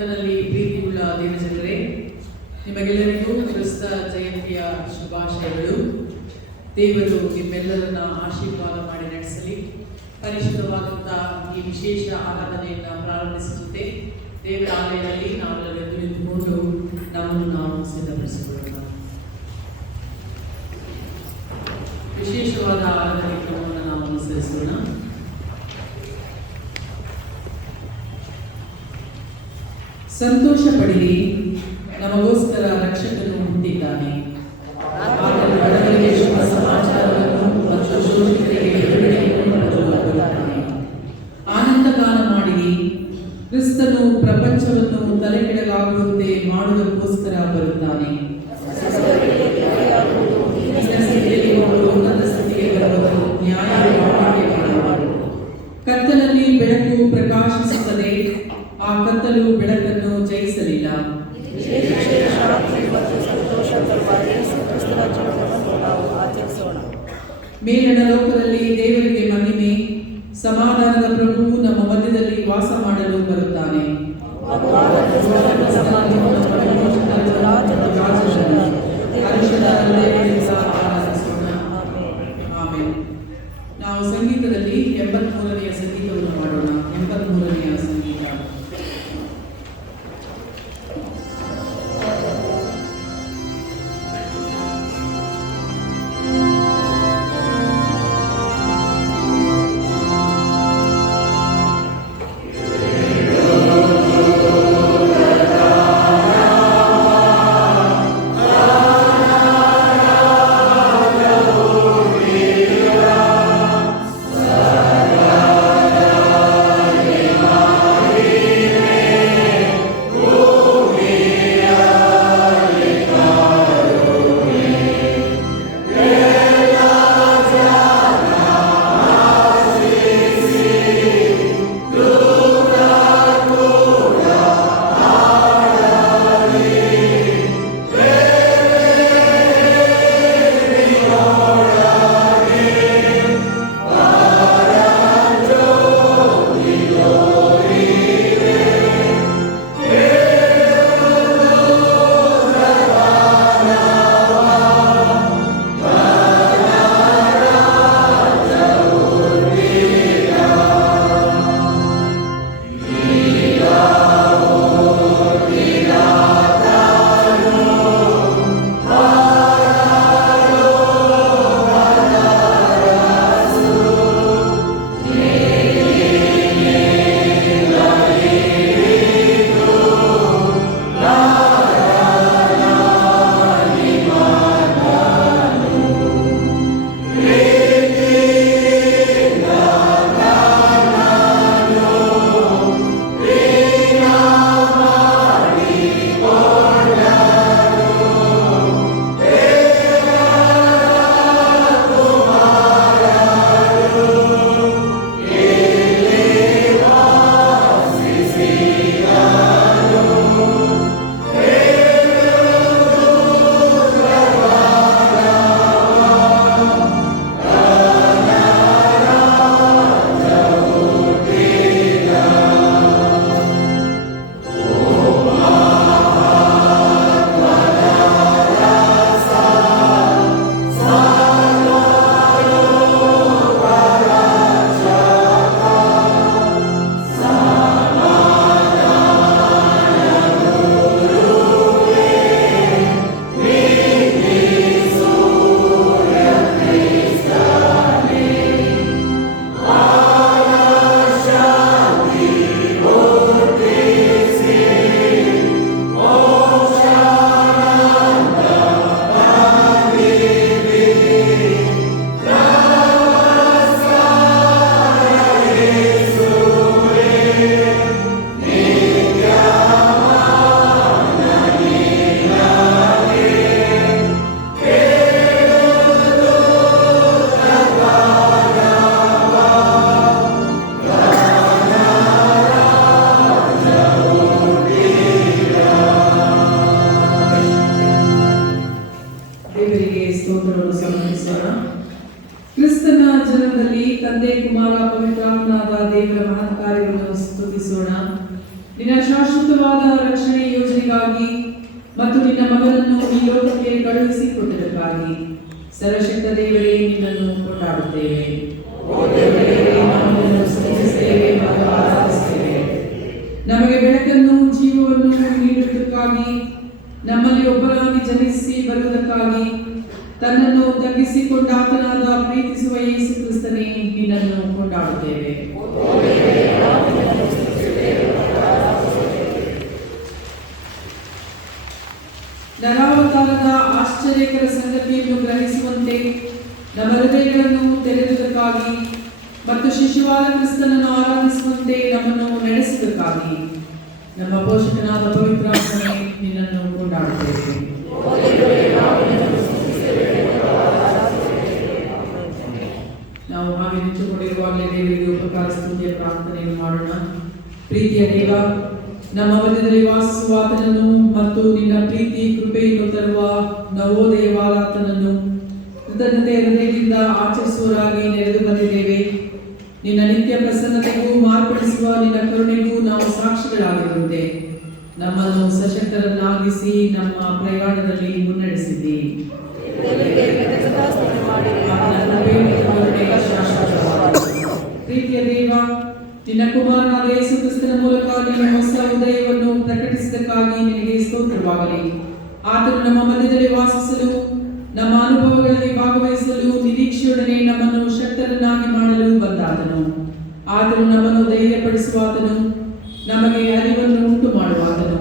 ಕರ್ತನಲ್ಲಿ ಪ್ರೀತಿಯುಳ್ಳ ದೇವಜನರೇ, ನಿಮಗೆಲ್ಲರಿಗೂ ಕ್ರಿಸ್ತ ಜಯಂತಿಯ ಶುಭಾಶಯಗಳು. ದೇವರು ನಿಮ್ಮೆಲ್ಲರನ್ನ ಆಶೀರ್ವಾದ ಮಾಡಿ ನಡೆಸಲಿ. ಪರಿಶುದ್ಧವಾದಂತಹ ಈ ವಿಶೇಷ ಆರಾಧನೆಯನ್ನು ಪ್ರಾರಂಭಿಸುತ್ತೆ ದೇವರ ಆಲಯದಲ್ಲಿ ನಾವೆಲ್ಲರೂ ನಿಂತುಕೊಂಡು ನಮ್ಮನ್ನು ನಾವು ಸಿದ್ಧಪಡಿಸಿಕೊಳ್ಳೋಣ. ವಿಶೇಷವಾದ ಆರಾಧನೆ ಕ್ರಮವನ್ನು ನಾವು ಅನುಸರಿಸೋಣ. ಸಂತೋಷ ಪಡಿರಿ, ನಮಗೋಸ್ಕರ ರಕ್ಷಕನು ಹುಟ್ಟಿದ್ದಾನೆ. ಆತನು ಬಡವರಿಗೆ ಶುಭ ಸಮಾಚಾರವನ್ನು ಮತ್ತು ಶೋಷಿತರಿಗೆ ಬಿಡುಗಡೆಯನ್ನು ಬರುತ್ತಾನೆ. ಆನಂದಗಾನ ಮಾಡಿರಿ, ಕ್ರಿಸ್ತನು ಪ್ರಪಂಚವನ್ನು ತಲೆಕೆಳಗಾಗುವಂತೆ ಮಾಡುವುದಕ್ಕೋಸ್ಕರ ಬರುತ್ತಾನೆ. ಉನ್ನತ ಸ್ಥಿತಿಗೆ ಬರುವುದು ನ್ಯಾಯ ಮಾಡುವರು. ಕತ್ತಲಲ್ಲಿ ಬೆಳಕು ಪ್ರಕಾಶಿಸುತ್ತದೆ, ಆ ಕತ್ತಲು ಬೆಳಕನ್ನು ಜಯಿಸಲಿಲ್ಲ. ಮೇಲಣ ಲೋಕದಲ್ಲಿ ದೇವರಿಗೆ ಮಹಿಮೆ, ಸಮಾಧಾನದ ಪ್ರಭುವು ನಮ್ಮ ಮಧ್ಯದಲ್ಲಿ ವಾಸ ಮಾಡಲು ಬರುತ್ತಾನೆ. ನಾವು ಸಂಗೀತದಲ್ಲಿ 83ನೆಯ ಸಂಗೀತವನ್ನು ಮಾಡೋಣ. 83ನೆಯ ಸಂಗೀತ. ನಿನ್ನ ಶಾಶ್ವತವಾದ ಅದ್ಭುತವಾದ ರಕ್ಷಣೆ ಯೋಜನೆಗಾಗಿ ಮತ್ತು ನಿನ್ನ ಮಗನನ್ನು ಈ ಲೋಕಕ್ಕೆ ಕಳುಹಿಸಿಕೊಟ್ಟದಕ್ಕಾಗಿ ಸರ್ವಶಕ್ತ ದೇವರೇ ನಿನ್ನನ್ನು ಕೊಂಡಾಡುತ್ತೇವೆ. ನಮಗೆ ಬೆಳಕನ್ನು ಜೀವವನ್ನು ನೀಡುವುದಕ್ಕಾಗಿ, ನಮ್ಮಲ್ಲಿ ಒಬ್ಬರಾಗಿ ಜನಿಸಿ ಬರುವುದಕ್ಕಾಗಿ, ತನ್ನನ್ನು ತಗ್ಗಿಸಿಕೊಂಡ ಆತನಾದ ಪ್ರೀತಿಸುವ ಯೇಸು ಕ್ರಿಸ್ತನೇ ನಿನ್ನನ್ನು ಕೊಂಡಾಡುತ್ತೇವೆ. ನರಾವತಾರದ ಆಶ್ಚರ್ಯಕರ ಸಂಗತಿಯನ್ನು ಗ್ರಹಿಸುವಂತೆ ನಮ್ಮ ಹೃದಯಗಳನ್ನು ತೆರೆದುದಕ್ಕಾಗಿ ಮತ್ತು ಶಿಶುವಾದ ಕ್ರಿಸ್ತನನ್ನು ಆರಾಧಿಸುವಂತೆ ನಮ್ಮನ್ನು ನಡೆಸುವುದಕ್ಕಾಗಿ ನಮ್ಮ ಪೋಷಕನಾದ ಪವಿತ್ರಾತ್ಮನೇ ನಿನ್ನನ್ನು ಕೊಂಡಾಡುತ್ತೇವೆ. ನಾವು ಹಾಗೆ ನಿಂತುಕೊಂಡಿರುವಾಗಲೇ ದೇವರಿಗೆ ಉಪಕಾರ ಸ್ತುತಿಯ ಪ್ರಾರ್ಥನೆಯನ್ನು ಮಾಡೋಣ. ಪ್ರೀತಿಯ ದೇವ, ನಮ್ಮ ಮಧ್ಯದಲ್ಲಿ ವಾಸಿಸುವ ಆತನನ್ನು ಮತ್ತು ನಿನ್ನ ಪ್ರೀತಿ ಕೃಪೆಯನ್ನು ತರುವ ನವೋದಯವಾದ ಆತನನ್ನು ಕೃತಜ್ಞತೆಯ ಹೃದಯದಿಂದ ಆಚರಿಸುವರಾಗಿ ನೆರೆದು ಬಂದಿದ್ದೇವೆ. ನಿನ್ನ ನಿತ್ಯ ಪ್ರಸನ್ನತೆಗೂ ಮಾರ್ಪಡಿಸುವ ನಿನ್ನ ಕರುಣೆಗೂ ನಾವು ಸಾಕ್ಷಿಗಳಾಗಿರುವಂತೆ ನಮ್ಮನ್ನು ಸಶಕ್ತರನ್ನಾಗಿಸಿ ನಮ್ಮ ಪ್ರಯಾಣದಲ್ಲಿ ಮುನ್ನಡೆಸಿದ್ದಿ. ಪ್ರೀತಿಯ ದೇವ, ನಿನ್ನ ಕುಮಾರನಾದ ಯೇಸು ಕ್ರಿಸ್ತನ ಮೂಲಕ ನಿನ್ನ ಹೊಸ ಉದಯವನ್ನು ಪ್ರಕಟಿಸಿದಕ್ಕಾಗಿ ನಿನಗೆ ಸ್ತೋತ್ರವಾಗಲಿ. ಆತನು ನಮ್ಮ ಮಧ್ಯದಲ್ಲಿ ವಾಸಿಸಲು, ನಮ್ಮ ಅನುಭವಗಳಲ್ಲಿ ಭಾಗವಹಿಸಲು, ನಿರೀಕ್ಷೆಯೊಡನೆ ನಮ್ಮನ್ನು ಶಕ್ತರನ್ನಾಗಿ ಮಾಡಲು ಬಂದಾತನು. ಆತನು ನಮ್ಮನ್ನು ಧೈರ್ಯಪಡಿಸುವಾತನು, ನಮಗೆ ಅರಿವನ್ನು ಉಂಟು ಮಾಡುವಾತನು.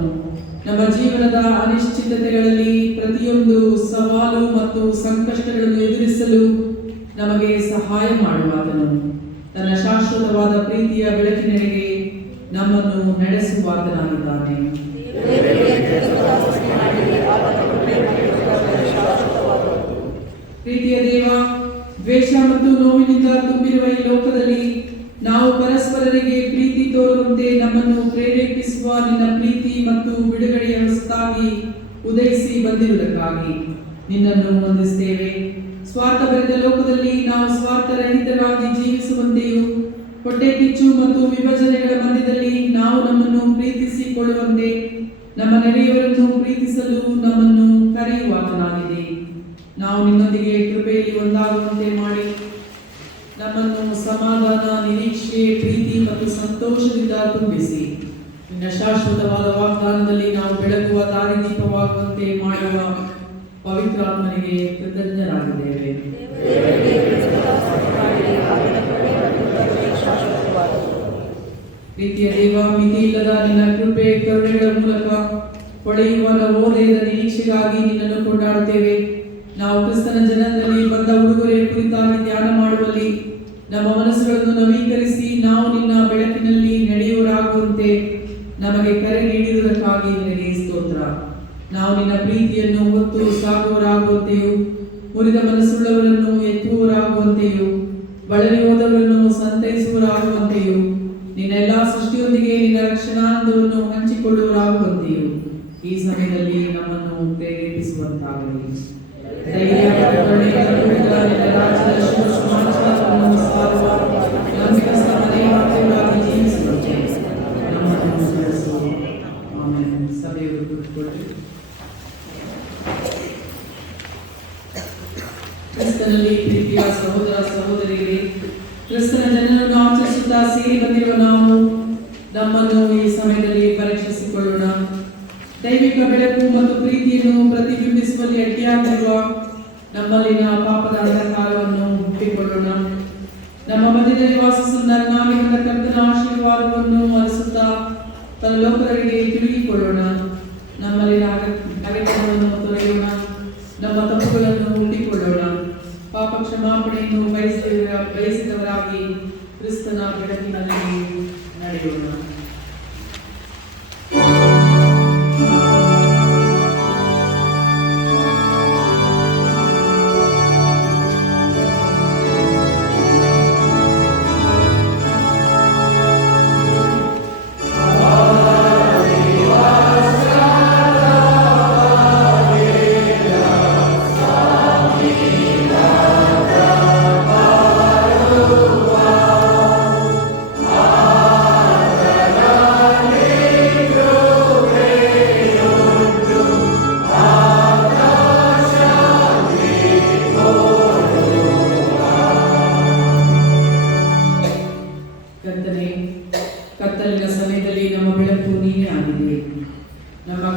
ನಮ್ಮ ಜೀವನದ ಅನಿಶ್ಚಿತತೆಗಳಲ್ಲಿ ಪ್ರತಿಯೊಂದು ಸವಾಲು ಮತ್ತು ಸಂಕಷ್ಟಗಳನ್ನು ಎದುರಿಸಲು ನಮಗೆ ಸಹಾಯ ಮಾಡುವಾತನು. ತನ್ನ ಶಾಶ್ವತವಾದ ಪ್ರೀತಿಯ ಬೆಳಕಿನೆಡೆಗೆ ನಮ್ಮನ್ನು ನಡೆಸುವಾತನಾಗಿದ್ದಾನೆ. ಪ್ರೀತಿಯ ದೇವ, ದ್ವೇಷ ಮತ್ತು ನೋವಿನಿಂದ ತುಂಬಿರುವ ಈ ಲೋಕದಲ್ಲಿ ನಾವು ಪರಸ್ಪರರಿಗೆ ಪ್ರೀತಿ ತೋರುವಂತೆ ನಮ್ಮನ್ನು ಪ್ರೇರೇಪಿಸುವ ನಿನ್ನ ಪ್ರೀತಿ ಮತ್ತು ಬಿಡುಗಡೆಯ ಹೊಸತಾಗಿ ಉದಯಿಸಿ ಬಂದಿರುವುದಕ್ಕಾಗಿ ನಿನ್ನನ್ನು ವಂದಿಸುತ್ತೇವೆ. ಸ್ವಾರ್ಥಭರಿತ ಲೋಕದಲ್ಲಿ ನಾವು ಸ್ವಾರ್ಥರಹಿತರಾಗಿ ಜೀವಿಸುವಂತೆಯೂ, ಹೊಟ್ಟೆ ಕಿಚ್ಚು ಮತ್ತು ವಿಭಜನೆಗಳ ಮಧ್ಯದಲ್ಲಿ ನಾವು ನಮ್ಮನ್ನು ಪ್ರೀತಿಸಿಕೊಳ್ಳುವಂತೆ ನಮ್ಮ ನೆರೆಯವರನ್ನು ಪ್ರೀತಿಸಲು ನಮ್ಮನ್ನು ಕರೆಯುವಾತನಾಗಿದೆ. ನಾವು ನಿಮ್ಮೊಂದಿಗೆ ಕೃಪೆಯಲ್ಲಿ ಒಂದಾಗುವಂತೆ ಮಾಡಿ ನಮ್ಮನ್ನು ಸಮಾಧಾನ, ನಿರೀಕ್ಷೆ, ಪ್ರೀತಿ ಮತ್ತು ಸಂತೋಷದಿಂದ ತುಂಬಿಸಿ ನಿನ್ನ ಶಾಶ್ವತವಾದ ವಾಗ್ದಾನದಲ್ಲಿ ನಾವು ಬೆಳಗುವ ದಾರಿದೀಪವಾಗುವಂತೆ ಮಾಡುವ ಪವಿತ್ರಾತ್ಮನಿಗೆ ಕೃತಜ್ಞರಾಗಿದ್ದೇವೆ. ಪ್ರೀತಿಯ ದೇವ, ಮಿತಿಯಿಲ್ಲದ ನಿನ್ನ ಕೃಪೆ ಕರುಣೆಗಳ ಮೂಲಕ ಹೊಳೆಯುವ ನವೋದಯದ ನಿರೀಕ್ಷೆಗಾಗಿ ನಿನ್ನನ್ನು ಕೊಂಡಾಡುತ್ತೇವೆ. ನಾವು ಕ್ರಿಸ್ತನ ಜನದಲ್ಲಿ ಬಂದ ಉಡುಗೊರೆ ಕುರಿತಾಗಿ ಧ್ಯಾನ ಮಾಡುವಲ್ಲಿ ನಮ್ಮ ಮನಸ್ಸುಗಳನ್ನು ನವೀಕರಿಸಿ ನಾವು ನಿನ್ನ ಬೆಳಕಿನಲ್ಲಿ ನಡೆಯುವರಾಗುವಂತೆ ನಮಗೆ ಕರೆ ನೀಡಿರುವುದಕ್ಕಾಗಿ ನಿನಗೆ ಸ್ತೋತ್ರ. ನಾವು ನಿನ್ನ ಪ್ರೀತಿಯನ್ನು ಹೊತ್ತು ಸಾಗುವರಾಗುವಂತೆಯೂ, ಮುರಿದ ಮನಸ್ಸುಳ್ಳವರನ್ನು ಎತ್ತುವರಾಗುವಂತೆಯೂ, ಬಳಲಿ ಹೋದವರನ್ನು ಸಂತೈಸುವರಾಗುವಂತೆಯೂ, ನಿನ್ನ ಎಲ್ಲಾ ಸೃಷ್ಟಿಯೊಂದಿಗೆ ನಿನ್ನ ರಕ್ಷಣಾನಂದವನ್ನು ಹಂಚಿಕೊಳ್ಳುವರಾಗುವಂತೆಯೂ ಈ ಸಮಯದಲ್ಲಿ ನಮ್ಮನ್ನು ಪ್ರೇರೇಪಿಸುವಂತಾಗಲಿ. ಕ್ರಿಸ್ತನಲ್ಲಿ ಪ್ರೀತಿಯ ಸಹೋದರ ಸಹೋದರಿಯರೇ, ಕ್ರಿಸ್ತನ ಜನರನ್ನು ಆಚರಿಸುತ್ತಾ ಸೇರಿ ಬಂದಿರುವ ನಾವು ನಮ್ಮನ್ನು ಈ ಸಮಯದಲ್ಲಿ ಪರೀಕ್ಷಿಸಿಕೊಳ್ಳೋಣ. ದೈವಿಕ ಬೆಳಕು ಮತ್ತು ಪ್ರೀತಿಯನ್ನು ಪ್ರತಿಬಿಂಬಿಸುವಲ್ಲಿ ಅಡ್ಡಿಯಾಗಿರುವ ನಮ್ಮಲ್ಲಿನ ಪಾಪದ ಅಂಧಕಾರವನ್ನು ಒಪ್ಪಿಕೊಳ್ಳೋಣ. ನಮ್ಮ ಮಧ್ಯದಲ್ಲಿ ವಾಸಿಸುವ ನಾವಿನ ಕರ್ತನ ಆಶೀರ್ವಾದವನ್ನು ಅರಿಸುತ್ತಾ ಪರಲೋಕರಿಗೆ ತಿರುಗಿಕೊಳ್ಳೋಣ. ನಮ್ಮಲ್ಲಿನ ಅಡೆತಡೆಗಳನ್ನು ತೊರೆಯೋಣ. ನಮ್ಮ ತಪ್ಪುಗಳನ್ನು ಹುಟ್ಟಿಕೊಳ್ಳೋಣ. ಪಾಪ ಕ್ಷಮಾಪಣೆಯನ್ನು ಬಯಸಿದವರಾಗಿ ಕ್ರಿಸ್ತನ ಬೆಳಕಿನಲ್ಲಿ ನಡೆಯೋಣ.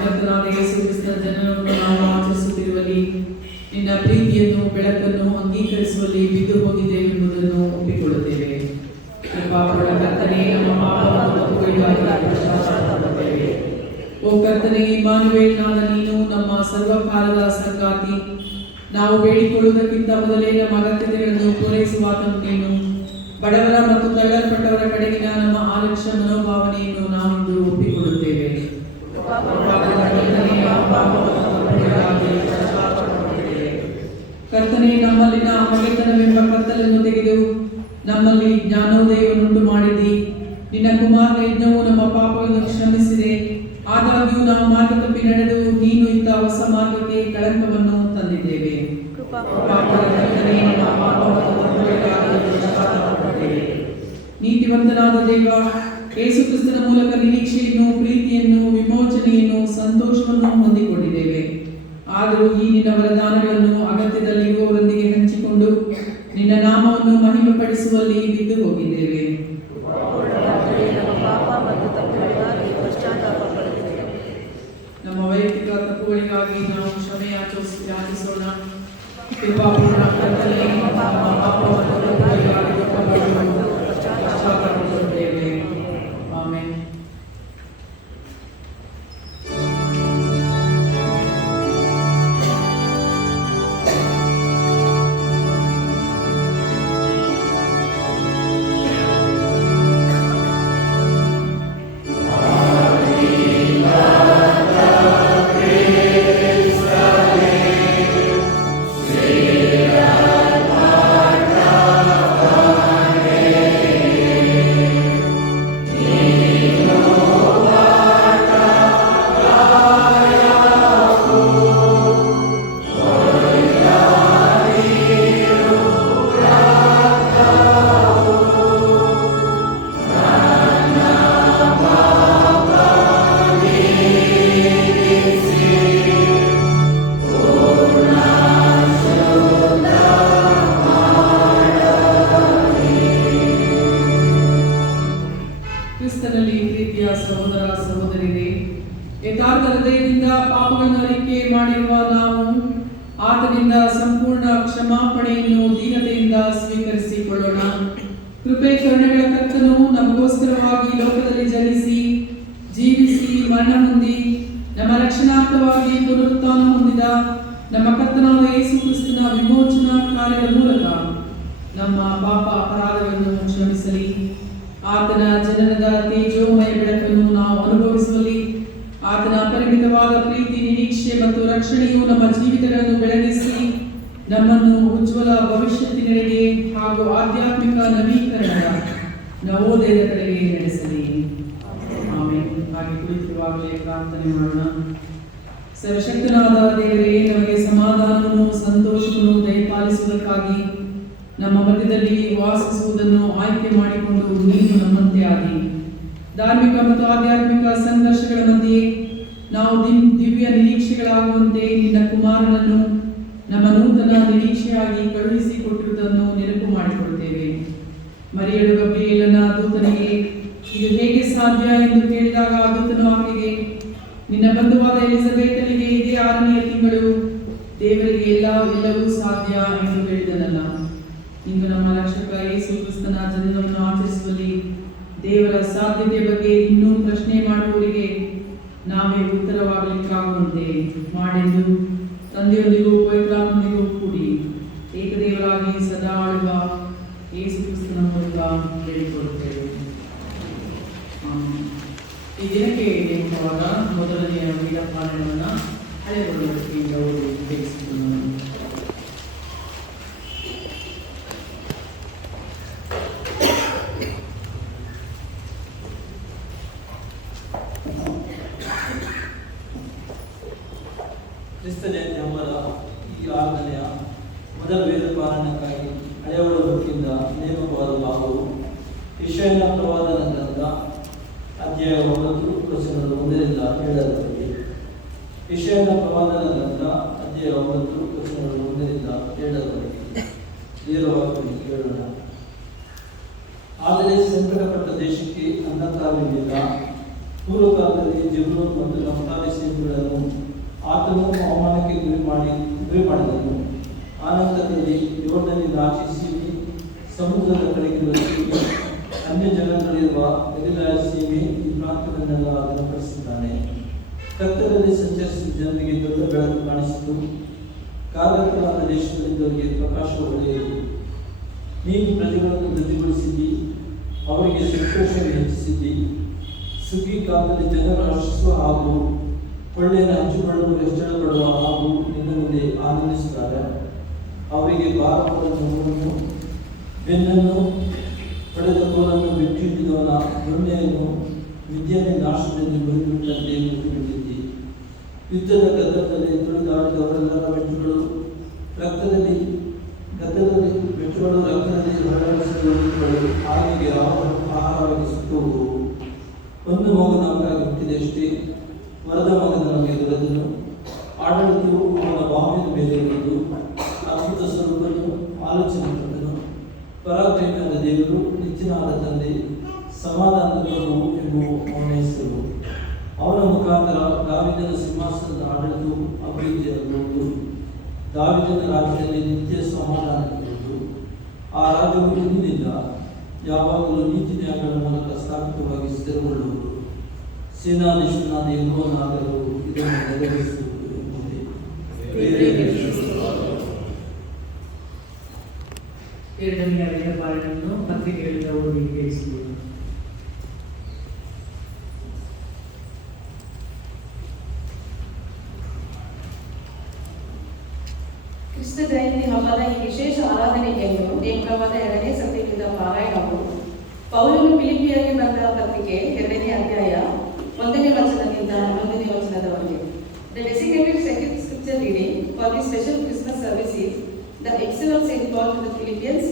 ಕರ್ತನಾದ ಯೇಸು ಕ್ರಿಸ್ತನ ಜನನವನ್ನು ನಾವು ಆಚರಿಸುತ್ತಿರುವಲ್ಲಿ ನಿನ್ನ ಪ್ರೀತಿಯನ್ನು ಬೆಳಕನ್ನು ಅಂಗೀಕರಿಸುವಲ್ಲಿ ಬಿದ್ದು ಹೋಗಿದ್ದೇವೆ ಎಂಬುದನ್ನು ಒಪ್ಪಿಕೊಳ್ಳುತ್ತೇವೆ. ಕೃಪಾಪೂರ್ಣ ಕರ್ತನೇ, ನಮ್ಮ ಪಾಪವನ್ನು ತಪ್ಪುಗಳಿಗಾಗಿ ಪಶ್ಚಾತ್ತಾಪಪಡುತ್ತೇವೆ. ಓ ಕರ್ತನೇ, ಇಮ್ಮಾನುವೇಲನಾದ ನೀನು ನಮ್ಮ ಸರ್ವಕಾಲದ ಸಂಗಾತಿ. ನಾವು ಬೇಡಿಕೊಳ್ಳುವುದಕ್ಕಿಂತ ಮೊದಲೇ ನಮ್ಮ ಅಗತ್ಯತೆಗಳನ್ನು ಪೂರೈಸುವಾತನು ನೀನು. ಬಡವರ ಮತ್ತು ತಳ್ಳಲ್ಪಟ್ಟವರ ಕಡೆಗಿನ ನಮ್ಮ ಆಲಕ್ಷ್ಯ ಮನೋಭಾವನೆಯನ್ನು ನಾವಿಂದು ಒಪ್ಪಿಕೊಳ್ಳುತ್ತೇವೆ. ಕರ್ತನೆ, ನಮ್ಮಲ್ಲಿನ ಮಗೆತನವೆಂಬ ಕತ್ತಲನ್ನು ತೆಗೆದು ನಮ್ಮಲ್ಲಿ ಜ್ಞಾನೋದಯವನ್ನುಂಟು ಮಾಡಿದಿ. ನಿನ್ನ ಕುಮಾರನ ಯಜ್ಞವು ನಮ್ಮ ಪಾಪಗಳನ್ನು ಕ್ಷಮಿಸಿದೆ. ಆದಾಗ್ಯೂ ನಾವು ಮಾರ್ಗ ತಪ್ಪಿ ನಡೆದು ನೀನು ಇದ್ದ ಹೊಸ ಮಾರ್ಗಕ್ಕೆ ಕಳಂಕವನ್ನು ತಂದಿದ್ದೇವೆ. ನೀತಿವಂತನಾದ ದೇವ, ಯೇಸು ಕ್ರಿಸ್ತನ ಮೂಲಕ ನಿರೀಕ್ಷೆಯನ್ನು, ಪ್ರೀತಿಯನ್ನು, ವಿಮೋಚನೆಯನ್ನು, ಸಂತೋಷವನ್ನು ಹೊಂದಿಕೊಂಡಿದ್ದೇವೆ. ಆದರೂ ಈ ನಿನ್ನ ವರದಾನಗಳನ್ನು ಅಗತ್ಯದಲ್ಲಿರುವವರೊಂದಿಗೆ ಹಂಚಿಕೊಂಡು ನಿನ್ನ ನಾಮವನ್ನು ಮಹಿಮೆಪಡಿಸುವಲ್ಲಿ ಬಿದ್ದು ಹೋಗಿದ್ದೇವೆ. ನಮ್ಮ ವೈಯಕ್ತಿಕ ತಪ್ಪುಗಳಿಗಾಗಿ ನಾವು ಕ್ಷಮೆ ಯಾಚಿಸೋಣ. ಕೃಪಾಪೂರ್ಣ ಕರ್ತನೇ, ನಮ್ಮ ಪಾಪ ಮತ್ತು ತಪ್ಪುಗಳಿಗಾಗಿ ಪಶ್ಚಾತ್ತಾಪಪಡುತ್ತೇವೆ. ಆಮೆನ್. ಕ್ರಿಸ್ತನಲ್ಲಿ ಪ್ರೀತಿಯ ಸಹೋದರ ಸಹೋದರಿಯರೇ, ಯಥಾರ್ಥ ಹೃದಯದಿಂದ ಪಾಪಗಳನ್ನು ಅರಿಕೆ ಮಾಡಿರುವ ನಾವು ಆತನಿಂದ ಸಂಪೂರ್ಣ ಕ್ಷಮಾಪಣೆಯನ್ನು ದೀನತೆಯಿಂದ ಸ್ವೀಕರಿಸಿಕೊಳ್ಳೋಣ. ಕೃಪೆ ಕರುಣೆಗಳ ಕರ್ತನು ನಮಗೋಸ್ಕರವಾಗಿ ಲೋಕದಲ್ಲಿ ಜನಿಸಿ, ಜೀವಿಸಿ, ಮರಣ ಹೊಂದಿ, ನಮ್ಮ ರಕ್ಷಣಾರ್ಥವಾಗಿ ಪುನರುತ್ಥಾನ ಹೊಂದಿದ ನಮ್ಮ ಕರ್ತನಾದ ಯೇಸು ಕ್ರಿಸ್ತನ ವಿಮೋಚನಾ ಕಾರ್ಯದ ಮೂಲಕ ನಮ್ಮ ಪಾಪ ಅಪರಾಧಗಳನ್ನು ಕ್ಷಮಿಸಲಿ. ಆತನ ಜನನದ ತೇಜೋಮಯ ಬೆಳಕನ್ನು ನಾವು ಅನುಭವಿಸುವಲ್ಲಿ ಆತನ ಅಪರಿಮಿತವಾದ ಪ್ರೀತಿ, ನಿರೀಕ್ಷೆ ಮತ್ತು ರಕ್ಷಣೆಯು ನಮ್ಮ ಜೀವಿತಗಳನ್ನು ಬೆಳಗಿಸಿ ನಮ್ಮನ್ನು ಉಜ್ವಲ ಭವಿಷ್ಯತ್ತಿನೆಡೆಗೆ ಹಾಗೂ ಆಧ್ಯಾತ್ಮಿಕ ನವೀಕರಣದ ನವೋದಯದ ಕಡೆಗೆ ನಡೆಸಲಿ. ಆಮೆನ್. ಹಾಗೆ ಕುಳಿತಿರುವಾಗಲೇ ಪ್ರಾರ್ಥನೆ ಮಾಡೋಣ. ಸರ್ವಶಕ್ತನಾದ ದೇವರೇ, ನಮಗೆ ಸಮಾಧಾನವನ್ನು, ಸಂತೋಷವನ್ನು ದಯಪಾಲಿಸುವುದಕ್ಕಾಗಿ ನಮ್ಮ ಮಧ್ಯದಲ್ಲಿ ವಾಸಿಸುವುದನ್ನು ಆಯ್ಕೆ ಮಾಡಿಕೊಂಡು ನೀನು ನಮ್ಮಂತೆ ಆದಿ. ಧಾರ್ಮಿಕ ಮತ್ತು ಆಧ್ಯಾತ್ಮಿಕ ಸಂಘರ್ಷಗಳ ಮಧ್ಯೆ ನಾವು ದಿವ್ಯ ನಿರೀಕ್ಷೆಗಳಾಗುವಂತೆ ನಿನ್ನ ಕುಮಾರನನ್ನು ನಮ್ಮ ನೂತನ ನಿರೀಕ್ಷೆಯಾಗಿ ಕಳುಹಿಸಿಕೊಟ್ಟಿರುವುದನ್ನು ನೆನಪು ಮಾಡಿಕೊಡುತ್ತೇವೆ. ಮರಿಯಳು ಗಬ್ರಿಯೇಲನ ದೂತನಿಗೆ ಇದು ಹೇಗೆ ಸಾಧ್ಯ ಎಂದು ಕೇಳಿದಾಗ ಆ ದೂತನು ಆಕೆಗೆ, ನಿನ್ನ ಬಂಧುವಾದ ಎಲಿಜಬೆತನಿಗೆ ಇದೇ 6ನೆಯ ತಿಂಗಳು, ದೇವರಿಗೆ ಎಲ್ಲವೂ ಸಾಧ್ಯ ಎಂದು ಹೇಳಿದನಲ್ಲ. ಇಂದು ನಮ್ಮ ರಕ್ಷಕ ಯೇಸು ಕ್ರಿಸ್ತನ ಜನನವನ್ನು ಆಚರಿಸುವಲ್ಲಿ ದೇವರ ಸಾಧ್ಯತೆ ಬಗ್ಗೆ ಇನ್ನೂ ಪ್ರಶ್ನೆ ಮಾಡುವವರಿಗೆ ನಾವೇ ಉತ್ತರವಾಗಲಿಕ್ಕಾಗುವಂತೆ ಮಾಡೆಂದು ತಂದೆಯೊಂದಿಗೂ ಪವಿತ್ರಾತ್ಮನಿಗೂ ಕೂಡಿ ಏಕದೇವರಾಗಿ ಸದಾ ಆಳುವ ಯೇಸು ಕ್ರಿಸ್ತನ ಮೂಲಕ ಹೇಳಿಕೊಡುತ್ತೇವೆ. ಈ ದಿನಕ್ಕೆ ನೇಮಕವಾದ ಮೊದಲನೆಯ ವೇದಪಾಠವನ್ನು ಹಳೆಯಗೊಳ್ಳುವಿಕೆಯಿಂದ ಓದಿ ತಿಳಿಸಿಕೊಳ್ಳೋಣ. ಕ್ರಿಸ್ತನ ಹಬ್ಬದ ಈ 6ನೆಯ ಮೊದಲ ವೇದ ಪಾರಾಯಣಕ್ಕಾಗಿ ಹಳೆಯ ಒಡಂಬಡಿಕೆಯಿಂದ ನೇಮಕವಾದ ಭಾಗವು ಯೆಶಾಯನ ಪ್ರವಾದನ ಗ್ರಂಥ ಅಧ್ಯಾಯ 9 ವಚನದ 1ರಿಂದ 7ರವರೆಗೆ. ಯೆಶಾಯನ ಪ್ರವಾದನ ಗ್ರಂಥ ಅಧ್ಯಾಯ 9 ವಚನದ 1ರಿಂದ 7ರವರೆಗೆ ದೇವರ ವಾಕ್ಯವನ್ನು ಕೇಳೋಣ. ಆದರೆ ಸಂಕಟಪಟ್ಟ ದೇಶಕ್ಕೆ ಅಂಧಕಾರವಿಲ್ಲ, ಪೂರ್ವಕಾಲದಲ್ಲಿ ಜೆಬುಲೂನ್ ಮತ್ತು ನಫ್ತಾಲಿ ಸೀಮೆಗಳನ್ನು ಆತನು ಅವಮಾನಕ್ಕೆ ಗುರಿ ಮಾಡಿದನು. ಆನಂತರದಲ್ಲಿ ಯೋರ್ದನಿಂದ ಆಚೆ ಸೀಮೆ, ಸಮುದ್ರದ ಕಡೆಗಿರುವ ಸೀಮೆ, ಅನ್ಯ ಜಗತ್ತಲ್ಲಿರುವ ಗಲಿಲಾಯ ಸೀಮೆ, ಈ ಪ್ರಾಂತ್ಯವನ್ನೆಲ್ಲ ಅದನ್ನು ಪಡಿಸಿದ್ದಾನೆ. ಕತ್ತಲಲ್ಲಿ ಸಂಚರಿಸಿದ ಜನರಿಗೆ ದೊಡ್ಡ ಬೆಳಕು ಕಾಣಿಸಿತು. ಕಾರ್ಯಕಲಾದ ದೇಶದಲ್ಲಿದ್ದವರಿಗೆ ಪ್ರಕಾಶ ಹೊಳೆಯಿತು. ನೀನು ಪ್ರಜೆಗಳನ್ನು ವೃದ್ಧಿಗೊಳಿಸಿದ್ದಿ, ಅವರಿಗೆ ಸಂತೋಷವನ್ನು ಹೆಚ್ಚಿಸಿದ್ದಿ. ಸುಗ್ಗಿ ಕಾಲದಲ್ಲಿ ಜನರು ಹರ್ಷಿಸುವ ಹಾಗೂ ಕೊಳ್ಳೆಯನ್ನು ಹಂಚಿಕೊಳ್ಳಲು ಹೆಚ್ಚಳಪಡುವ ಹಾಗೂ ನಿನ್ನ ಮುಂದೆ ಆನಂದಿಸುತ್ತಾರೆ. ಅವರಿಗೆ ಭಾರವಾದ ನೋವನ್ನು, ಬೆನ್ನನ್ನು ಪಡೆದ ಕೋಲನ್ನು ಬಿಟ್ಟಿದ್ದವನ ದೊಣ್ಣೆಯನ್ನು ವಿದ್ಯೆಯನ್ನು ನಾಶದಲ್ಲಿ ಬರಿಬಿಟ್ಟಂತೆ ಮುಗಿಬಿಟ್ಟಿದ್ದಿ. ಯುದ್ಧದ ಗದ್ದಲದಲ್ಲಿ ತುಳಿದಾಡಿದವರೆಲ್ಲರ ಬೆಟ್ಟುಗಳು ರಕ್ತದಲ್ಲಿ ಹೊರಡಿಸಿದವರು ಆನೆಗೆ ಆಹಾರವಾಗಿ ಸುತ್ತುವುದು. ಒಂದು ಮಗು ನಮಗಾಗಿ ಹುಟ್ಟಿದಷ್ಟೇ, ವರದ ಮಗನ ನಮಗೆ ದೊರೆತನು. ಆಡಳಿತವು ಅವನ ಬಾವಿನ ಮೇಲೆ ಇರುವುದು. ಅದ್ಭುತ ಸ್ವರೂಪನು, ಆಲೋಚನೆ ಪಟ್ಟನು, ಪರಾಕ್ರಮಿಯಾದ ದೇವರು, ನಿತ್ಯನಾದ ತಂದೆ, ಸಮಾಧಾನದ ಪ್ರಭು ಎಂಬುವು ಅವನ ಹೆಸರು. ಅವನ ಮುಖಾಂತರ ದಾವೀದನ ಸಿಂಹಾಸನದ ಆಡಳಿತವು ಅಭಿವೃದ್ಧಿಯಾಗುವುದು. ದಾವೀದನ ರಾಜ್ಯದಲ್ಲಿ ನಿತ್ಯ ಸಮಾಧಾನವಿರುವುದು. ಆ ರಾಜ್ಯವು ಇಂದಿನಿಂದ ಯಾವಾಗಲೂ ನೀತಿ ನ್ಯಾಯಗಳ ಮೂಲಕ ಸ್ಥಾಪಿತವಾಗಿ ಸ್ಥಿರಗೊಳ್ಳುವುದು. ಸೇನಾಧೀಶನಾದ ಯೆಹೋವನಾದರೂ ಇದನ್ನು ನೆರವೇರಿಸುವುದು ಎಂಬುದೇ. ಎರಡನೆಯ ವೇದಪಾಠವನ್ನು ಪತ್ರಿಕೆಗಳಿಂದ ಓದಿ ಕೇಳಿಸುವುದು. ಕ್ರಿಸ್ತ ಜಯಂತಿ ಹಬ್ಬದ ಈ ವಿಶೇಷ ಆರಾಧನೆಯನ್ನು ನೇಮಕವಾದ 2ನೇ ಸತ್ಯದಿಂದ ಪಾರಾಯಣವು ಪೌಲನು ಫಿಲಿಪಿಯರಿಗೆ ಬರೆದ ಪತ್ರಿಕೆ 2ನೇ ಅಧ್ಯಾಯ 1ನೇ ವಚನದಿಂದ 11ನೇ ವಚನದವರೆಗೆ. The designated second scripture reading for this special Christmas service is the Epistle of Saint Paul to the Philippians,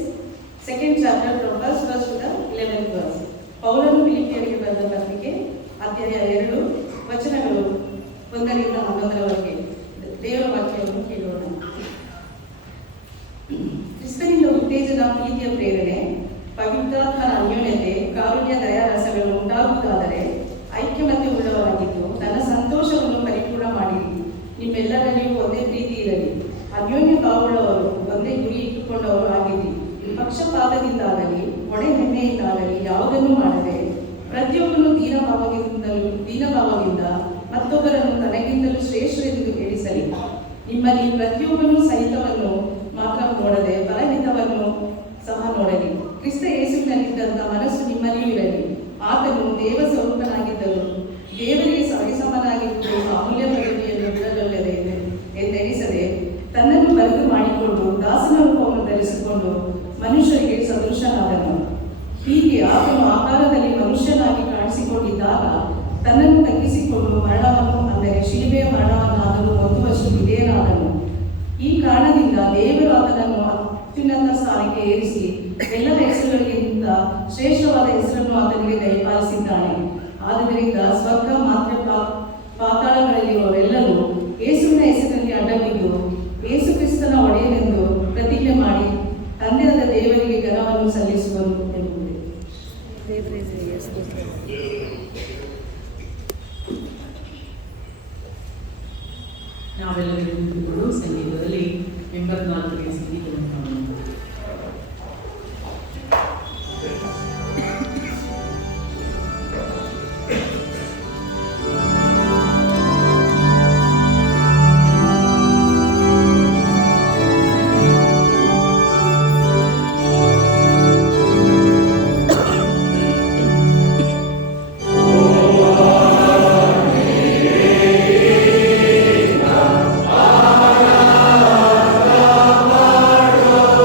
2nd chapter from 1st verse to the 11th verse. ಪೌಲನು ಫಿಲಿಪಿಯರಿಗೆ ಬರೆದ ಪತ್ರಿಕೆ ಅಧ್ಯಾಯ 2 ವಚನಗಳು 1ರಿಂದ 11ರವರೆಗೆ. ದೇವರ ವಾಕ್ಯವನ್ನು ಕೇಳೋಣ. ಕ್ರಿಸ್ತನಿಂದ ಉತ್ತೇಜನ, ಪ್ರೀತಿಯ ಪ್ರೇರಣೆ, ಪವಿತ್ರಾತ್ಮನ ಅನ್ಯೋನ್ಯತೆ, ಕಾರುಣ್ಯ, ದಯಾರಸಗಳು ಉಂಟಾಗುವುದಾದರೆ ಐಕ್ಯಮತ್ಯ ಉಳ್ಳವರಾಗಿದ್ದು ನನ್ನ ಸಂತೋಷವನ್ನು ಪರಿಪೂರ್ಣ ಮಾಡಿರಿ. ನಿಮ್ಮೆಲ್ಲರಲ್ಲಿಯೂ ಒಂದೇ ಪ್ರೀತಿ ಇರಲಿ. ಅನ್ಯೋನ್ಯ ಭಾವವುಳ್ಳವರು, ಒಂದೇ ಗುರಿ ಇಟ್ಟುಕೊಂಡವರು ಆಗಿರಿ. ಪಕ್ಷಪಾತದಿಂದಾಗಲಿ ಒಡೆ ಹೆಮ್ಮೆಯಿಂದಾಗಲಿ ಯಾವುದನ್ನು ಮಾಡದೆ ಪ್ರತಿಯೊಬ್ಬನು ದೀನಭಾವದಿಂದ ಮತ್ತೊಬ್ಬರನ್ನು ತನಗಿಂತಲೂ ಶ್ರೇಷ್ಠರೆಂದು ಎಣಿಸಲಿ. ನಿಮ್ಮಲ್ಲಿ ಪ್ರತಿಯೊಬ್ಬನು ಸಹಿತವನ್ನು ಮಾತ್ರ ನೋಡದೆ ಪರಹಿತವನ್ನು ಸಹ ನೋಡಲಿ. ಕ್ರಿಸ್ತ ಯೇಸುವಿನಲ್ಲಿದ್ದಂಥ ಮನಸ್ಸು ನಿಮ್ಮಲ್ಲಿಯೂ ಇರಲಿ. ಆತನು ದೇವ ಸ್ವರೂಪನಾಗಿದ್ದರು, ದೇವರಿಗೆ ಸರಿಸಮನಾಗಿದ್ದು ಅಮೂಲ್ಯ ಪದವಿಯನ್ನು ಬಿಡಲೊಲ್ಲದೆ ಎಂದೆಣಿಸದೆ ತನ್ನನ್ನು ಬರೆದು ಮಾಡಿಕೊಂಡು ದಾಸನ ರೂಪವನ್ನು ಧರಿಸಿಕೊಂಡು ಮನುಷ್ಯರಿಗೆ ಸದೃಶನಾದನು. ಹೀಗೆ ಆತನು ಆಕಾರದಲ್ಲಿ ಮನುಷ್ಯನಾಗಿ ಕಾಣಿಸಿಕೊಂಡಿದ್ದಾಗ ತನ್ನನ್ನು ತಗ್ಗಿಸಿಕೊಂಡು ಮರಣವನ್ನು, ಅಂದರೆ ಶಿಲುಬೆಯ ಮರಣವನ್ನಾದರೂ ಹೊಂದುವಷ್ಟು ವಿಧೇಯನಾದನು. ಈ ಕಾರಣದಿಂದ ದೇವರು ಆತನನ್ನು ಅತ್ಯುನ್ನತ ಸ್ಥಾನಕ್ಕೆ ಏರಿಸಿ ಎಲ್ಲರ ಹೆಸರುಗಳಿಗಿಂತ ಶ್ರೇಷ್ಠವಾದ ಹೆಸರನ್ನು ಆತನಿಗೆ ದಯಪಾಲಿಸಿದ್ದಾನೆ. ಆದ್ದರಿಂದ ಸ್ವರ್ಗ, ಮಾತ್ರ, ಪಾತಾಳಗಳಲ್ಲಿರುವವರೆಲ್ಲರೂ ಯೇಸುವಿನ ಹೆಸರಿನಲ್ಲಿ ಅಡ್ಡಬಿದ್ದು ಯೇಸು ಕ್ರಿಸ್ತನ ಒಡೆಯನೆಂದು ಪ್ರತಿಜ್ಞೆ ಮಾಡಿ ತಂದೆಯಾದ ದೇವರಿಗೆ ಘನವನ್ನು ಸಲ್ಲಿಸುವರು ಎಂಬುದೇ. ನಾವೆಲ್ಲರೂ ನಿಂತುಕೊಂಡು ಸಂಗೀತದಲ್ಲಿ 84ನೇ ಸಂಗೀತವನ್ನು ಕಾಣೋಣ. Oh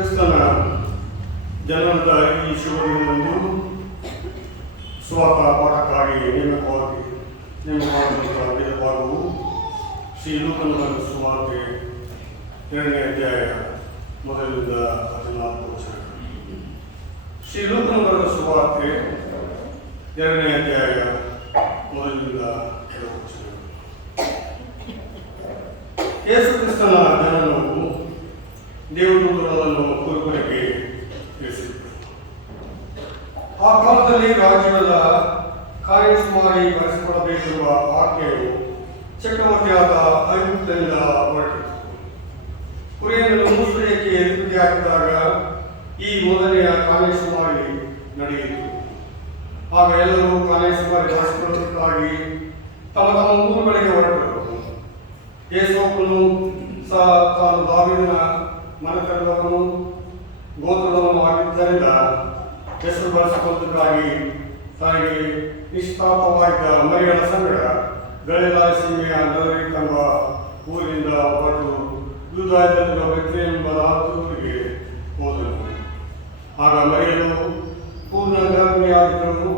ಕ್ರಿಸ್ತನ ಜನನದ ಈ ಶುಭ ದಿನದಂದು ಸ್ವತಃ ಪಾಠಕ್ಕಾಗಿ ನೇಮಕವಾದಂಥ ವೇದ ಭಾಗವು ಶ್ರೀ ಲೂಕನ ಬರೆದ ಸುವಾರ್ತೆ 2ನೇ ಅಧ್ಯಾಯ ಮೊದಲಿನಿಂದ 14 ವಚನಗಳು. ಶ್ರೀ ಲೂಕನ ಬರೆದ ಸುವಾರ್ತೆ 2ನೇ ಅಧ್ಯಾಯ ಮೊದಲಿನಿಂದ 7 ವಚನಗಳು. ಯೇಸು ಕ್ರಿಸ್ತನ ಜನನವು ದೇವದೂತರನ್ನು ಕುರುಬನಿಗೆ ತಿಳಿಸಿದರು. ಆ ಕಾಲದಲ್ಲಿ ರಾಜ್ಯದ ಕಾರ್ಯಸುಮಾರಿ ಬರೆಸಿಕೊಳ್ಳಬೇಕಿರುವ ಆಜ್ಞೆಯು ಚಕ್ರವರ್ತಿಯಾದ ಐಗುಪ್ತನಿಂದ ಹೊರಟಿತು. ಕುರಿಯನ್ನು ಮುಸುಳಿಯಕ್ಕೆ ತುದಿ ಹಾಕಿದಾಗ ಈ ಮೊದಲನೆಯ ಕಾರ್ಯಸುಮಾರಿ ನಡೆಯಿತು. ಆಗ ಎಲ್ಲರೂ ಕಾರ್ಯಸುಮಾರಿ ಬರೆಸಿಕೊಳ್ಳುವುದಕ್ಕಾಗಿ ತಮ್ಮ ತಮ್ಮ ಊರುಗಳಿಗೆ ಹೊರಟರು. ಯೇಸೋಪನು ಸಹ ತಾನು ದಾವೀದನ ಮನೆತನದವನು ಗೋತ್ರದವನು ಆಗಿದ್ದರಿಂದ ಹೆಸರು ಬಳಸಿಕೊಳ್ಳುವುದಕ್ಕಾಗಿ ತನಗೆ ನಿಷ್ಪಾಪವಾಗಿದ್ದ ಮರಿಯಳ ಸಂಗಡ ಗಲಿಲಾಯ ಸೀಮೆಯ ನಜರೇತ್ ಎಂಬ ಊರಿನಿಂದ ಹೊರಟು ಯೂದಾಯದಲ್ಲಿರುವ ಬೆತ್ಲೆಹೇಮ್ ಎಂಬ ಊರಿಗೆ ಹೋದನು. ಆಗ ಮರಿಯಳು ಪೂರ್ಣ ಗರ್ಭಿಣಿಯಾಗಿದ್ದಳು.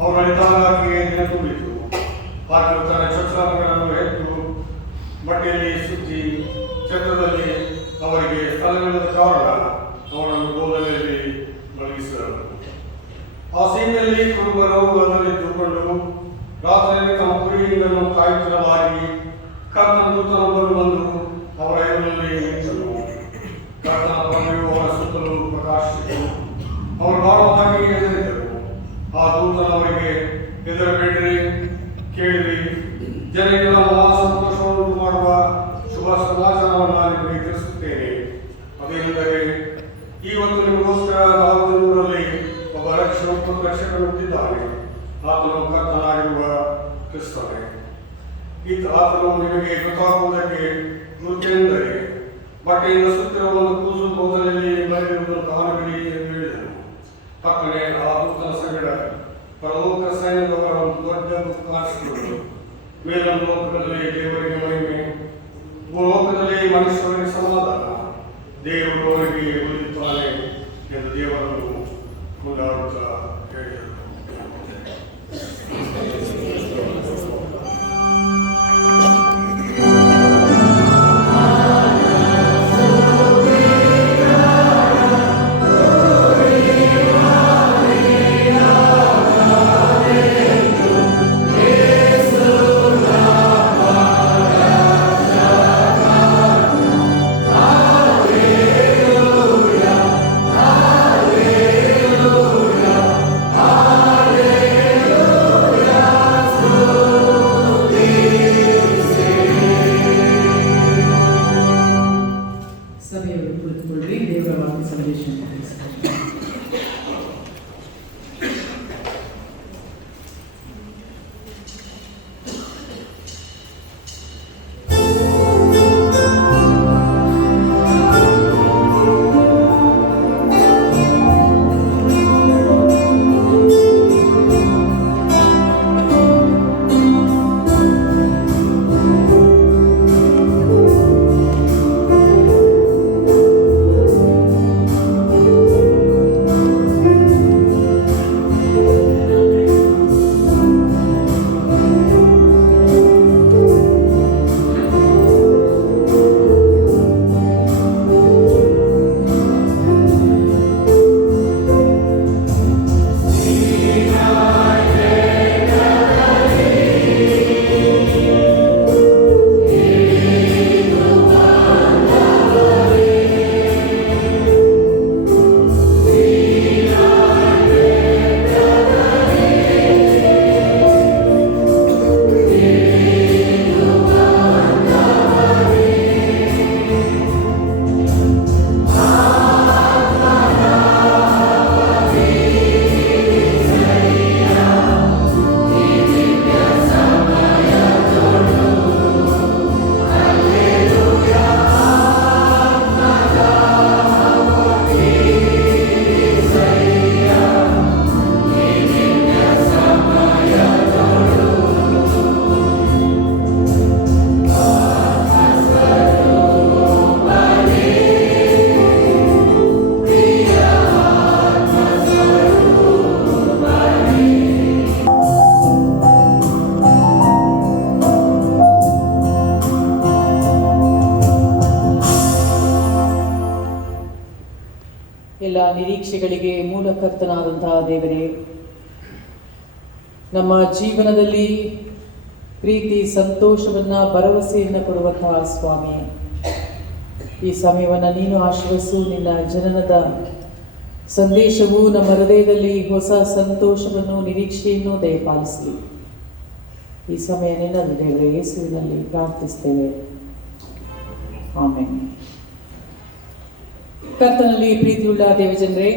ಅವರ ಅಳಿತಾಗಾಕಿಗೆ ದಿನ ತುಂಬಿತು. ಆಕೆಯು ತನ್ನ ಚೊಚ್ಚಲಗಳನ್ನು ಎತ್ತು ಬಟ್ಟೆಯಲ್ಲಿ ಸುತ್ತಿ ಛತ್ರದಲ್ಲಿ ಅವರಿಗೆ ಸ್ಥಳವಿಲ್ಲದ ಕಾರಣ ಅವರನ್ನು ಗೋದಲೆಯಲ್ಲಿ ಮಲಗಿಸಿದರು. ಆ ಸೀಮೆಯಲ್ಲಿ ಕುರುಬರು ಅದರಲ್ಲಿದ್ದುಕೊಂಡು ರಾತ್ರಿಯಲ್ಲಿ ತಮ್ಮ ಕುರಿಗಳನ್ನು ಕಾಯುತ್ತಿರಲಾಗಿ ಕರ್ತನ ದೂತನೊಬ್ಬನು ಬಂದು ಅವರ ಎದುರಲ್ಲಿ ನಿಂತನು. ಕರ್ತನ ಪದವಿಯು ಅವರ ಸುತ್ತಲೂ ಪ್ರಕಾಶಿಸಿತು. ಅವರು ಬಹಳವಾಗಿ ಹೆದರಿದರು. ಆ ದೂತನವರಿಗೆ, ಹೆದರಬೇಡಿರಿ, ಕೇಳಿರಿ, ಜನರಿಗೆಲ್ಲ ಮಹಾ ಸಂತೋಷವನ್ನು ಮಾಡುವ ಶುಭ ಸಮಾಚಾರವನ್ನು ನಾನು ನಿಮಗೆ ತಿಳಿಸುತ್ತೇನೆ. ಅದೇನೆಂದರೆ, ಇವತ್ತು ನಿಮಗೋಸ್ಕರ ದಾವೀದನೂರಲ್ಲಿ ಒಬ್ಬ ರಕ್ಷಕನು ಹುಟ್ಟಿದ್ದಾನೆ. ಆತನು ಕರ್ತನಾಗಿರುವ ಕ್ರಿಸ್ತನೇ. ಆತನು ನಿಮಗೆ ಗೊತ್ತಾಗುವುದಕ್ಕೆ ಗುರುತೆಂದರೆ ಬಟ್ಟೆಯಿಂದ ಸುತ್ತಿರುವ ಒಂದು ಕೂಸು ಗೋದಲೆಯಲ್ಲಿ ಬರೆದಿರುವುದನ್ನು ಕಾಣಬೇಡಿ ಎಂದು ಹೇಳಿದನು. ತಕ್ಕನೆ ಆ ದೂತನ ಸಂಗಡ ಪರಲೋಕ ಸೈನ್ಯದವರ ಒಂದು ದೊಡ್ಡ ಕಾಣಿಸಿಕೊಂಡರು. ಮೇಲೊಂದು ಲೋಕದಲ್ಲಿ ದೇವರಿಗೆ ಮಹಿಮೆ, ಭೂಲೋಕದಲ್ಲಿ ಮನುಷ್ಯರಿಗೆ ಸಮಾಧಾನ. ದೇವರು ಅವರಿಗೆ ಉಳಿದಿದ್ದಾನೆ ಎಂದು ದೇವರನ್ನು ಕೊಂಡಾಡುತ್ತಾ ಹೇಳಿದರು. ನಿರೀಕ್ಷೆಗಳಿಗೆ ಮೂಲಕರ್ತನಾದಂತಹ ದೇವರೇ, ನಮ್ಮ ಜೀವನದಲ್ಲಿ ಪ್ರೀತಿ, ಸಂತೋಷವನ್ನ, ಭರವಸೆಯನ್ನು ಕೊಡುವಂತಹ ಸ್ವಾಮಿ, ಈ ಸಮಯವನ್ನು ನೀನು ಆಶ್ರಯಿಸು. ನಿನ್ನ ಜನನದ ಸಂದೇಶವು ನಮ್ಮ ಹೃದಯದಲ್ಲಿ ಹೊಸ ಸಂತೋಷವನ್ನು, ನಿರೀಕ್ಷೆಯನ್ನು ದಯಪಾಲಿಸಲಿ. ಈ ಸಮಯ ನಿನ್ನದು ದೇವರೇ, ಯೇಸುವಿನಲ್ಲಿ ಪ್ರಾರ್ಥಿಸ್ತೇವೆ, ಆಮೆನ್. ಕರ್ತನಲ್ಲಿ ಪ್ರೀತಿಯುಳ್ಳ ದೇವಜನರೇ,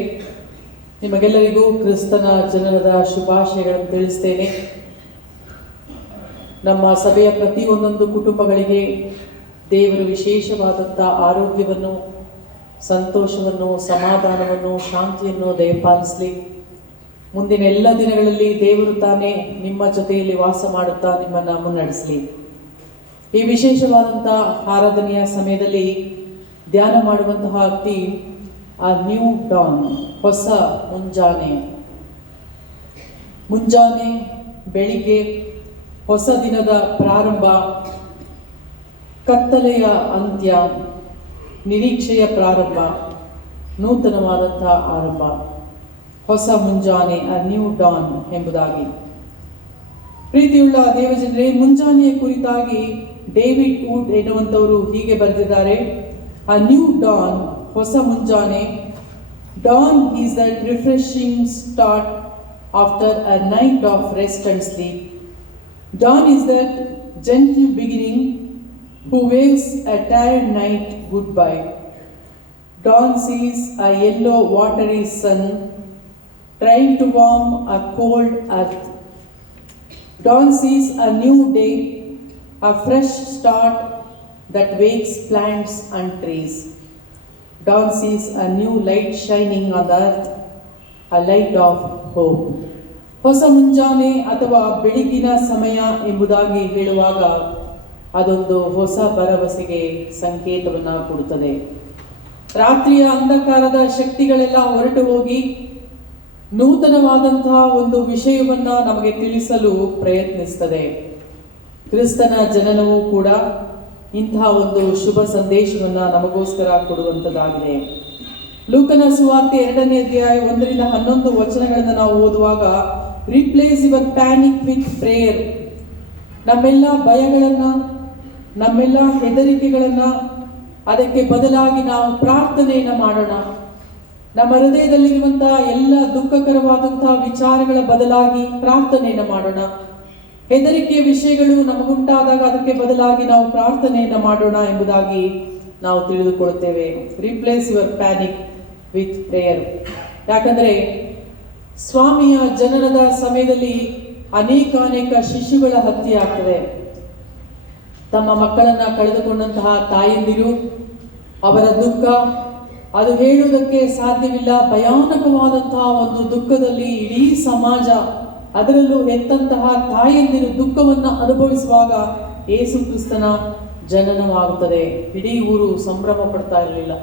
ನಿಮಗೆಲ್ಲರಿಗೂ ಕ್ರಿಸ್ತನ ಜನನದ ಶುಭಾಶಯಗಳನ್ನು ತಿಳಿಸ್ತೇನೆ. ನಮ್ಮ ಸಭೆಯ ಪ್ರತಿಯೊಂದೊಂದು ಕುಟುಂಬಗಳಿಗೆ ದೇವರು ವಿಶೇಷವಾದಂಥ ಆರೋಗ್ಯವನ್ನು, ಸಂತೋಷವನ್ನು, ಸಮಾಧಾನವನ್ನು, ಶಾಂತಿಯನ್ನು ದಯಪಾಲಿಸಲಿ. ಮುಂದಿನ ಎಲ್ಲ ದಿನಗಳಲ್ಲಿ ದೇವರು ತಾನೇ ನಿಮ್ಮ ಜೊತೆಯಲ್ಲಿ ವಾಸ ಮಾಡುತ್ತಾ ನಿಮ್ಮನ್ನು ಮುನ್ನಡೆಸಲಿ. ಈ ವಿಶೇಷವಾದಂಥ ಆರಾಧನೆಯ ಸಮಯದಲ್ಲಿ ಧ್ಯಾನ ಮಾಡುವಂತಹ ಥೀಮ್ ಆ ನ್ಯೂ ಡಾನ್, ಹೊಸ ಮುಂಜಾನೆ. ಮುಂಜಾನೆ, ಬೆಳಿಗ್ಗೆ, ಹೊಸ ದಿನದ ಪ್ರಾರಂಭ, ಕತ್ತಲೆಯ ಅಂತ್ಯ, ನಿರೀಕ್ಷೆಯ ಪ್ರಾರಂಭ, ನೂತನವಾದಂತಹ ಆರಂಭ, ಹೊಸ ಮುಂಜಾನೆ, ಆ ನ್ಯೂ ಡಾನ್ ಎಂಬುದಾಗಿ. ಪ್ರೀತಿಯುಳ್ಳ ದೇವಜನರೇ, ಮುಂಜಾನೆಯ ಕುರಿತಾಗಿ ಡೇವಿಡ್ ವುಡ್ ಎನ್ನುವಂಥವರು ಹೀಗೆ ಬರೆದಿದ್ದಾರೆ: A new dawn, ಹೊಸ ಮುಂಜಾನೆ. Dawn is that refreshing start after a night of rest and sleep. Dawn is that gentle beginning who waves a tired night goodbye. Dawn sees a yellow watery sun trying to warm a cold earth. Dawn sees a new day, a fresh start that wakes plants and trees. Dawn sees a new light shining on the earth, a light of hope. ಹೊಸ ಮುಂಜಾನೆ ಅಥವಾ ಬೆಳಗಿನ ಸಮಯ ಎಂಬುದಾಗಿ ಹೇಳುವಾಗ ಅದೊಂದು ಹೊಸ ಭರವಸೆಗೆ ಸಂಕೇತವನ್ನು ಕೊಡುತ್ತದೆ. ರಾತ್ರಿಯ ಅಂಧಕಾರದ ಶಕ್ತಿಗಳೆಲ್ಲ ಹೊರಟು ಹೋಗಿ ನೂತನವಾದಂತಹ ಒಂದು ವಿಷಯವನ್ನ ನಮಗೆ ತಿಳಿಸಲು ಪ್ರಯತ್ನಿಸುತ್ತದೆ. ಕ್ರಿಸ್ತನ ಜನನವೂ ಕೂಡ ಇಂತಹ ಒಂದು ಶುಭ ಸಂದೇಶವನ್ನು ನಮಗೋಸ್ಕರ ಕೊಡುವಂಥದ್ದಾಗಿದೆ. ಲೂಕನ ಸುವಾರ್ತೆ 2ನೇ ಅಧ್ಯಾಯ 1ರಿಂದ 11 ವಚನಗಳನ್ನು ನಾವು ಓದುವಾಗ, replace your panic with prayer. ನಮ್ಮೆಲ್ಲ ಭಯಗಳನ್ನು, ನಮ್ಮೆಲ್ಲ ಹೆದರಿಕೆಗಳನ್ನು ಅದಕ್ಕೆ ಬದಲಾಗಿ ನಾವು ಪ್ರಾರ್ಥನೆಯನ್ನು ಮಾಡೋಣ. ನಮ್ಮ ಹೃದಯದಲ್ಲಿರುವಂತಹ ಎಲ್ಲ ದುಃಖಕರವಾದಂತಹ ವಿಚಾರಗಳ ಬದಲಾಗಿ ಪ್ರಾರ್ಥನೆಯನ್ನು ಮಾಡೋಣ. ಹೆದರಿಕೆಯ ವಿಷಯಗಳು ನಮಗುಂಟಾದಾಗ ಅದಕ್ಕೆ ಬದಲಾಗಿ ನಾವು ಪ್ರಾರ್ಥನೆಯನ್ನು ಮಾಡೋಣ ಎಂಬುದಾಗಿ ನಾವು ತಿಳಿದುಕೊಳ್ಳುತ್ತೇವೆ. Replace your panic with prayer. ಯಾಕಂದರೆ ಸ್ವಾಮಿಯ ಜನನದ ಸಮಯದಲ್ಲಿ ಅನೇಕ ಶಿಶುಗಳ ಹತ್ಯೆ ಆಗ್ತದೆ. ತಮ್ಮ ಮಕ್ಕಳನ್ನ ಕಳೆದುಕೊಂಡಂತಹ ತಾಯಂದಿರು, ಅವರ ದುಃಖ ಅದು ಹೇಳುವುದಕ್ಕೆ ಸಾಧ್ಯವಿಲ್ಲ. ಭಯಾನಕವಾದಂತಹ ಒಂದು ದುಃಖದಲ್ಲಿ ಇಡೀ ಸಮಾಜ, ಅದರಲ್ಲೂ ಹೆತ್ತಂತಹ ತಾಯಂದಿರು ದುಃಖವನ್ನು ಅನುಭವಿಸುವಾಗ ಯೇಸು ಕ್ರಿಸ್ತನ ಜನನವಾಗುತ್ತದೆ. ಇಡೀ ಊರು ಸಂಭ್ರಮ ಪಡ್ತಾ ಇರಲಿಲ್ಲ,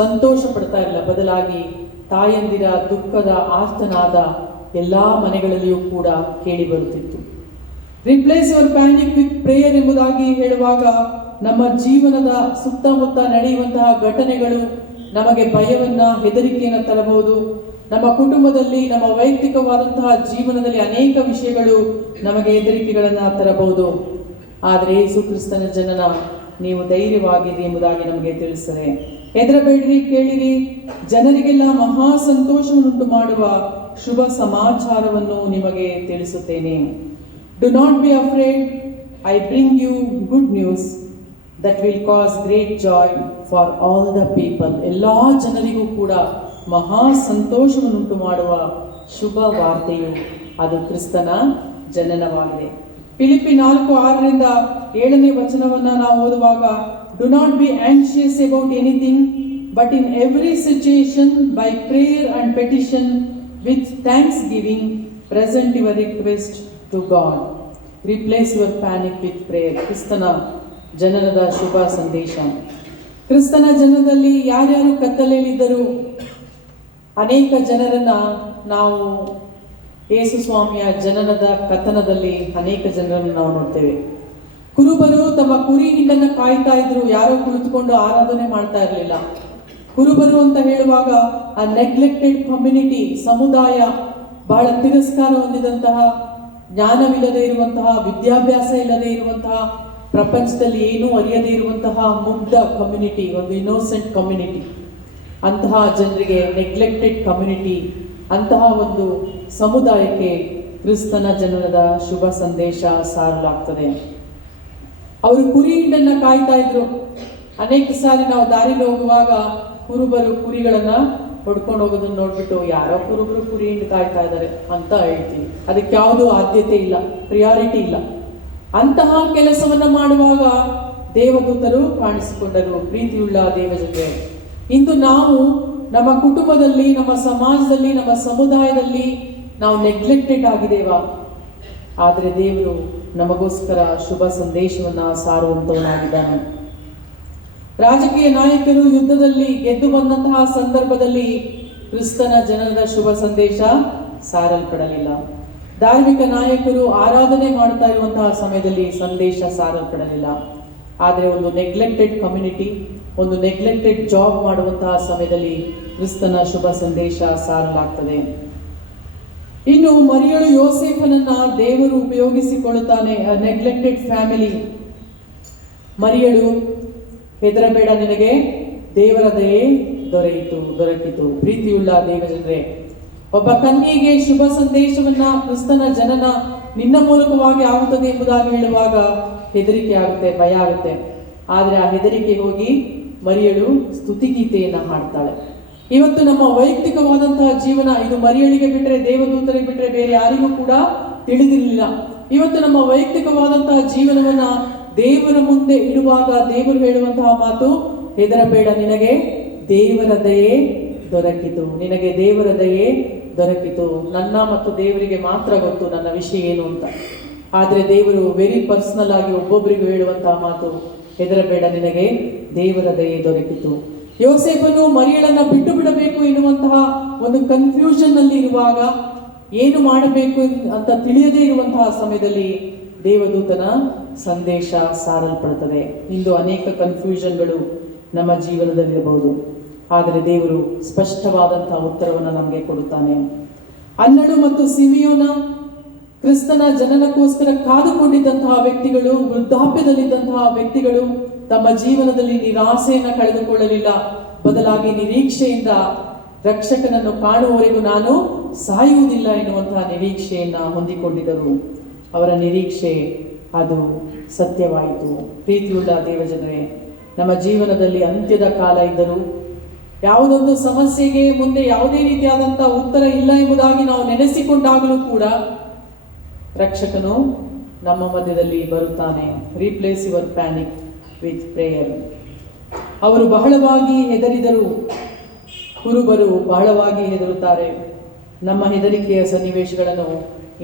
ಸಂತೋಷ ಪಡ್ತಾ ಇರಲಿಲ್ಲ. ಬದಲಾಗಿ ತಾಯಂದಿರ ದುಃಖದ ಆರ್ತನಾದ ಎಲ್ಲ ಮನೆಗಳಲ್ಲಿಯೂ ಕೂಡ ಕೇಳಿ ಬರುತ್ತಿತ್ತು. Replace your panic with prayer ಎಂಬುದಾಗಿ ಹೇಳುವಾಗ ನಮ್ಮ ಜೀವನದ ಸುತ್ತಮುತ್ತ ನಡೆಯುವಂತಹ ಘಟನೆಗಳು ನಮಗೆ ಭಯವನ್ನ, ಹೆದರಿಕೆಯನ್ನು ತರಬಹುದು. ನಮ್ಮ ಕುಟುಂಬದಲ್ಲಿ, ನಮ್ಮ ವೈಯಕ್ತಿಕವಾದಂತಹ ಜೀವನದಲ್ಲಿ ಅನೇಕ ವಿಷಯಗಳು ನಮಗೆ ಹೆದರಿಕೆಗಳನ್ನು ತರಬಹುದು. ಆದರೆ ಯೇಸು ಕ್ರಿಸ್ತನ ಜನನ, ನೀವು ಧೈರ್ಯವಾಗಿರಿ ಎಂಬುದಾಗಿ ನಮಗೆ ತಿಳಿಸ್ತದೆ. ಹೆದರಬೇಡ್ರಿ, ಕೇಳಿರಿ, ಜನರಿಗೆಲ್ಲ ಮಹಾ ಸಂತೋಷವನ್ನುಂಟು ಮಾಡುವ ಶುಭ ಸಮಾಚಾರವನ್ನು ನಿಮಗೆ ತಿಳಿಸುತ್ತೇನೆ. Do not be afraid, I bring you good news that will cause great joy for all the people. ಎಲ್ಲ ಜನರಿಗೂ ಕೂಡ ಮಹಾ ಸಂತೋಷವನ್ನುಂಟು ಮಾಡುವ ಶುಭ ವಾರ್ತೆಯು ಅದು ಕ್ರಿಸ್ತನ ಜನನವಾಗಿದೆ. ಫಿಲಿಪ್ಪಿ 4:6ರಿಂದ 7ನೇ ವಚನವನ್ನು ನಾವು ಓದುವಾಗ, do not be anxious about anything but in every situation by prayer and petition with thanksgiving present your request to God. Replace your panic with prayer. ಕ್ರಿಸ್ತನ ಜನನದ ಶುಭ ಸಂದೇಶ. ಕ್ರಿಸ್ತನ ಜನನದಲ್ಲಿ ಯಾರ್ಯಾರು ಕತ್ತಲೆಯಲ್ಲಿದ್ದರು, ಅನೇಕ ಜನರನ್ನ ನಾವು ಯೇಸು ಸ್ವಾಮಿಯ ಜನನದ ಕಥನದಲ್ಲಿ ಅನೇಕ ಜನರನ್ನು ನಾವು ನೋಡ್ತೇವೆ. ಕುರುಬರು ತಮ್ಮ ಕುರಿ ಹಿಂಡನ್ನು ಕಾಯ್ತಾ ಇದ್ರು, ಯಾರೋ ಕುಳಿತುಕೊಂಡು ಆರಾಧನೆ ಮಾಡ್ತಾ ಇರಲಿಲ್ಲ. ಕುರುಬರು ಅಂತ ಹೇಳುವಾಗ ಆ ನೆಗ್ಲೆಕ್ಟೆಡ್ ಕಮ್ಯುನಿಟಿ, ಸಮುದಾಯ, ಬಹಳ ತಿರಸ್ಕಾರ ಹೊಂದಿದಂತಹ, ಜ್ಞಾನವಿಲ್ಲದೆ ಇರುವಂತಹ, ವಿದ್ಯಾಭ್ಯಾಸ ಇಲ್ಲದೆ ಇರುವಂತಹ, ಪ್ರಪಂಚದಲ್ಲಿ ಏನೂ ಅರಿಯದೇ ಇರುವಂತಹ ಮುಗ್ಧ ಕಮ್ಯುನಿಟಿ, ಒಂದು ಇನ್ನೋಸೆಂಟ್ ಕಮ್ಯುನಿಟಿ, ಅಂತಹ ಜನರಿಗೆ, ನೆಗ್ಲೆಕ್ಟೆಡ್ ಕಮ್ಯುನಿಟಿ, ಅಂತಹ ಒಂದು ಸಮುದಾಯಕ್ಕೆ ಕ್ರಿಸ್ತನ ಜನನದ ಶುಭ ಸಂದೇಶ ಸಾರಲಾಗ್ತದೆ. ಅವರು ಕುರಿ ಹಿಂಡನ್ನ ಕಾಯ್ತಾ ಇದ್ರು. ಅನೇಕ ಸಾರಿ ನಾವು ದಾರಿಲಿ ಹೋಗುವಾಗ ಕುರುಬರು ಕುರಿಗಳನ್ನ ಹೊಡ್ಕೊಂಡು ಹೋಗೋದನ್ನ ನೋಡ್ಬಿಟ್ಟು ಯಾರೋ ಕುರುಬರು ಕುರಿ ಹಿಂಡು ಕಾಯ್ತಾ ಇದ್ದಾರೆ ಅಂತ ಹೇಳ್ತೀವಿ. ಅದಕ್ಕೆ ಯಾವುದೂ ಆದ್ಯತೆ ಇಲ್ಲ, ಪ್ರಿಯಾರಿಟಿ ಇಲ್ಲ. ಅಂತಹ ಕೆಲಸವನ್ನ ಮಾಡುವಾಗ ದೇವದೂತರು ಕಾಣಿಸಿಕೊಂಡರು. ಪ್ರೀತಿಯುಳ್ಳ ದೇವಜನರೇ, ಇಂದು ನಾವು ನಮ್ಮ ಕುಟುಂಬದಲ್ಲಿ, ನಮ್ಮ ಸಮಾಜದಲ್ಲಿ, ನಮ್ಮ ಸಮುದಾಯದಲ್ಲಿ ನಾವು ನೆಗ್ಲೆಕ್ಟೆಡ್ ಆಗಿದ್ದೇವಾ? ಆದರೆ ದೇವರು ನಮಗೋಸ್ಕರ ಶುಭ ಸಂದೇಶವನ್ನ ಸಾರುವಂತವನಾಗಿದ್ದಾನೆ. ರಾಜಕೀಯ ನಾಯಕರು ಯುದ್ಧದಲ್ಲಿ ಗೆದ್ದು ಬಂದಂತಹ ಸಂದರ್ಭದಲ್ಲಿ ಕ್ರಿಸ್ತನ ಜನನದ ಶುಭ ಸಂದೇಶ ಸಾರಲ್ಪಡಲಿಲ್ಲ. ಧಾರ್ಮಿಕ ನಾಯಕರು ಆರಾಧನೆ ಮಾಡ್ತಾ ಇರುವಂತಹ ಸಮಯದಲ್ಲಿ ಸಂದೇಶ ಸಾರಲ್ಪಡಲಿಲ್ಲ. ಆದರೆ ಒಂದು ನೆಗ್ಲೆಕ್ಟೆಡ್ ಕಮ್ಯುನಿಟಿ, ಒಂದು ನೆಗ್ಲೆಕ್ಟೆಡ್ ಜಾಬ್ ಮಾಡುವಂತಹ ಸಮಯದಲ್ಲಿ ಕ್ರಿಸ್ತನ ಶುಭ ಸಂದೇಶ ಸಾರಲಾಗ್ತದೆ. ಇನ್ನು ಮರಿಯಳು ಯೋಸೇಫನನ್ನ ದೇವರು ಉಪಯೋಗಿಸಿಕೊಳ್ಳುತ್ತಾನೆ. Neglected family. ಮರಿಯಳು, ಹೆದರಬೇಡ, ನಿನಗೆ ದೇವರ ದಯೆ ದೊರಕಿತು. ಪ್ರೀತಿಯುಳ್ಳ ದೇವಜನರೇ, ಒಬ್ಬ ಕನ್ಯೆಗೆ ಶುಭ ಸಂದೇಶವನ್ನ, ಕ್ರಿಸ್ತನ ಜನನ ನಿನ್ನ ಮೂಲಕವಾಗಿ ಆಗುತ್ತದೆ ಎಂಬುದಾಗಿ ಹೇಳುವಾಗ ಹೆದರಿಕೆ ಆಗುತ್ತೆ, ಭಯ ಆಗುತ್ತೆ. ಆದರೆ ಆ ಹೆದರಿಕೆ ಹೋಗಿ ಮರಿಯಳು ಸ್ತುತಿಗೀತೆಯನ್ನ ಹಾಡ್ತಾಳೆ. ಇವತ್ತು ನಮ್ಮ ವೈಯಕ್ತಿಕವಾದಂತಹ ಜೀವನ, ಇದು ಮರಿಯಳಿಗೆ ಬಿಟ್ಟರೆ, ದೇವದೂತರಿಗೆ ಬಿಟ್ಟರೆ ಬೇರೆ ಯಾರಿಗೂ ಕೂಡ ತಿಳಿದಿರಲಿಲ್ಲ. ಇವತ್ತು ನಮ್ಮ ವೈಯಕ್ತಿಕವಾದಂತಹ ಜೀವನವನ್ನ ದೇವರ ಮುಂದೆ ಇಡುವಾಗ ದೇವರು ಹೇಳುವಂತಹ ಮಾತು, ಹೆದರಬೇಡ, ನಿನಗೆ ದೇವರ ದಯೆ ದೊರಕಿತು. ನಿನಗೆ ದೇವರ ದಯೆ ದೊರಕಿತು. ನನ್ನ ಮತ್ತು ದೇವರಿಗೆ ಮಾತ್ರ ಗೊತ್ತು ನನ್ನ ವಿಷಯ ಏನು ಅಂತ. ಆದರೆ ದೇವರು ವೆರಿ ಪರ್ಸನಲ್ ಆಗಿ ಒಬ್ಬೊಬ್ಬರಿಗೂ ಹೇಳುವಂತಹ ಮಾತು, ಹೆದರಬೇಡ, ನಿನಗೆ ದೇವರ ದಯೆ ದೊರಕಿತು. ಯೋಸೇಫನು ಮರಿಯಳನ್ನ ಬಿಟ್ಟು ಬಿಡಬೇಕು ಎನ್ನುವಂತಹ ಒಂದು ಕನ್ಫ್ಯೂಷನ್ ನಲ್ಲಿ ಇರುವಾಗ, ಏನು ಮಾಡಬೇಕು ಅಂತ ತಿಳಿಯದೇ ಇರುವಂತಹ ಸಮಯದಲ್ಲಿ ದೇವದೂತನ ಸಂದೇಶ ಸಾರಲ್ಪಡುತ್ತದೆ. ಇಂದು ಅನೇಕ ಕನ್ಫ್ಯೂಷನ್ಗಳು ನಮ್ಮ ಜೀವನದಲ್ಲಿರಬಹುದು, ಆದರೆ ದೇವರು ಸ್ಪಷ್ಟವಾದಂತಹ ಉತ್ತರವನ್ನು ನಮಗೆ ಕೊಡುತ್ತಾನೆ. ಅನ್ನಳು ಮತ್ತು ಸಿಮಿಯೋನ ಕ್ರಿಸ್ತನ ಜನನಕ್ಕೋಸ್ಕರ ಕಾದುಕೊಂಡಿದ್ದಂತಹ ವ್ಯಕ್ತಿಗಳು, ವೃದ್ಧಾಪ್ಯದಲ್ಲಿದ್ದಂತಹ ವ್ಯಕ್ತಿಗಳು ತಮ್ಮ ಜೀವನದಲ್ಲಿ ನಿರಾಸೆಯನ್ನ ಕಳೆದುಕೊಳ್ಳಲಿಲ್ಲ. ಬದಲಾಗಿ ನಿರೀಕ್ಷೆಯಿಂದ ರಕ್ಷಕನನ್ನು ಕಾಣುವವರೆಗೂ ನಾನು ಸಾಯುವುದಿಲ್ಲ ಎನ್ನುವಂತಹ ನಿರೀಕ್ಷೆಯನ್ನ ಹೊಂದಿಕೊಂಡಿದ್ದರು. ಅವರ ನಿರೀಕ್ಷೆ ಅದು ಸತ್ಯವಾಯಿತು. ಪ್ರೀತಿಯುಳ್ಳ ದೇವಜನರೇ, ನಮ್ಮ ಜೀವನದಲ್ಲಿ ಅಂತ್ಯದ ಕಾಲ ಇದ್ದರೂ, ಯಾವುದೊಂದು ಸಮಸ್ಯೆಗೆ ಮುಂದೆ ಯಾವುದೇ ರೀತಿಯಾದಂತಹ ಉತ್ತರ ಇಲ್ಲ ಎಂಬುದಾಗಿ ನಾವು ನೆನೆಸಿಕೊಂಡಾಗಲೂ ಕೂಡ ರಕ್ಷಕನು ನಮ್ಮ ಮಧ್ಯದಲ್ಲಿ ಬರುತ್ತಾನೆ. Replace your panic with prayer. ಅವರು ಬಹಳವಾಗಿ ಹೆದರಿದರು. ಕುರುಬರು ಬಹಳವಾಗಿ ಹೆದರುತ್ತಾರೆ. ನಮ್ಮ ಹೆದರಿಕೆಯ ಸನ್ನಿವೇಶಗಳನ್ನು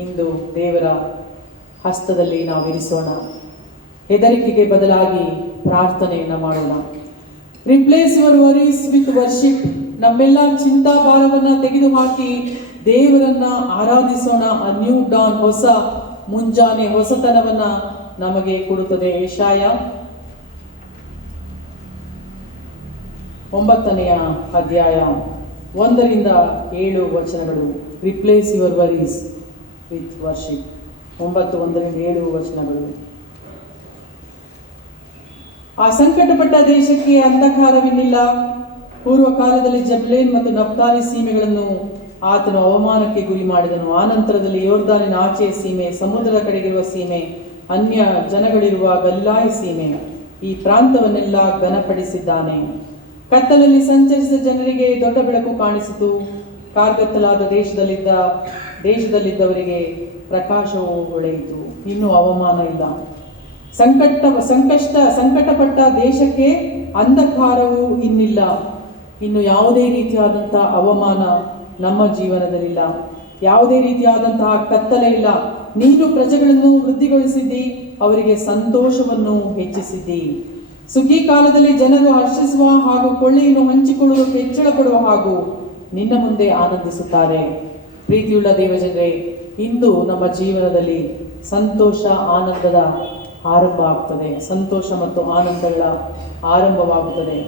ಇಂದು ದೇವರ ಹಸ್ತದಲ್ಲಿ ನಾವು ಇರಿಸೋಣ. ಹೆದರಿಕೆಗೆ ಬದಲಾಗಿ ಪ್ರಾರ್ಥನೆಯನ್ನು ಮಾಡೋಣ. Replace your worries with worship. ನಮ್ಮೆಲ್ಲ ಚಿಂತಾಭಾರವನ್ನ ತೆಗೆದುಹಾಕಿ ದೇವರನ್ನ ಆರಾಧಿಸೋಣ. ಅ ನ್ಯೂ ಡಾನ್, ಹೊಸ ಮುಂಜಾನೆ, ಹೊಸತನವನ್ನ ನಮಗೆ ಕೊಡುತ್ತದೆ. ಯೆಶಾಯ 9ನೇ ಅಧ್ಯಾಯ 1-7 replace your worries with worship. 9:1-7. ಆ ಸಂಕಟಪಟ್ಟ ದೇಶಕ್ಕೆ ಅಂಧಕಾರವಿರಲಿಲ್ಲ. ಪೂರ್ವ ಕಾಲದಲ್ಲಿ ಜಬ್ಲೇನ್ ಮತ್ತು ನಫ್ತಾಲಿ ಸೀಮೆಗಳನ್ನು ಆತನು ಅವಮಾನಕ್ಕೆ ಗುರಿ ಮಾಡಿದನು. ಆನಂತರದಲ್ಲಿ ಯೋರ್ದಾನಿನ ಆಚೆಯ ಸೀಮೆ, ಸಮುದ್ರದ ಕಡೆಗಿರುವ ಸೀಮೆ, ಅನ್ಯ ಜನಗಳಿರುವ ಗಲ್ಲಾಯಿ ಸೀಮೆ, ಈ ಪ್ರಾಂತವನ್ನೆಲ್ಲ ಘನಪಡಿಸಿದ್ದಾನೆ. ಕತ್ತಲಲ್ಲಿ ಸಂಚರಿಸಿದ ಜನರಿಗೆ ದೊಡ್ಡ ಬೆಳಕು ಕಾಣಿಸಿತು. ಕಾರ್ಗತ್ತಲಾದ ದೇಶದಲ್ಲಿದ್ದವರಿಗೆ ಪ್ರಕಾಶವು ಹೊಳೆಯಿತು. ಇನ್ನೂ ಅವಮಾನ ಇಲ್ಲ. ಸಂಕಟಪಟ್ಟ ದೇಶಕ್ಕೆ ಅಂಧಕಾರವು ಇನ್ನಿಲ್ಲ. ಇನ್ನು ಯಾವುದೇ ರೀತಿಯಾದಂತಹ ಅವಮಾನ ನಮ್ಮ ಜೀವನದಲ್ಲಿಲ್ಲ. ಯಾವುದೇ ರೀತಿಯಾದಂತಹ ಕತ್ತಲೆ ಇಲ್ಲ. ನೀನು ಪ್ರಜೆಗಳನ್ನು ವೃದ್ಧಿಗೊಳಿಸಿದ್ದಿ, ಅವರಿಗೆ ಸಂತೋಷವನ್ನು ಹೆಚ್ಚಿಸಿದ್ದಿ. ಸುಗ್ಗಿ ಕಾಲದಲ್ಲಿ ಜನರು ಹರ್ಷಿಸುವ ಹಾಗೂ ಕೊಳ್ಳೆಯನ್ನು ಹಂಚಿಕೊಳ್ಳುವುದಕ್ಕೆ ಹೆಚ್ಚಳ ಪಡುವ ಹಾಗೂ ನಿನ್ನ ಮುಂದೆ ಆನಂದಿಸುತ್ತಾರೆ. ಪ್ರೀತಿಯುಳ್ಳ ದೇವಜನರೇ, ಇಂದು ನಮ್ಮ ಜೀವನದಲ್ಲಿ ಸಂತೋಷ, ಆನಂದದ ಆರಂಭ ಆಗ್ತದೆ. ಸಂತೋಷ ಮತ್ತು ಆನಂದಗಳ ಆರಂಭವಾಗುತ್ತದೆ.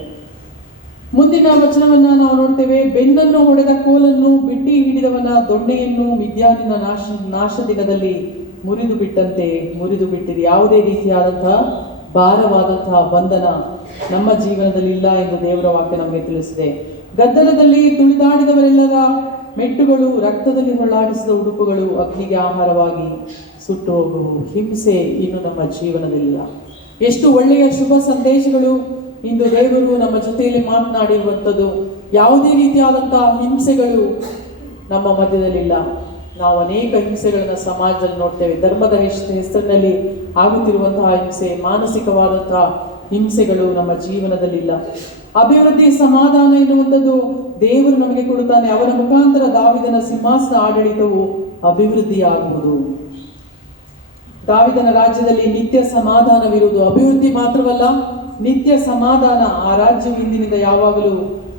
ಮುಂದಿನ ವಚನವನ್ನ ನಾವು ನೋಡ್ತೇವೆ. ಬೆನ್ನನ್ನು ಹೊಡೆದ ಕೋಲನ್ನು ಬಿಟ್ಟಿ ಹಿಡಿದವನ ದೊಣ್ಣೆಯನ್ನು ಮಿದ್ಯಾನಿನ ನಾಶ ದಿನದಲ್ಲಿ ಮುರಿದು ಬಿಟ್ಟಂತೆ ಮುರಿದು ಬಿಟ್ಟಿದೆ. ಯಾವುದೇ ರೀತಿಯಾದಂತಹ ಭಾರವಾದಂತಹ ಬಂಧನ ನಮ್ಮ ಜೀವನದಲ್ಲಿ ಇಲ್ಲ ಎಂದು ದೇವರ ವಾಕ್ಯ ನಮಗೆ ತಿಳಿಸಿದೆ. ಗದ್ದಲದಲ್ಲಿ ತುಳಿದಾಡಿದವರೆಲ್ಲರ ಮೆಟ್ಟುಗಳು, ರಕ್ತದಲ್ಲಿ ಹೊರಳಾಡಿಸಿದ ಉಡುಪುಗಳು ಅಗ್ನಿಗೆ ಆಹಾರವಾಗಿ ಸುಟ್ಟು ಹೋಗುವು. ಹಿಂಸೆ ಇನ್ನು ನಮ್ಮ ಜೀವನದಲ್ಲಿಲ್ಲ. ಎಷ್ಟು ಒಳ್ಳೆಯ ಶುಭ ಸಂದೇಶಗಳು ಇಂದು ದೇವರು ನಮ್ಮ ಜೊತೆಯಲ್ಲಿ ಮಾತನಾಡಿರುವಂಥದ್ದು. ಯಾವುದೇ ರೀತಿಯಾದಂತಹ ಹಿಂಸೆಗಳು ನಮ್ಮ ಮಧ್ಯದಲ್ಲಿಲ್ಲ. ನಾವು ಅನೇಕ ಹಿಂಸೆಗಳನ್ನ ಸಮಾಜದಲ್ಲಿ ನೋಡ್ತೇವೆ. ಧರ್ಮದ ಹೆಸರಿನಲ್ಲಿ ಆಗುತ್ತಿರುವಂತಹ ಹಿಂಸೆ, ಮಾನಸಿಕವಾದಂತಹ ಹಿಂಸೆಗಳು ನಮ್ಮ ಜೀವನದಲ್ಲಿಲ್ಲ. ಅಭಿವೃದ್ಧಿ, ಸಮಾಧಾನ ಎನ್ನುವಂಥದ್ದು ದೇವರು ನಮಗೆ ಕೊಡುತ್ತಾನೆ. ಅವನ ಮುಖಾಂತರ ದಾವಿದನ ಸಿಂಹಾಸನ ಆಡಳಿತವು ಅಭಿವೃದ್ಧಿಯಾಗುವುದು. ದಾವಿದನ ರಾಜ್ಯದಲ್ಲಿ ನಿತ್ಯ ಸಮಾಧಾನವಿರುವುದು. ಅಭಿವೃದ್ಧಿ ಮಾತ್ರವಲ್ಲ, ನಿತ್ಯ ಸಮಾಧಾನ. ಆ ರಾಜ್ಯವು ಇಂದಿನಿಂದ ಯಾವಾಗಲೂ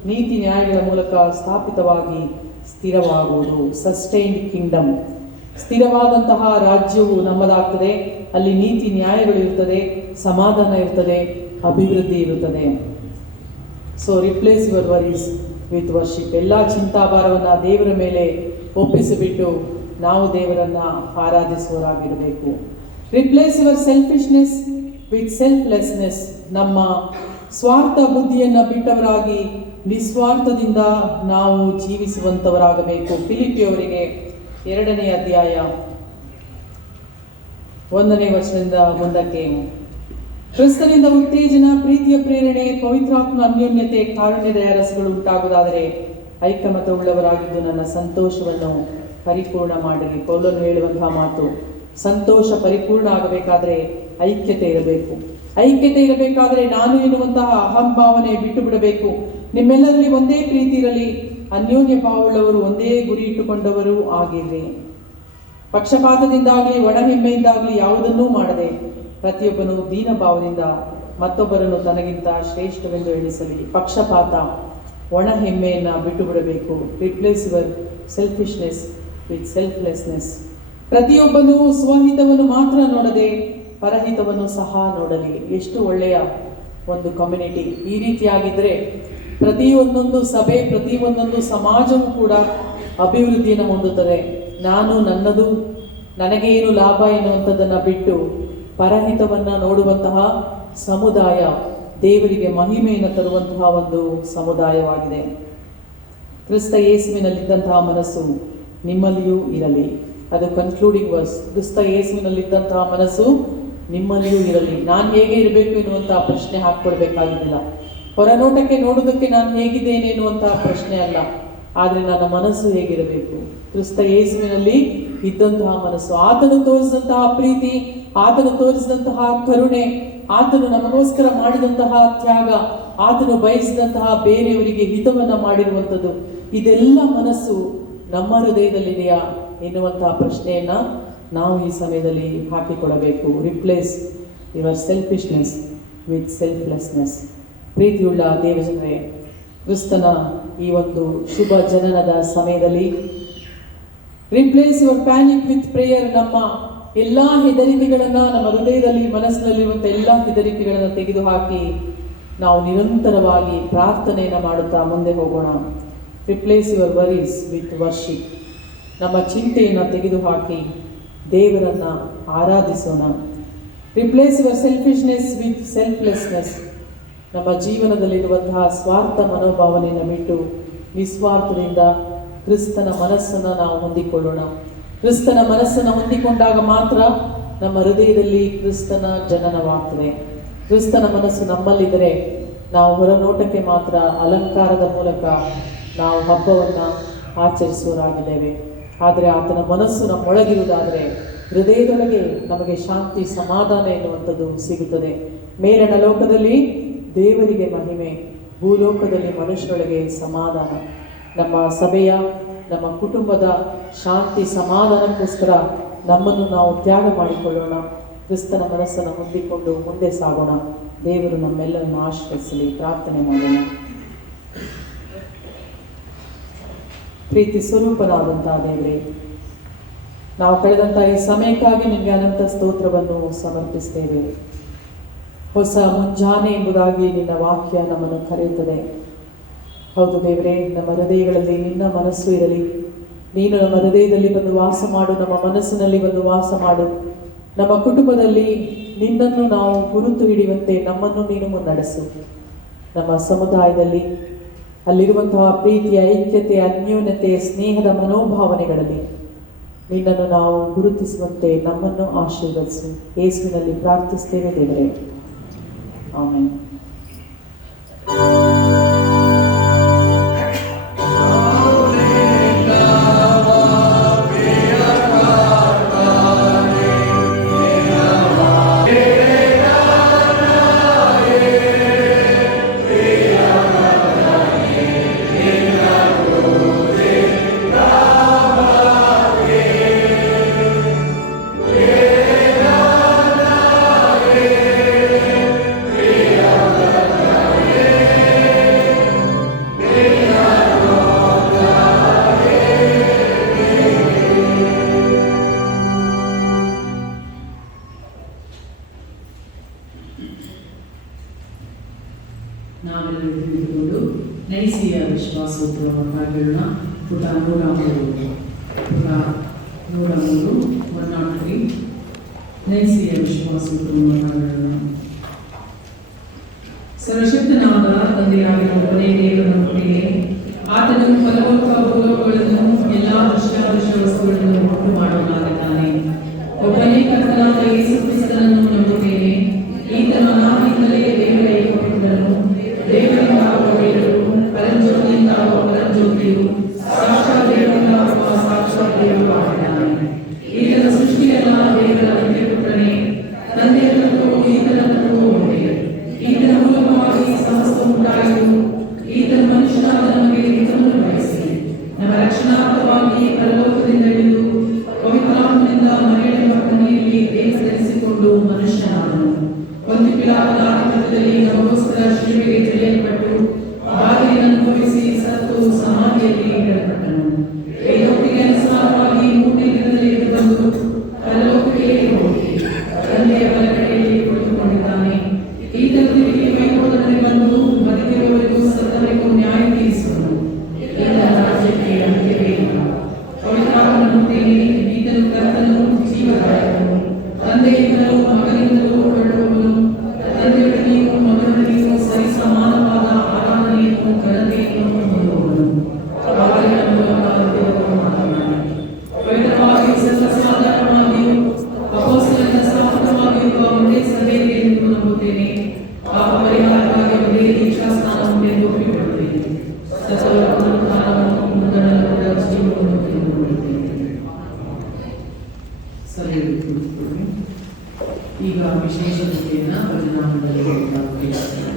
ನೀತಿ ನ್ಯಾಯಗಳ ಮೂಲಕ ಸ್ಥಾಪಿತವಾಗಿ ಸ್ಥಿರವಾಗುವುದು. ಸಸ್ಟೈನ್ಡ್ ಕಿಂಗ್ಡಮ್, ಸ್ಥಿರವಾದಂತಹ ರಾಜ್ಯವು ನಮ್ಮದಾಗ್ತದೆ. ಅಲ್ಲಿ ನೀತಿ ನ್ಯಾಯಗಳು ಇರ್ತದೆ, ಸಮಾಧಾನ ಇರ್ತದೆ, ಅಭಿವೃದ್ಧಿ ಇರುತ್ತದೆ. So replace your worries with worship. ಎಲ್ಲ ಚಿಂತಾಭಾರವನ್ನ ದೇವರ ಮೇಲೆ ಒಪ್ಪಿಸಿಬಿಟ್ಟು ನಾವು ದೇವರನ್ನ ಆರಾಧಿಸುವವರಾಗಿರಬೇಕು. Replace your selfishness with selflessness. ನಮ್ಮ ಸ್ವಾರ್ಥ ಬುದ್ಧಿಯನ್ನ ಬಿಟ್ಟವರಾಗಿ ನಿಸ್ವಾರ್ಥದಿಂದ ನಾವು ಜೀವಿಸುವಂತವರಾಗಬೇಕು. ಫಿಲಿಪಿಯವರಿಗೆ 2ನೇ ಅಧ್ಯಾಯ 1ನೇ ವಚನದಿಂದ ಮುಂದಕ್ಕೆ. ಕ್ರಿಸ್ತನಿಂದ ಉತ್ತೇಜನ, ಪ್ರೀತಿಯ ಪ್ರೇರಣೆ, ಪವಿತ್ರಾತ್ಮ ಅನ್ಯೋನ್ಯತೆ, ಕಾರುಣ್ಯದ ರಸಗಳು ಉಂಟಾಗುವುದಾದರೆ ಐಕಮತ್ಯವುಳ್ಳವರಾಗಿದ್ದು ನನ್ನ ಸಂತೋಷವನ್ನು ಪರಿಪೂರ್ಣ ಮಾಡಿರಿ. ಪೌಲನು ಹೇಳುವಂತಹ ಮಾತು, ಸಂತೋಷ ಪರಿಪೂರ್ಣ ಆಗಬೇಕಾದ್ರೆ ಐಕ್ಯತೆ ಇರಬೇಕು. ಐಕ್ಯತೆ ಇರಬೇಕಾದ್ರೆ ನಾನು ಎನ್ನುವಂತಹ ಅಹಂಭಾವನೆ ಬಿಟ್ಟು ಬಿಡಬೇಕು. ನಿಮ್ಮೆಲ್ಲರಲ್ಲಿ ಒಂದೇ ಪ್ರೀತಿ ಇರಲಿ, ಅನ್ಯೋನ್ಯ ಭಾವವುಳ್ಳವರು, ಒಂದೇ ಗುರಿ ಇಟ್ಟುಕೊಂಡವರು ಆಗಿರ್ರಿ. ಪಕ್ಷಪಾತದಿಂದಾಗಲಿ ಒಣಹೆಮ್ಮೆಯಿಂದಾಗಲಿ ಯಾವುದನ್ನೂ ಮಾಡದೆ ಪ್ರತಿಯೊಬ್ಬನು ದೀನಭಾವದಿಂದ ಮತ್ತೊಬ್ಬರನ್ನು ತನಗಿಂತ ಶ್ರೇಷ್ಠವೆಂದು ಎಣಿಸಲಿ. ಪಕ್ಷಪಾತ, ಒಣ ಹೆಮ್ಮೆಯನ್ನು ಬಿಟ್ಟು ಬಿಡಬೇಕು. Replace your selfishness with selflessness. ಪ್ರತಿಯೊಬ್ಬನು ಸ್ವಹಿತವನ್ನು ಮಾತ್ರ ನೋಡದೆ ಪರಹಿತವನ್ನು ಸಹ ನೋಡಲಿ. ಎಷ್ಟು ಒಳ್ಳೆಯ ಒಂದು ಕಮ್ಯುನಿಟಿ. ಈ ರೀತಿಯಾಗಿದ್ದರೆ ಪ್ರತಿಯೊಂದೊಂದು ಸಭೆ, ಪ್ರತಿಯೊಂದೊಂದು ಸಮಾಜವೂ ಕೂಡ ಅಭಿವೃದ್ಧಿಯನ್ನು ಹೊಂದುತ್ತದೆ. ನಾನು ನನ್ನದು, ನನಗೆ ಏನು ಲಾಭ ಎನ್ನುವಂಥದ್ದನ್ನು ಬಿಟ್ಟು ಪರಹಿತವನ್ನು ನೋಡುವಂತಹ ಸಮುದಾಯ ದೇವರಿಗೆ ಮಹಿಮೆಯನ್ನು ತರುವಂತಹ ಒಂದು ಸಮುದಾಯವಾಗಿದೆ. ಕ್ರಿಸ್ತ ಯೇಸುವಿನಲ್ಲಿದ್ದಂತಹ ಮನಸ್ಸು ನಿಮ್ಮಲ್ಲಿಯೂ ಇರಲಿ. ಅದು ಕನ್ಕ್ಲೂಡಿಂಗ್ ವರ್ಸ್. ಕ್ರಿಸ್ತ ಯೇಸುವಿನಲ್ಲಿದ್ದಂತಹ ಮನಸ್ಸು ನಿಮ್ಮಲ್ಲಿಯೂ ಇರಲಿ. ನಾನು ಹೇಗೆ ಇರಬೇಕು ಎನ್ನುವಂತಹ ಪ್ರಶ್ನೆ ಹಾಕ್ಕೊಡ್ಬೇಕಾಗಿಲ್ಲ. ಹೊರನೋಟಕ್ಕೆ ನೋಡುವುದಕ್ಕೆ ನಾನು ಹೇಗಿದ್ದೇನೆ ಎನ್ನುವಂತಹ ಪ್ರಶ್ನೆ ಅಲ್ಲ, ಆದರೆ ನನ್ನ ಮನಸ್ಸು ಹೇಗಿರಬೇಕು. ಕ್ರಿಸ್ತ ಯೇಸುವಿನಲ್ಲಿ ಇದ್ದಂತಹ ಮನಸ್ಸು, ಆತನು ತೋರಿಸಿದಂತಹ ಪ್ರೀತಿ, ಆತನು ತೋರಿಸಿದಂತಹ ಕರುಣೆ, ಆತನು ನಮಗೋಸ್ಕರ ಮಾಡಿದಂತಹ ತ್ಯಾಗ, ಆತನು ಬಯಸಿದಂತಹ ಬೇರೆಯವರಿಗೆ ಹಿತವನ್ನ ಮಾಡಿರುವಂಥದ್ದು, ಇದೆಲ್ಲ ಮನಸ್ಸು ನಮ್ಮ ಹೃದಯದಲ್ಲಿದೆಯಾ ಎನ್ನುವಂತಹ ಪ್ರಶ್ನೆಯನ್ನ ನಾವು ಈ ಸಮಯದಲ್ಲಿ ಹಾಕಿಕೊಡಬೇಕು. Replace your selfishness with selflessness. ಪ್ರೀತಿಯುಳ್ಳ ದೇವಜನರೇ, ಕ್ರಿಸ್ತನ ಈ ಒಂದು ಶುಭ ಜನನದ ಸಮಯದಲ್ಲಿ replace your panic with prayer. ನಮ್ಮ ಎಲ್ಲ ಹೆದರಿಕೆಗಳನ್ನು, ನಮ್ಮ ಹೃದಯದಲ್ಲಿ ಮನಸ್ಸಿನಲ್ಲಿರುವಂಥ ಎಲ್ಲ ಹೆದರಿಕೆಗಳನ್ನು ತೆಗೆದುಹಾಕಿ ನಾವು ನಿರಂತರವಾಗಿ ಪ್ರಾರ್ಥನೆಯನ್ನು ಮಾಡುತ್ತಾ ಮುಂದೆ ಹೋಗೋಣ. Replace your worries with worship. ನಮ್ಮ ಚಿಂತೆಯನ್ನು ತೆಗೆದುಹಾಕಿ ದೇವರನ್ನು ಆರಾಧಿಸೋಣ. Replace your selfishness with selflessness. ನಮ್ಮ ಜೀವನದಲ್ಲಿರುವಂತಹ ಸ್ವಾರ್ಥ ಮನೋಭಾವನೆಯನ್ನು ಬಿಟ್ಟು ನಿಸ್ವಾರ್ಥದಿಂದ ಕ್ರಿಸ್ತನ ಮನಸ್ಸನ್ನು ನಾವು ಹೊಂದಿಕೊಳ್ಳೋಣ. ಕ್ರಿಸ್ತನ ಮನಸ್ಸನ್ನು ಹೊಂದಿಕೊಂಡಾಗ ಮಾತ್ರ ನಮ್ಮ ಹೃದಯದಲ್ಲಿ ಕ್ರಿಸ್ತನ ಜನನವಾಗ್ತದೆ. ಕ್ರಿಸ್ತನ ಮನಸ್ಸು ನಮ್ಮಲ್ಲಿದ್ದರೆ ನಾವು ಹೊರನೋಟಕ್ಕೆ ಮಾತ್ರ ಅಲಂಕಾರದ ಮೂಲಕ ನಾವು ಹಬ್ಬವನ್ನು ಆಚರಿಸುವರಾಗಿದ್ದೇವೆ. ಆದರೆ ಆತನ ಮನಸ್ಸು ನಮ್ಮೊಳಗಿರುವುದಾದರೆ ಹೃದಯದೊಳಗೆ ನಮಗೆ ಶಾಂತಿ, ಸಮಾಧಾನ ಎನ್ನುವಂಥದ್ದು ಸಿಗುತ್ತದೆ. ಮೇಲಣ ಲೋಕದಲ್ಲಿ ದೇವರಿಗೆ ಮಹಿಮೆ, ಭೂಲೋಕದಲ್ಲಿ ಮನುಷ್ಯರೊಳಗೆ ಸಮಾಧಾನ. ನಮ್ಮ ಸಭೆಯ, ನಮ್ಮ ಕುಟುಂಬದ ಶಾಂತಿ ಸಮಾಧಾನಕ್ಕೋಸ್ಕರ ನಮ್ಮನ್ನು ನಾವು ತ್ಯಾಗ ಮಾಡಿಕೊಳ್ಳೋಣ. ಕ್ರಿಸ್ತನ ಮನಸ್ಸನ್ನು ಹೊಂದಿಕೊಂಡು ಮುಂದೆ ಸಾಗೋಣ. ದೇವರು ನಮ್ಮೆಲ್ಲರನ್ನು ಆಶ್ರಯಿಸಲಿ. ಪ್ರಾರ್ಥನೆ ಮಾಡೋಣ. ಪ್ರೀತಿ ಸ್ವರೂಪನಾದಂತಹ ದೇವರೇ, ನಾವು ಕಳೆದಂಥ ಈ ಸಮಯಕ್ಕಾಗಿ ನಿಮಗೆ ಅನಂತ ಸ್ತೋತ್ರವನ್ನು ಸಮರ್ಪಿಸ್ತೇವೆ. ಹೊಸ ಮುಂಜಾನೆ ಎಂಬುದಾಗಿ ನಿನ್ನ ವಾಕ್ಯ ನಮ್ಮನ್ನು ಕರೆಯುತ್ತದೆ. ಹೌದು ದೇವರೇ, ನಮ್ಮ ಹೃದಯಗಳಲ್ಲಿ ನಿನ್ನ ಮನಸ್ಸು ಇರಲಿ. ನೀನು ನಮ್ಮ ಹೃದಯದಲ್ಲಿ ಬಂದು ವಾಸ ಮಾಡು, ನಮ್ಮ ಮನಸ್ಸಿನಲ್ಲಿ ಬಂದು ವಾಸ ಮಾಡು. ನಮ್ಮ ಕುಟುಂಬದಲ್ಲಿ ನಿನ್ನನ್ನು ನಾವು ಗುರುತು ಹಿಡಿಯುವಂತೆ ನಮ್ಮನ್ನು ನೀನು ಮುನ್ನಡೆಸು. ನಮ್ಮ ಸಮುದಾಯದಲ್ಲಿ ಅಲ್ಲಿರುವಂತಹ ಪ್ರೀತಿಯ, ಐಕ್ಯತೆ, ಅನ್ಯೋನ್ಯತೆ, ಸ್ನೇಹದ ಮನೋಭಾವನೆಗಳಲ್ಲಿ ನಿನ್ನನ್ನು ನಾವು ಗುರುತಿಸುವಂತೆ ನಮ್ಮನ್ನು ಆಶೀರ್ವದಿಸು. ಯೇಸುವಿನಲ್ಲಿ ಪ್ರಾರ್ಥಿಸ್ತೇವೆ ದೇವರೇ, ಆಮೆನ್. ನಾವೆಲ್ಲರೂ ತಿಳಿದುಕೊಂಡು ನೈಸಿಯ ವಿಶ್ವಾಸೋತ್ತರವನ್ನು ಹೇಳೋಣ. ಪುಟ 103 103 ನೈಸಿಯ ವಿಶ್ವಾಸೋತ್ತರವನ್ನು ಹೇಳೋಣ. ಸರ್ವಶಕ್ತನಾದ ತಂದೆಯಾಗಿರುವ ಒಬ್ಬನೇ ದೇವರ ಮಕ್ಕಳಿಗೆ ಆತನು ಪರಲೋಕ ಭೂಲೋಕಗಳನ್ನು ಎಲ್ಲಾ ದೃಶ್ಯಾದೃಶ್ಯ ವಸ್ತುಗಳನ್ನು ಉಂಟು ಮಾಡುವನಾಗಿದ್ದಾನೆ. ಒಬ್ಬನೇ ಕರ್ತನಾದ ಯೇಸು ಕ್ರಿಸ್ತನನ್ನು ನಂಬುತ್ತೇನೆ. ಈತನು ಅನಾದಿಯಿಂದಲೇ ದೇವರ ಏಕಪುತ್ರನು, ದೇವರಿಂದ ದೇವರು, ಪರಂಜ್ಯೋತಿಯಿಂದ ಪರಂಜ್ಯೋತಿಯು, ಸಾಕ್ಷಾತ್ ದೇವರಿಂದ ಸಾಕ್ಷಾತ್ ದೇವರು ಆಗಿದ್ದಾನೆ. ಈತನ ಸೃಷ್ಟಿಯೆಲ್ಲ ದೇವರ ಅಂತ್ಯಪುತ್ರನೇ, ತಂದೆಯ ತತ್ವವು ಈತನ ತತ್ವವು ಒಂದೇ. ಈತನ ಮೂಲಕವಾಗಿ ಸಮಸ್ತ ಉಂಟಾಯಿತು. ಈತನ ಮನುಷ್ಯನಾದ ನಮಗೆ ಈತನನ್ನು ಬಯಸಿ ನಮ್ಮ ರಕ್ಷಣಾರ್ಥವಾಗಿ ಪರಲೋಕದಿಂದ ಇಳಿದು ಪವಿತ್ರಾತ್ಮನಿಂದ ಮರಿಯಳ ಕನ್ಯೆಯಲ್ಲಿ ದೇಹಧರಿಸಿಕೊಂಡು ಮನುಷ್ಯನಾದನು. ಒಂದು ಪಿಲಾತನ ಆಧಿಪತ್ಯದಲ್ಲಿ ನಮಗೋಸ್ಕರ ಶಿಲುಬೆಗೆ ಜಡಿಯಲ್ಪಟ್ಟು ಬಾಧೆಯನ್ನು ಅನುಭವಿಸಿ ಸತ್ತು ಸಮಾಧಿಯಲ್ಲಿ ಇಡಲ್ಪಟ್ಟನು. ವೇದೋಕ್ತಿಗೆ ಅನುಸಾರವಾಗಿ 3ನೇ ದಿನದಲ್ಲಿ ಎದ್ದು ಬಂದು ಪರಲೋಕಕ್ಕೆ ಹೋಗಿ ತಂದೆಯ ಬಲಗಡೆಯಲ್ಲಿ ಕುಳಿತುಕೊಂಡಿದ್ದಾನೆ. ಈತನು ತಿರುಗಿ ವೈಭವದಲ್ಲಿ ಬಂದು ಬದುಕಿರುವವರಿಗೂ ಸತ್ತವರಿಗೂ ನ್ಯಾಯ ತೀರಿಸುವನು. ಈತನ ರಾಜ್ಯಕ್ಕೆ ಅಂತ್ಯವೇ ಇಲ್ಲ. ಪವಿತ್ರಾತ್ಮನೊಂದಿಗೆ ಈತನು ಕರ್ತನು, ಜೀವದಾಯಕನು, ತಂದೆಯಿಂದಲೂ ಮಗನಿಂದಲೂ ಹೊರಡುವವನು, ತಂದೆಯೊಡನೆಯೂ ಮಗನೊಡನೆಯೂ ಸರಿ ಸಮಾನವಾದ ಆರಾಧನೆಯನ್ನು ಘನತೆಯನ್ನು ಹೊಂದುವವನು. ಬಾಗಿಲಿನ ಮೂಲಕ ದೇವರು ಮಾತನಾಡಿ ಪವಿತ್ರವಾಗಿ ಸದಾಚಾರವಾಗಿಯೂ ಅಪೊಸ್ತಲರಿಂದ ಸ್ಥಾಪಿತವಾಗಿರುವ ಒಂದೇ ಸಭೆಯಲ್ಲಿ ಎಂದು ನಂಬುತ್ತೇನೆ. ಪಾಪ ಪರಿಹಾರಕ್ಕಾಗಿ ಒಂದೇ ದೀಕ್ಷಾಸ್ನಾನ ಉಂಟೆಂದು ಒಪ್ಪಿಕೊಳ್ಳುತ್ತೇನೆ. ಸಕಲ ಪುನರುತ್ಥಾನವನ್ನು ಮುಂದಣಲುಗಳ ಜೀವವನ್ನು ತಿಳಿದುಕೊಳ್ಳುತ್ತೇನೆ. ಸರಿ, ಕೂತ್ಕೊಳ್ಳಿ. ಈಗ ವಿಶೇಷ ಕೃತಿಯನ್ನು ಪರಿಣಾಮದಲ್ಲಿ ಪ್ರಾರ್ಥಿಸುತ್ತೇನೆ.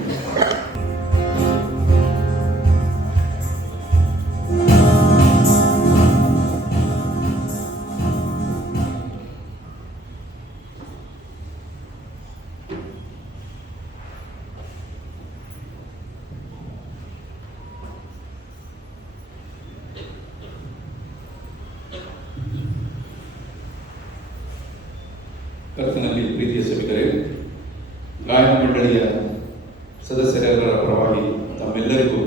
ಕರ್ತನಲ್ಲಿ ಪ್ರೀತಿಯ ಸಭಿಕರೇ, ಗಾಯನ ಮಂಡಳಿಯ ಸದಸ್ಯರೆಲ್ಲರ ಪರವಾಗಿ ತಮ್ಮೆಲ್ಲರಿಗೂ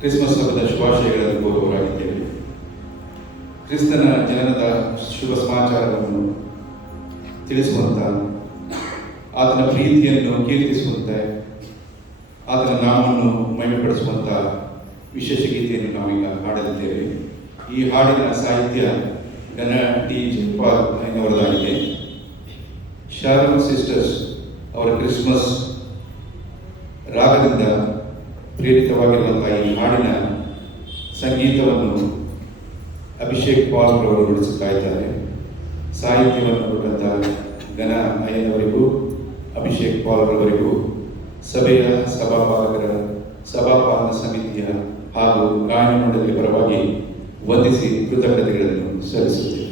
ಕ್ರಿಸ್ಮಸ್ ಹಬ್ಬದ ಶುಭಾಶಯಗಳನ್ನು ಕೋರುವವರಾಗಿದ್ದೇವೆ. ಕ್ರಿಸ್ತನ ಜನನದ ಶುಭ ಸಮಾಚಾರವನ್ನು ತಿಳಿಸುವಂಥ, ಆತನ ಪ್ರೀತಿಯನ್ನು ಕೀರ್ತಿಸುವಂತೆ, ಆತನ ನಾಮವನ್ನು ಮಹಿಮೆಪಡಿಸುವಂಥ ವಿಶೇಷ ಗೀತೆಯನ್ನು ನಾವೀಗ ಹಾಡಲಿದ್ದೇವೆ. ಈ ಹಾಡಿನ ಸಾಹಿತ್ಯ ಗನ ಟಿ ಜೈಪಾಲ್ ಅವರದಾಗಿದೆ. ಶಾರೋನ್ ಸಿಸ್ಟರ್ಸ್ ಅವರ ಕ್ರಿಸ್ಮಸ್ ರಾಗದಿಂದ ಪ್ರೇರಿತವಾಗಿರುವಂತಹ ಈ ಹಾಡಿನ ಸಂಗೀತವನ್ನು ಅಭಿಷೇಕ್ ಪಾಲ್ ಅವರು ನುಡಿಸುತ್ತಾ ಇದ್ದಾರೆ. ಸಾಹಿತ್ಯವನ್ನು ಕೊಟ್ಟಂಥ ಗನ ಅಯ್ಯನವರಿಗೂ ಅಭಿಷೇಕ್ ಪಾಲ್ ಅವರಿಗೂ ಸಭೆಯ ಸಭಾಪಾಲಕರ, ಸಭಾಪಾಲನ ಸಮಿತಿಯ ಹಾಗೂ ಗಾಯನ ಮಂಡಳಿಯ ಪರವಾಗಿ ವಂದಿಸಿ ಕೃತಜ್ಞತೆಗಳನ್ನು ಸಲ್ಲಿಸುತ್ತೇವೆ.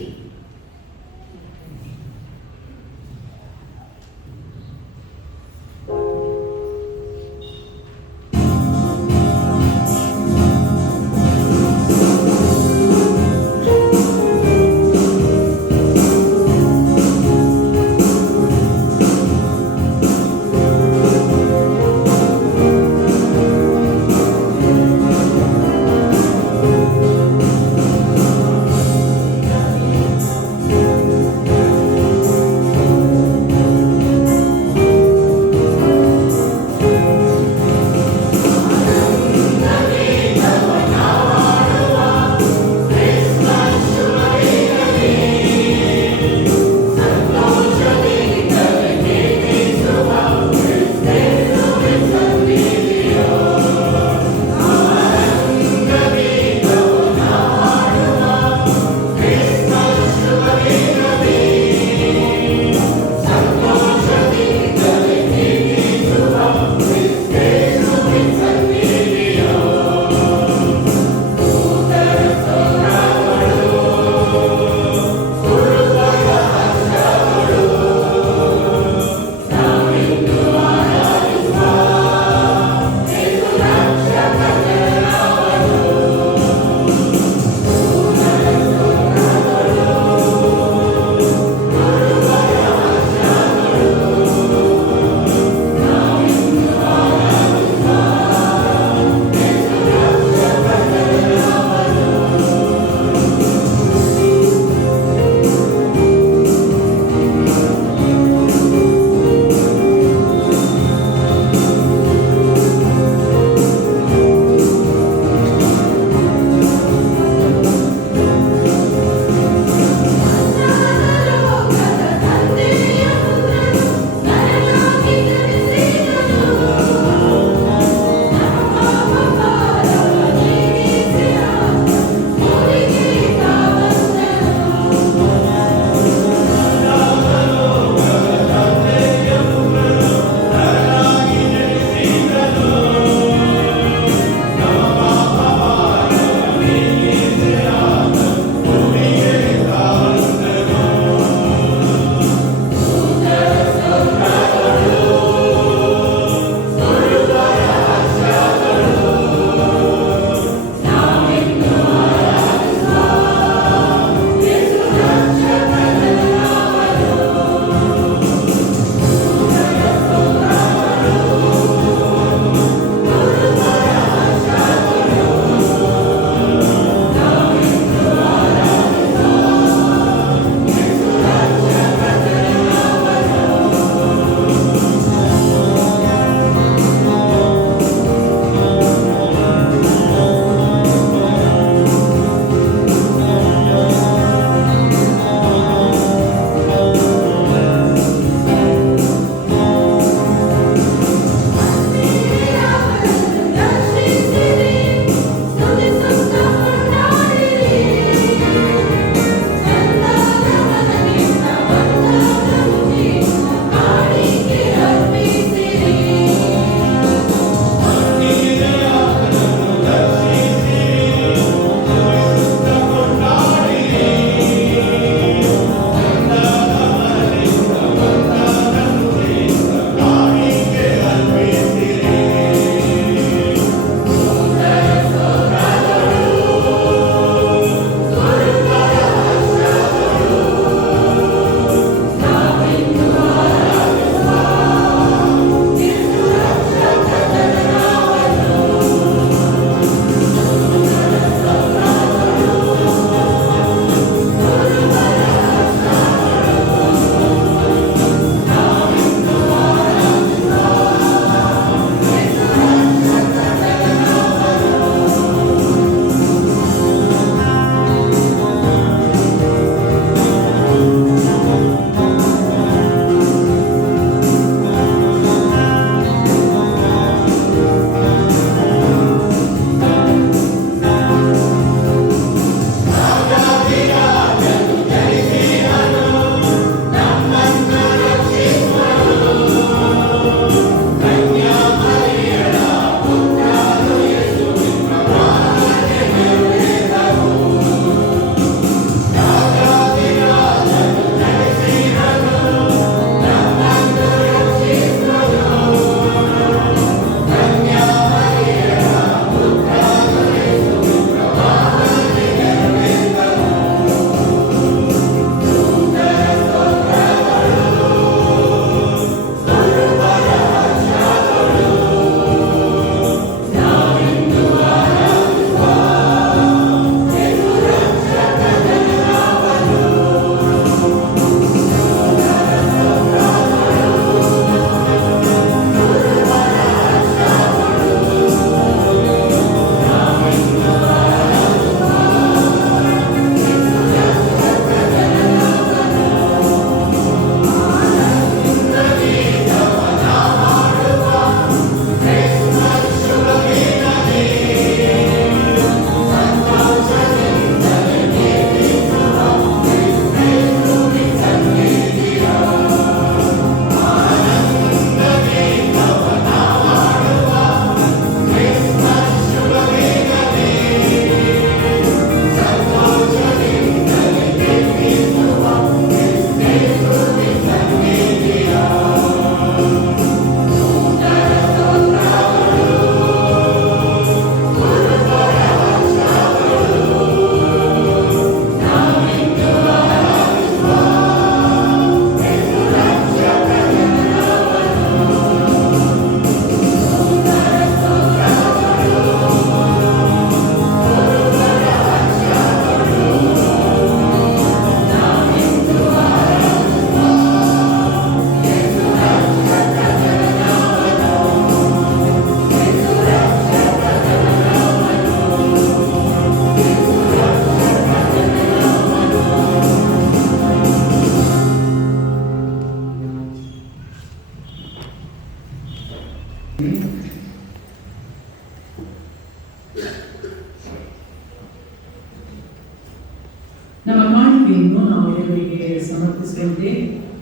ಕಾಣಿಕೆಯನ್ನು ನಾವು ದೇವರಿಗೆ ಸಮರ್ಪಿಸಿಕೊಳ್ಳದೆ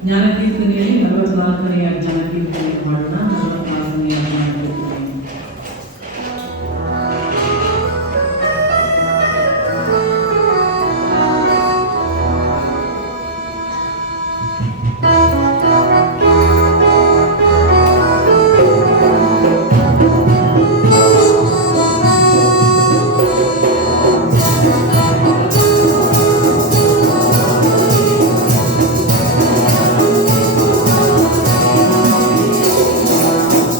ಜ್ಞಾನ ಕೀರ್ತನೆಯಲ್ಲಿ 44ನೆಯ ಜ್ಞಾನ ಕೀರ್ತನೆ ಮಾಡೋಣ. 44ನೆಯ ಜ್ಞಾನ ಕೀರ್ತನೆ. Thank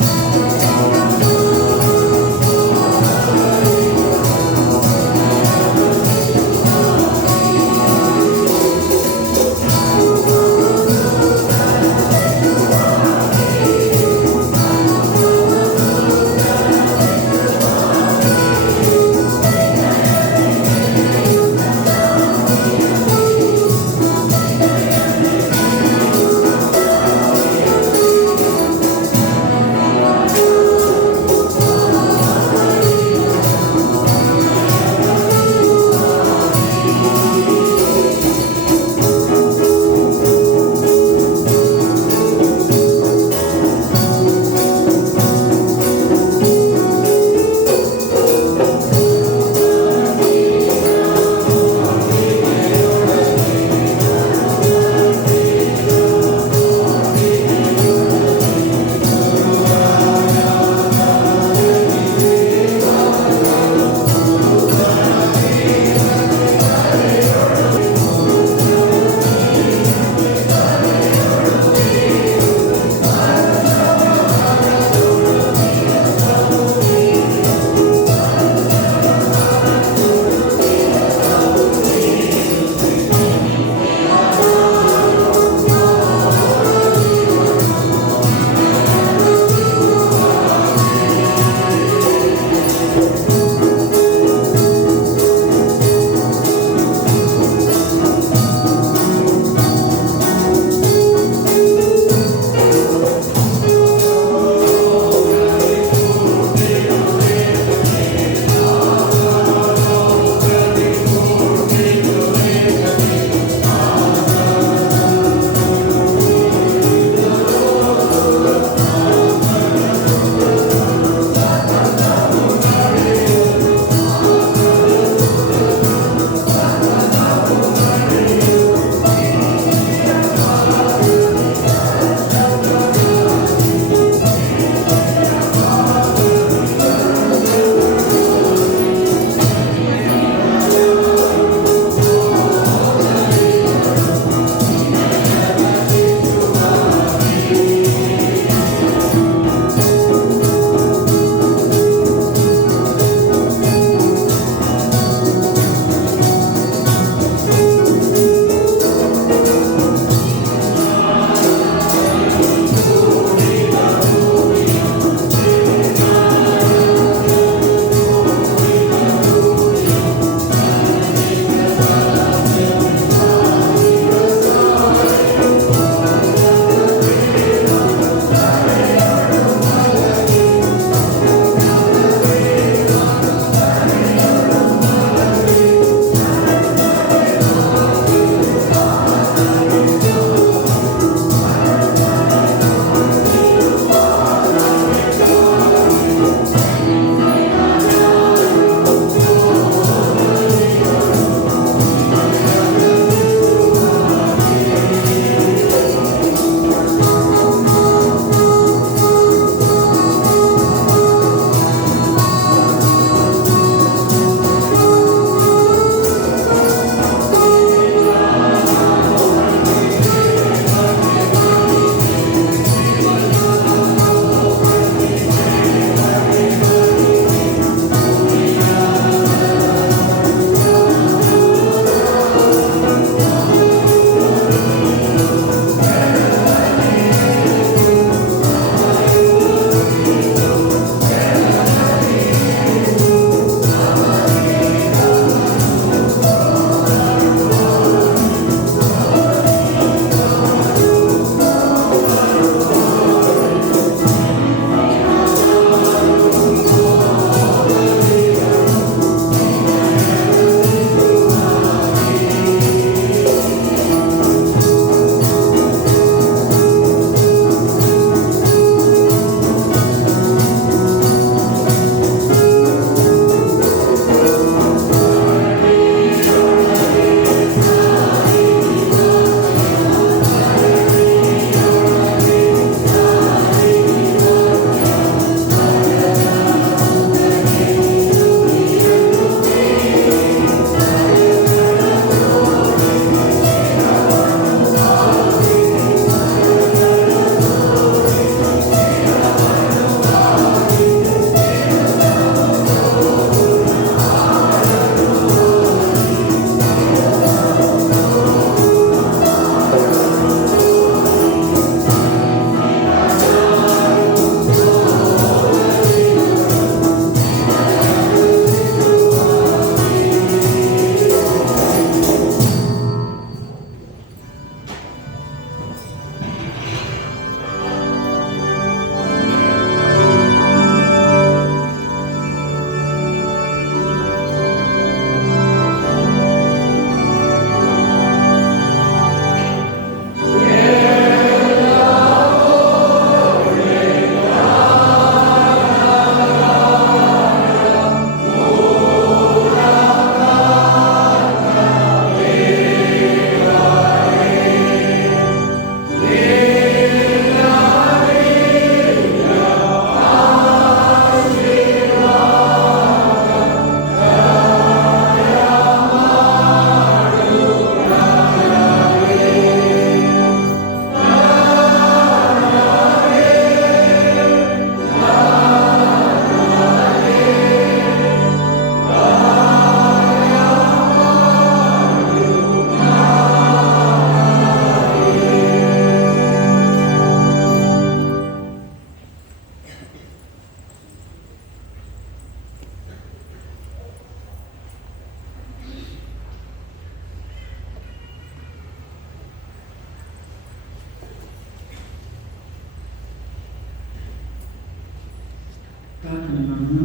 ಪ್ರಾರ್ಥನೆ ಮಾಡೋಣ.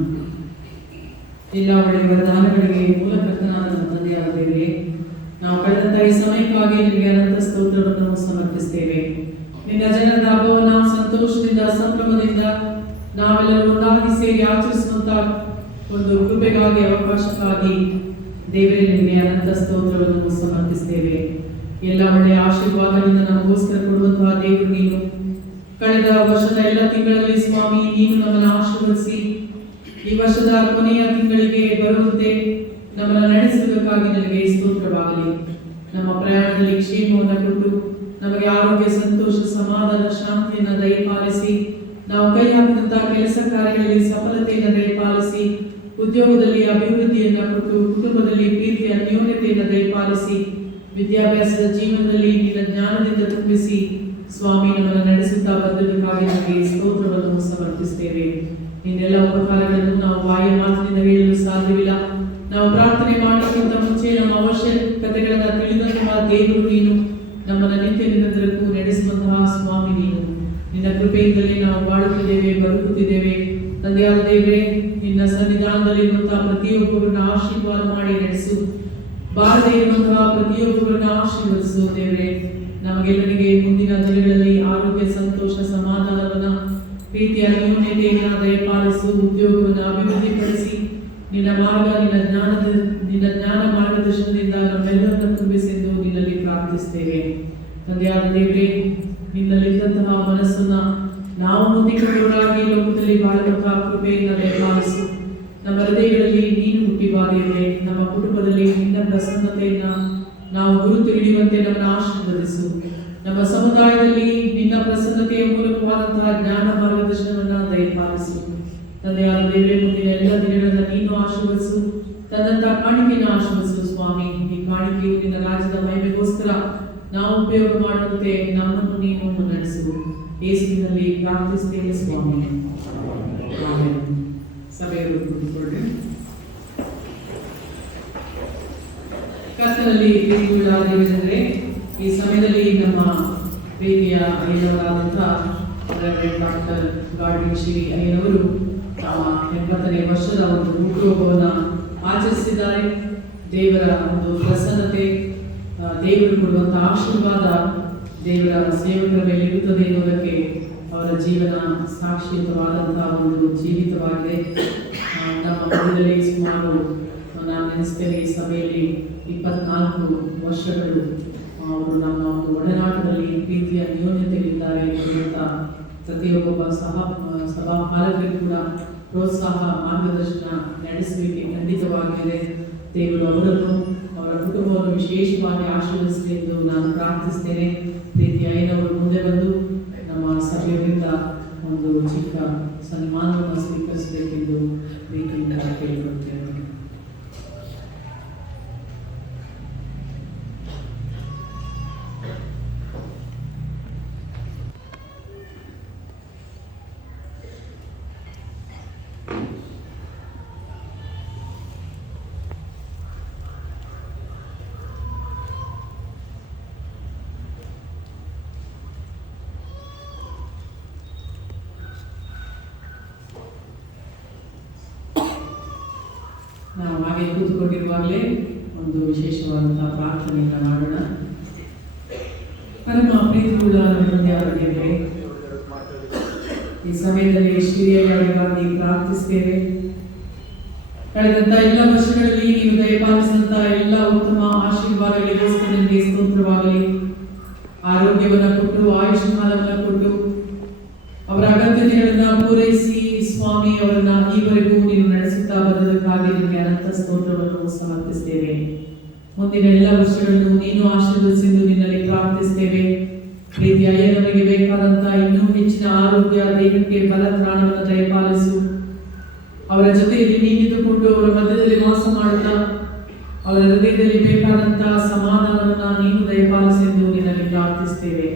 ಎಲ್ಲ ಒಳ್ಳೆಯ ವರದಾನಗಳಿಗೆ ಮೂಲಕರ್ತನಾದ ನಮ್ಮ ತಂದೆಯಾದ ದೇವರೇ, ನಾವು ಕಳೆದಂತ ಈ ಸಮಯಕ್ಕಾಗಿ ನಿಮಗೆ ಅನಂತ ಸ್ತೋತ್ರವನ್ನು ಸಮರ್ಪಿಸ್ತೇವೆ. ನಿನ್ನ ಜನರ ಹಬ್ಬವನ್ನು ಸಂತೋಷದಿಂದ ಸಂಭ್ರಮದಿಂದ ನಾವೆಲ್ಲರೂ ಒಂದಾಗಿ ಸೇರಿ ಆಚರಿಸುವಂತ ಒಂದು ಕೃಪೆಗಾಗಿ ಅವಕಾಶಕ್ಕಾಗಿ ದೇವರೇ ನಿಮಗೆ ಅನಂತ ಸ್ತೋತ್ರವನ್ನು ಸಮರ್ಪಿಸ್ತೇವೆ. ಎಲ್ಲ ಒಳ್ಳೆಯ ಆಶೀರ್ವಾದಗಳಿಂದ ನಮಗೋಸ್ಕರ ಕೊಡುವಂತಹ ದೇವರು ನೀನು. ಕಳೆದ ವರ್ಷದ ಎಲ್ಲ ತಿಂಗಳಲ್ಲಿ ಸ್ವಾಮಿ ನೀನು ನಮ್ಮನ್ನು ಆಶೀರ್ವದಿಸಿ ಈ ವರ್ಷದ ಕೊನೆಯ ತಿಂಗಳಿಗೆ ಬರುವಂತೆ ನಮ್ಮನ್ನು ನಡೆಸುವುದಕ್ಕಾಗಿ ನನಗೆ ಸ್ತೋತ್ರವಾಗಲಿ. ನಮ್ಮ ಪ್ರಯಾಣದಲ್ಲಿ ಕ್ಷೇಮವನ್ನು ಕೊಟ್ಟು ನಮಗೆ ಆರೋಗ್ಯ, ಸಂತೋಷ, ಸಮಾಧಾನ, ಶಾಂತಿಯನ್ನು ದಯಪಾಲಿಸಿ ನಾವು ಕೈ ಹಾಕಿದಂತಹ ಕೆಲಸ ಕಾರ್ಯಗಳಲ್ಲಿ ಸಫಲತೆಯನ್ನು ದಯಪಾಲಿಸಿ, ಉದ್ಯೋಗದಲ್ಲಿ ಅಭಿವೃದ್ಧಿಯನ್ನು ಕೊಟ್ಟು, ಕುಟುಂಬದಲ್ಲಿ ಪ್ರೀತಿ ಅನ್ಯೋನ್ಯತೆಯನ್ನು ದಯಪಾಲಿಸಿ, ವಿದ್ಯಾಭ್ಯಾಸದ ಜೀವನದಲ್ಲಿ ನಿನ್ನ ಜ್ಞಾನದಿಂದ ತುಂಬಿಸಿ ಸ್ವಾಮಿ ನಮ್ಮನ್ನು ನಡೆಸುತ್ತಾ ಬಂದದಕ್ಕಾಗಿ ನಮಗೆ ಸ್ತೋತ್ರವನ್ನು ಸಮರ್ಪಿಸ್ತೇವೆ. ನಿನ್ನೆಲ್ಲ ಉಪಕಾರಗಳನ್ನು ನಾವು ಬಾಯಿಯ ಮಾತಿನಿಂದ ಹೇಳಲು ಸಾಧ್ಯವಿಲ್ಲ. ನಾವು ಪ್ರಾರ್ಥನೆ ಮಾಡುವಂತ ಮುಂಚೆ ನಮ್ಮ ಅವಶ್ಯಕತೆಗಳನ್ನು ತಿಳಿದಂತಹ ದೇವರು ನೀನು. ನಮ್ಮನ್ನು ನಿತ್ಯ ನಿರಂತರಕ್ಕೂ ನಡೆಸುವಂತಹ ಸ್ವಾಮಿ ನೀನು. ನಿನ್ನ ಕೃಪೆಯಿಂದಲೇ ನಾವು ಬಾಳುತ್ತಿದ್ದೇವೆ, ಬದುಕುತ್ತಿದ್ದೇವೆ. ತಂದೆಯಾದ ದೇವರೇ, ನಿನ್ನ ಸನ್ನಿಧಾನದಲ್ಲಿರುವಂತಹ ಪ್ರತಿಯೊಬ್ಬರನ್ನ ಆಶೀರ್ವಾದ ಮಾಡಿ ನಡೆಸು. ಬಾರದೇ ಇರುವಂತಹ ಪ್ರತಿಯೊಬ್ಬರನ್ನ ಆಶೀರ್ವದಿಸು ದೇವರೇ. ನಮಗೆಲ್ಲರಿಗೆ ಮುಂದಿನ ದಿನಗಳಲ್ಲಿ ಆರೋಗ್ಯ, ಸಂತೋಷ, ಸಮಾಧಾನವನ್ನ, ಪ್ರೀತಿಯ ಅನ್ಯೋನ್ಯತೆಯನ್ನ ದಯಪಾಲಿಸು. ಉದ್ಯೋಗವನ್ನು ಅಭಿವೃದ್ಧಿಪಡಿಸಿ ನಿನ್ನ ಮಾರ್ಗ, ನಿನ್ನ ಜ್ಞಾನ ಮಾರ್ಗದರ್ಶನದಿಂದ ನಮ್ಮೆಲ್ಲರನ್ನು ತುಂಬಿಸೆಂದು ನಿನ್ನಲ್ಲಿ ಪ್ರಾರ್ಥಿಸ್ತೇವೆ. ತಂದೆಯಾದ ದೇವರೇ, ನಿನ್ನಲ್ಲಿದ್ದಂತಹ ಮನಸ್ಸನ್ನ ನಾವು ಮುಂದಿಟ್ಟವರಾಗಿ ಲೋಕದಲ್ಲಿ ಬಾಳುವಂತಹ ಕೃಪೆಯಿಂದ ದಯಪಾಲಿಸು. ನಮ್ಮ ಹೃದಯಗಳಲ್ಲಿ ನೀನು ಹುಟ್ಟಿಬಾ ದೇವರೇ. ನಮ್ಮ ಕುಟುಂಬದಲ್ಲಿ ನಿನ್ನ ಪ್ರಸನ್ನತೆಯನ್ನ ನಾವು ಗುರುತು ಹಿಡಿಯುವಂತೆ ನಮ್ಮನ್ನು ಆಶೀರ್ವದಿಸು. ನಮ್ಮ ಸಮುದಾಯದಲ್ಲಿ ನಿನ್ನ ಪ್ರಸನ್ನತೆಯ ಮೂಲಕವಾದಂತಹ ಜ್ಞಾನ ಮಾರ್ಗದರ್ಶನವನ್ನ ದಯಪಾಲಿಸು. ತಂದೆಯಾದ ದೇವರೇ, ಮುಂದಿನ ಎಲ್ಲ ದಿನಗಳನ್ನು ನೀನು ಆಶೀರ್ವದಿಸು. ತನ್ನಂತಹ ಕಾಣಿಕೆಯನ್ನು ಆಶೀರ್ವದಿಸು ಸ್ವಾಮಿ. ಈ ಕಾಣಿಕೆಯು ನಿನ್ನ ರಾಜ್ಯದ ಮಹಿಮೆಗೋಸ್ಕರ ನಾವು ಉಪಯೋಗ ಮಾಡುವಂತೆ ನಮ್ಮನ್ನು ನೀನು ಮುನ್ನಡೆಸು. ಯೇಸುವಿನಲ್ಲಿ ಪ್ರಾರ್ಥಿಸುತ್ತೇವೆ ಸ್ವಾಮಿ. ಆಮೆನ್. ಸಭೆಯವರು ಕೂತ್ಕೊಳ್ಳಿ. ಕರ್ತನಲ್ಲಿ ಪ್ರೀತಿಯುಳ್ಳವರಾಗಿದ್ದರೆ ಈ ಸಮಯದಲ್ಲಿ ನಮ್ಮ ಪ್ರೀತಿಯ ಅಯ್ಯನವರಾದಂತಹ ಡಾಕ್ಟರ್ ಗಾಡಿ ಶ್ರೀ ಅಯ್ಯನವರು ತಮ್ಮ 80ನೇ ವರ್ಷದ ಒಂದು ಹುಟ್ಟುಹಬ್ಬವನ್ನು ಆಚರಿಸಿದ್ದಾರೆ. ದೇವರ ಒಂದು ಪ್ರಸನ್ನತೆ, ದೇವರು ಕೊಡುವಂತಹ ಆಶೀರ್ವಾದ ದೇವರ ಸೇವಕರ ಮೇಲೆ ಇರುತ್ತದೆ ಎನ್ನುವುದಕ್ಕೆ ಅವರ ಜೀವನ ಸಾಕ್ಷಿಯುತವಾದಂತಹ ಒಂದು ಜೀವಿತವಾಗಿದೆ. ನಮ್ಮ ಮಧ್ಯದಲ್ಲಿ ಸುಮಾರು ನಾನು ನೆನೆಸ್ತೇನೆ, ಈ ಸಭೆಯಲ್ಲಿ 24 ವರ್ಷಗಳು ಅವರು ನಮ್ಮ ಒಂದು ಒಡನಾಟದಲ್ಲಿ ಪ್ರೀತಿಯ ಅನ್ಯೋನ್ಯತೆಗಳಿದ್ದಾರೆ ಎನ್ನುವಂಥ ಪ್ರತಿಯೊಬ್ಬ ಸಭಾ ಪಾಲಕರಿಗೂ ಕೂಡ ಪ್ರೋತ್ಸಾಹ, ಮಾರ್ಗದರ್ಶನ, ನಡೆಸುವಿಕೆ ಖಂಡಿತವಾಗಿದೆ. ದೇವರು ಅವರನ್ನು, ಅವರ ಕುಟುಂಬವನ್ನು ವಿಶೇಷವಾಗಿ ಆಶೀರ್ವದಿಸಲಿ ಎಂದು ನಾನು ಪ್ರಾರ್ಥಿಸ್ತೇನೆ. ಪ್ರೀತಿ ಅಯ್ಯನವರು ಮುಂದೆ ಬಂದು ನಮ್ಮ ಸಭೆಯವರಿಂದ ಒಂದು ಚಿಕ್ಕ ಸನ್ಮಾನವನ್ನು ಸ್ವೀಕರಿಸಬೇಕೆಂದು ಪ್ರೀತಿಯಿಂದ ಕೇಳಿಕೊಳ್ತೇನೆ. ನಾವು ಹಾಗೆ ಕೂತುಕೊಂಡಿರುವಾಗಲೇ ಒಂದು ವಿಶೇಷವಾದಂತಹ ಪ್ರಾರ್ಥನೆಯನ್ನು ಮಾಡೋಣ. ಪರಮ ಪ್ರೀತಿಯುಳ್ಳ ತಂದೆಯವರಿಗೆ ಈ ಸಮಯದಲ್ಲಿ ಶ್ರೀಯರಿಗಾಗಿ ಪ್ರಾರ್ಥಿಸ್ತೇವೆ. ಕಳೆದಂತ ಎಲ್ಲ ವರ್ಷಗಳಲ್ಲಿ ನೀವು ದಯಪಾಲಿಸಿದಂತಹ ಎಲ್ಲ ಉತ್ತಮ ಆಶೀರ್ವಾದಗಳಿಗೋಸ್ಕರ ನಿಮಗೆ ಸ್ತೋತ್ರವಾಗಲಿ. ಆರೋಗ್ಯವನ್ನು ಕೊಟ್ಟು, ಆಯುಷ್ಮಾನವನ್ನು ಕೊಟ್ಟು, ಅವರ ಅಗತ್ಯತೆಗಳನ್ನ ಪೂರೈಸಿ ಸ್ವಾಮಿ ಅವರನ್ನ ಈವರೆಗೂ ನೀವು ನಡೆಸುತ್ತಾ ಬರುವುದಕ್ಕಾಗಿ ನಿಮಗೆ ಅನಂತ ಸ್ತೋತ್ರವನ್ನು ಸಮರ್ಪಿಸ್ತೇವೆ. ಮುಂದಿನ ಎಲ್ಲ ವರ್ಷಗಳನ್ನು ನೀನು ಆಶೀರ್ವದಿಸೆಂದು ನಿನ್ನಲ್ಲಿ ಪ್ರಾರ್ಥಿಸ್ತೇವೆ. ಪ್ರೀತಿ ಅಯ್ಯನವರಿಗೆ ಬೇಕಾದಂತಹ ಇನ್ನೂ ಹೆಚ್ಚಿನ ಆರೋಗ್ಯ, ದೇಹಕ್ಕೆ ಬಲ, ತ್ರಾಣವನ್ನು ದಯಪಾಲಿಸು. ಅವರ ಜೊತೆಯಲ್ಲಿ ನೀನಿದ್ದುಕೊಂಡು ಅವರ ಮಧ್ಯದಲ್ಲಿ ವಾಸ ಮಾಡುತ್ತಾ ಅವರ ಹೃದಯದಲ್ಲಿ ಬೇಕಾದಂತಹ ಸಮಾಧಾನವನ್ನು ನೀನು ದಯಪಾಲಿಸೆಂದು ನಿನ್ನಲ್ಲಿ ಪ್ರಾರ್ಥಿಸ್ತೇವೆ.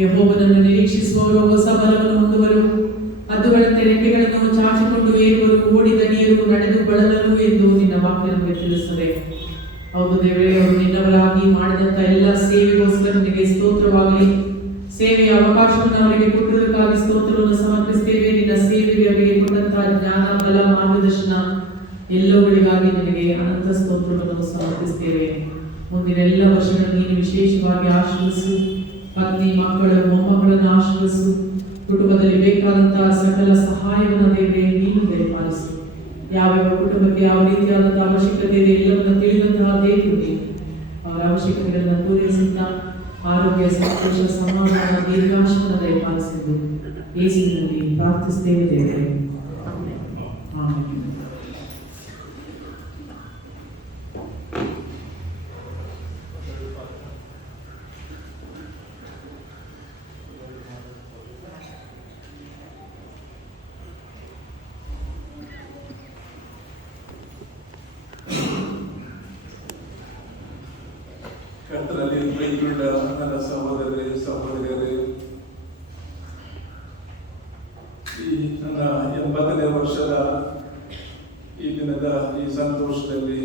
ಯೆಹೋವನನ್ನು ನಿರೀಕ್ಷಿಸುವವರು ಹೊಸ ಬಲವನ್ನು ಹೊಂದುವರು. ಹದ್ದುಗಳಂತೆ ರೆಕ್ಕೆಗಳನ್ನು ಚಾಚಿಕೊಂಡು ಏರುವರು, ಓಡಿ ದಣಿಯರು, ನಡೆದು ಬಳಲರು ಎಂದು ನಿನ್ನ ವಾಕ್ಯ ನಮಗೆ ತಿಳಿಸುತ್ತದೆ. ಹೌದು ದೇವರೇ, ಅವರು ನಿನ್ನವರಾಗಿ ಮಾಡಿದಂತ ಎಲ್ಲ ಸೇವೆಗೋಸ್ಕರ ನಿನಗೆ ಸ್ತೋತ್ರವಾಗಲಿ. ಸೇವೆಯ ಅವಕಾಶವನ್ನು ಅವರಿಗೆ ಕೊಟ್ಟದಕ್ಕಾಗಿ ಸ್ತೋತ್ರವನ್ನು ಸಮರ್ಪಿಸ್ತೇವೆ. ನಿನ್ನ ಸೇವೆಗೆ ಅವರಿಗೆ ಕೊಟ್ಟಂತಹ ಜ್ಞಾನ, ಬಲ, ಮಾರ್ಗದರ್ಶನ ಎಲ್ಲವುಗಳಿಗಾಗಿ ನಿನಗೆ ಅನಂತ ಸ್ತೋತ್ರವನ್ನು ಸಮರ್ಪಿಸ್ತೇವೆ. ಮುಂದಿನ ಎಲ್ಲ ವರ್ಷಗಳು ನೀನು ವಿಶೇಷವಾಗಿ ಆಶೀರ್ವಿಸು. ಪತ್ನಿ, ಮಕ್ಕಳು, ಮೊಮ್ಮಕ್ಕಳನ್ನು ಆಶೀರ್ವಿಸು. ಕುಟುಂಬದಲ್ಲಿ ಬೇಕಾದಂತಹ ಸಕಲ ಸಹಾಯವನ್ನು ದೇವರೇ ನೀನು ದಯಪಾಲಿಸು. ಯಾವ್ಯಾವ ಕುಟುಂಬಕ್ಕೆ ಯಾವ ರೀತಿಯಾದಂತಹ ಅವಶ್ಯಕತೆ ಇದೆ ಎಲ್ಲವನ್ನು ತಿಳಿದಂತಹ ದೇವರು ನೀನು ಅವರ ಅವಶ್ಯಕತೆಗಳನ್ನು ಪೂರೈಸುತ್ತಾ ಆರೋಗ್ಯ, ಸಂತೋಷ, ಸಮಾಧಾನ, ದೀರ್ಘಾಶನ ದಯಪಾಲಿಸಿದ್ದು ಯೇಸುವಿನಲ್ಲಿ ಪ್ರಾರ್ಥಿಸುತ್ತೇವೆ ದೇವರೇ. ಆಮೆನ್. ಕರ್ತನಲ್ಲಿ ಪ್ರೀತಿಯುಳ್ಳ ನನ್ನ ಸಹೋದರರೇ, ಸಹೋದರಿಯರೇ, ಈ ನನ್ನ 80ನೇ ವರ್ಷದ ಈ ದಿನದ ಈ ಸಂತೋಷದಲ್ಲಿ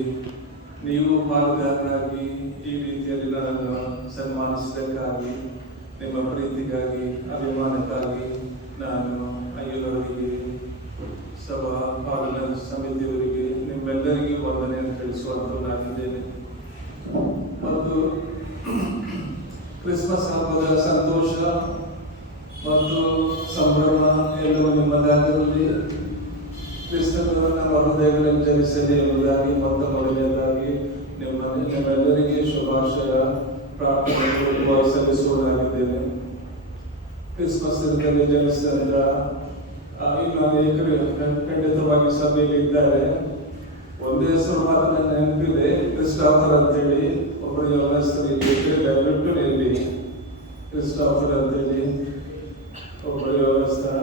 ನೀವು ಪಾಲುದಾರರಾಗಿ ಈ ರೀತಿಯಲ್ಲಿ ನನ್ನನ್ನು ಸನ್ಮಾನಿಸಿದ್ದಕ್ಕಾಗಿ, ನಿಮ್ಮ ಪ್ರೀತಿಗಾಗಿ, ಅಭಿಮಾನಕ್ಕಾಗಿ ನಾನು ಅಯ್ಯಲವರಿಗೆ, ಸಭಾ ಪಾಲನಾ ಸಮಿತಿಯವರಿಗೆ, ನಿಮ್ಮೆಲ್ಲರಿಗೂ ವಂದನೆಯನ್ನು ತಿಳಿಸುವಂತನಾಗಿದ್ದೇನೆ. ಮತ್ತು ಕ್ರಿಸ್ಮಸ್ ಹಬ್ಬದ ಸಂತೋಷ ಮತ್ತು ಸಂಭ್ರಮ ಎಲ್ಲವೂ ನಿಮ್ಮದಾಗಿರಲಿ. ಕ್ರಿಸ್ತನು ನಮ್ಮ ಹೃದಯಗಳಲ್ಲಿ ಜನಿಸಲಿ ಎಂಬುದಾಗಿ ಮತ್ತು ಮೊದಲನೇದಾಗಿ ನಿಮ್ಮೆಲ್ಲರಿಗೆ ಶುಭಾಶಯ ಪ್ರಾರ್ಥನೆಗಳು ಸಲ್ಲಿಸುವುದಾಗಿದ್ದೇನೆ. ಕ್ರಿಸ್ಮಸ್ ದಿನದಲ್ಲಿ ಜನಿಸಿದ ಇನ್ನು ಅನೇಕರು ಖಂಡಿತವಾಗಿ ಸಭೆಯಲ್ಲಿ ಇದ್ದಾರೆ. ಒಂದೇ ಹೆಸರು ಮಾತ್ರ ನೆನಪಿದೆ, ಕ್ರಿಸ್ಟಾಫರ್ ಅಂತೇಳಿ ಒಬ್ಬರು ವ್ಯವಸ್ಥೆಯಲ್ಲಿ ಲಿಪ್ಟನಲ್ಲಿ ಕ್ರಿಸ್ಟಾಫರ್ ಅಂತೇಳಿ ಒಬ್ಬರು ವ್ಯವಸ್ಥೆ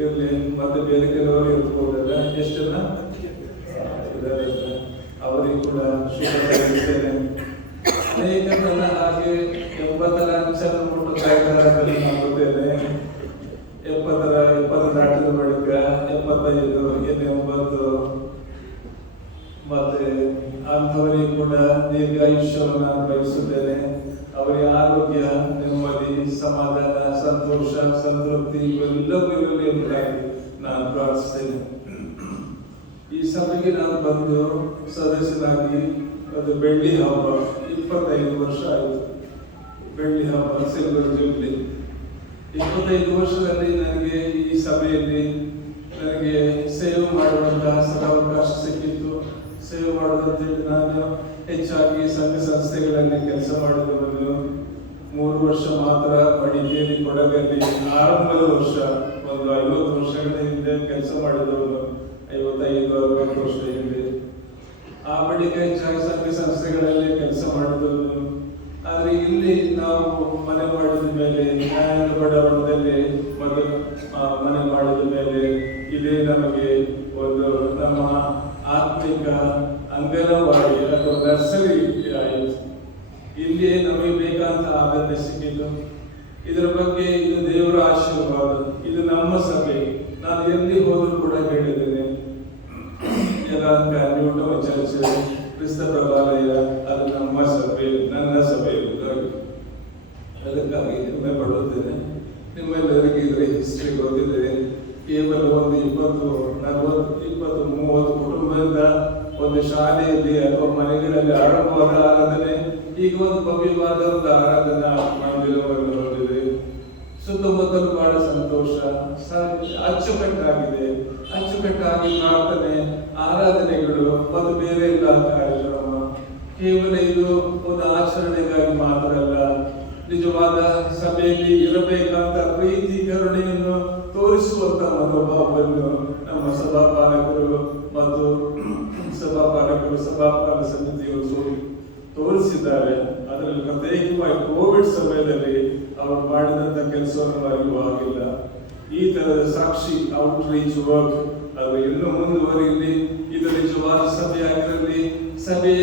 ಇರಲಿ. ಮತ್ತೆ ಬೇರೆ ಕೆಲವರು ಇರ್ಬೋದಲ್ಲ, ಎಷ್ಟು ಜನ ಇದ್ದಾರೆ, ಅವರಿಗೆ ಕೂಡ ಶುಭ ಸಲ್ಲಿಸ್ತೇನೆ. ಅನೇಕ ನನ್ನ ಹಾಗೆ 80ರ ಅಂಚನ್ನು ಮುಟ್ಟು ಕಾಯ್ದಾರದಲ್ಲಿ ಮಾಡುತ್ತೇನೆ. 70 ದಾಟಿದ ಬಳಿಕ 75, 80 ಮತ್ತೆ ಅಂಥವರಿಗೆ ಕೂಡ ದೀರ್ಘಾಯುಷ್ಯವನ್ನು ಬಯಸುತ್ತೇನೆ. ಅವರಿಗೆ ಆರೋಗ್ಯ, ನೆಮ್ಮದಿ, ಸಮಾಧಾನ, ಸಂತೋಷ, ಸಂತೃಪ್ತಿ ಇವೆಲ್ಲವೂ ಇರಲಿ ಎಂಬುದಾಗಿ ನಾನು ಪ್ರಾರ್ಥಿಸ್ತೇನೆ. ಈ ಸಭೆಗೆ ನಾನು ಬಂದು ಸದಸ್ಯನಾಗಿ ಅದು ಬೆಳ್ಳಿ ಹಬ್ಬ 25 ವರ್ಷ ಆಯಿತು. ಬೆಳ್ಳಿ ಹಬ್ಬ, ಸಿಲ್ವರ್ ಜೂಬ್ಲಿ. 25 ವರ್ಷದಲ್ಲಿ ನನಗೆ ಈ ಸಭೆಯಲ್ಲಿ ನನಗೆ ಸೇವೆ ಮಾಡುವಂತಹ ಸದಾವಕಾಶ ಸಿಕ್ಕಿತ್ತು. ಸೇವೆ ಮಾಡುವುದಂತೇಳಿ ನಾನು ಹೆಚ್ಚಾಗಿ ಸಂಘ ಸಂಸ್ಥೆಗಳಲ್ಲಿ ಕೆಲಸ ಮಾಡಿದವನು. 3 ವರ್ಷ ಮಾತ್ರ ಮಡಿಕೇರಿ, ಕೊಡಗಲ್ಲಿ ಆರಂಭದ ವರ್ಷ, ಒಂದು 50 ವರ್ಷಗಳ ಹಿಂದೆ ಕೆಲಸ ಮಾಡಿದವನು, 55-60 ವರ್ಷ ಹಿಂದೆ. ಆ ಬಳಿಕ ಹೆಚ್ಚಾಗಿ ಸಂಘ ಸಂಸ್ಥೆಗಳಲ್ಲಿ ಕೆಲಸ ಮಾಡಿದವನು. ಆದರೆ ಇಲ್ಲಿ ನಾವು ಮನೆ ಮಾಡಿದ ಮೇಲೆ, ನ್ಯಾಯದ ಬಡಾವಣೆಯಲ್ಲಿ ಮನೆ ಮಾಡಿದ ಮೇಲೆ ಇದೇ ನಮಗೆ ಒಂದು ನಮ್ಮ ಆತ್ಮಿಕ ಅಂಗನವಾಡಿ ಅಥವಾ ನರ್ಸರಿ ಆಯಿತು. ಇಲ್ಲಿಯೇ ನಮಗೆ ಬೇಕಾದಂತ ಆದರಣೆ ಸಿಕ್ಕಿತು. ಇದರ ಬಗ್ಗೆ ಇದು ದೇವರ ಆಶೀರ್ವಾದ. ಇದು ನಮ್ಮ ಸಭೆ. ನಾನು ಎಲ್ಲಿ ಹೋದರೂ ಕೂಡ ಹೇಳಿದ್ದೇನೆ, ಯಲಾಂಕ ನ್ಯೂಟಮ ಚರ್ಚ್, ಕ್ರಿಸ್ತ ಪ್ರಭಾಲಯ, ಅದು ನಮ್ಮ ಸಭೆ, ನನ್ನ ಸಭೆ ಎಂಬುದಾಗಿ. ಅದಕ್ಕಾಗಿ ಹೆಮ್ಮೆ ಪಡುತ್ತೇನೆ. ನಿಮ್ಮೆಲ್ಲರಿಗೆ ಇದರ ಹಿಸ್ಟ್ರಿ ಗೊತ್ತಿದೆ. ಕೇವಲ ಒಂದು 20, 40, 20, 30 ಕುಟುಂಬದಿಂದ ಒಂದು ಶಾಲೆಯಲ್ಲಿ ಅಥವಾ ಮನೆಗಳಲ್ಲಿ ಆರಂಭವಾದ ಆರಾಧನೆ ಈಗ ಒಂದು ಭವ್ಯವಾದ ಒಂದು ಆರಾಧನಾ ಮಂದಿರವನ್ನು ಹೊಂದಿದೆ. ಸುತ್ತಮುತ್ತಲು ಬಹಳ ಸಂತೋಷ, ಅಚ್ಚುಕಟ್ಟಾಗಿದೆ. ಅಚ್ಚುಕಟ್ಟಾಗಿ ಪ್ರಾರ್ಥನೆ, ಆರಾಧನೆಗಳು ಮತ್ತು ಬೇರೆ ಎಲ್ಲ ಕಾರ್ಯಕ್ರಮ. ಕೇವಲ ಇದು ಒಂದು ಆಚರಣೆಗಾಗಿ ಮಾತ್ರ ಅಲ್ಲ, ನಿಜವಾದ ಸಭೆಯಲ್ಲಿ ಇರಬೇಕಂತ ಪ್ರೀತಿ, ಕರುಣೆಯನ್ನು ತೋರಿಸುವಂತ ಮನೋಭಾವವನ್ನು ನಮ್ಮ ಸಭಾಪಾಲಕರು ಮತ್ತು ಸಭಾಪಾಲನ ಸಮಿತಿಯವರು ತೋರಿಸಿದ್ದಾರೆ. ಅದರಲ್ಲಿ ಪ್ರತ್ಯೇಕವಾಗಿ ಕೋವಿಡ್ ಸಮಯದಲ್ಲಿ ಅವರು ಮಾಡಿದಂತ ಕೆಲಸವನ್ನು ಮರೆಯುವಾಗಿಲ್ಲ. ಈ ತರದ ಸಾಕ್ಷಿ ಔಟ್ರೀಚ್ ವರ್ಕ್ ಅದು ಇನ್ನೂ ಮುಂದುವರಿಯಲಿ. ಇದು ನಿಜವಾದ ಸಭೆಯಾಗಿರಲಿ. ಸಭೆ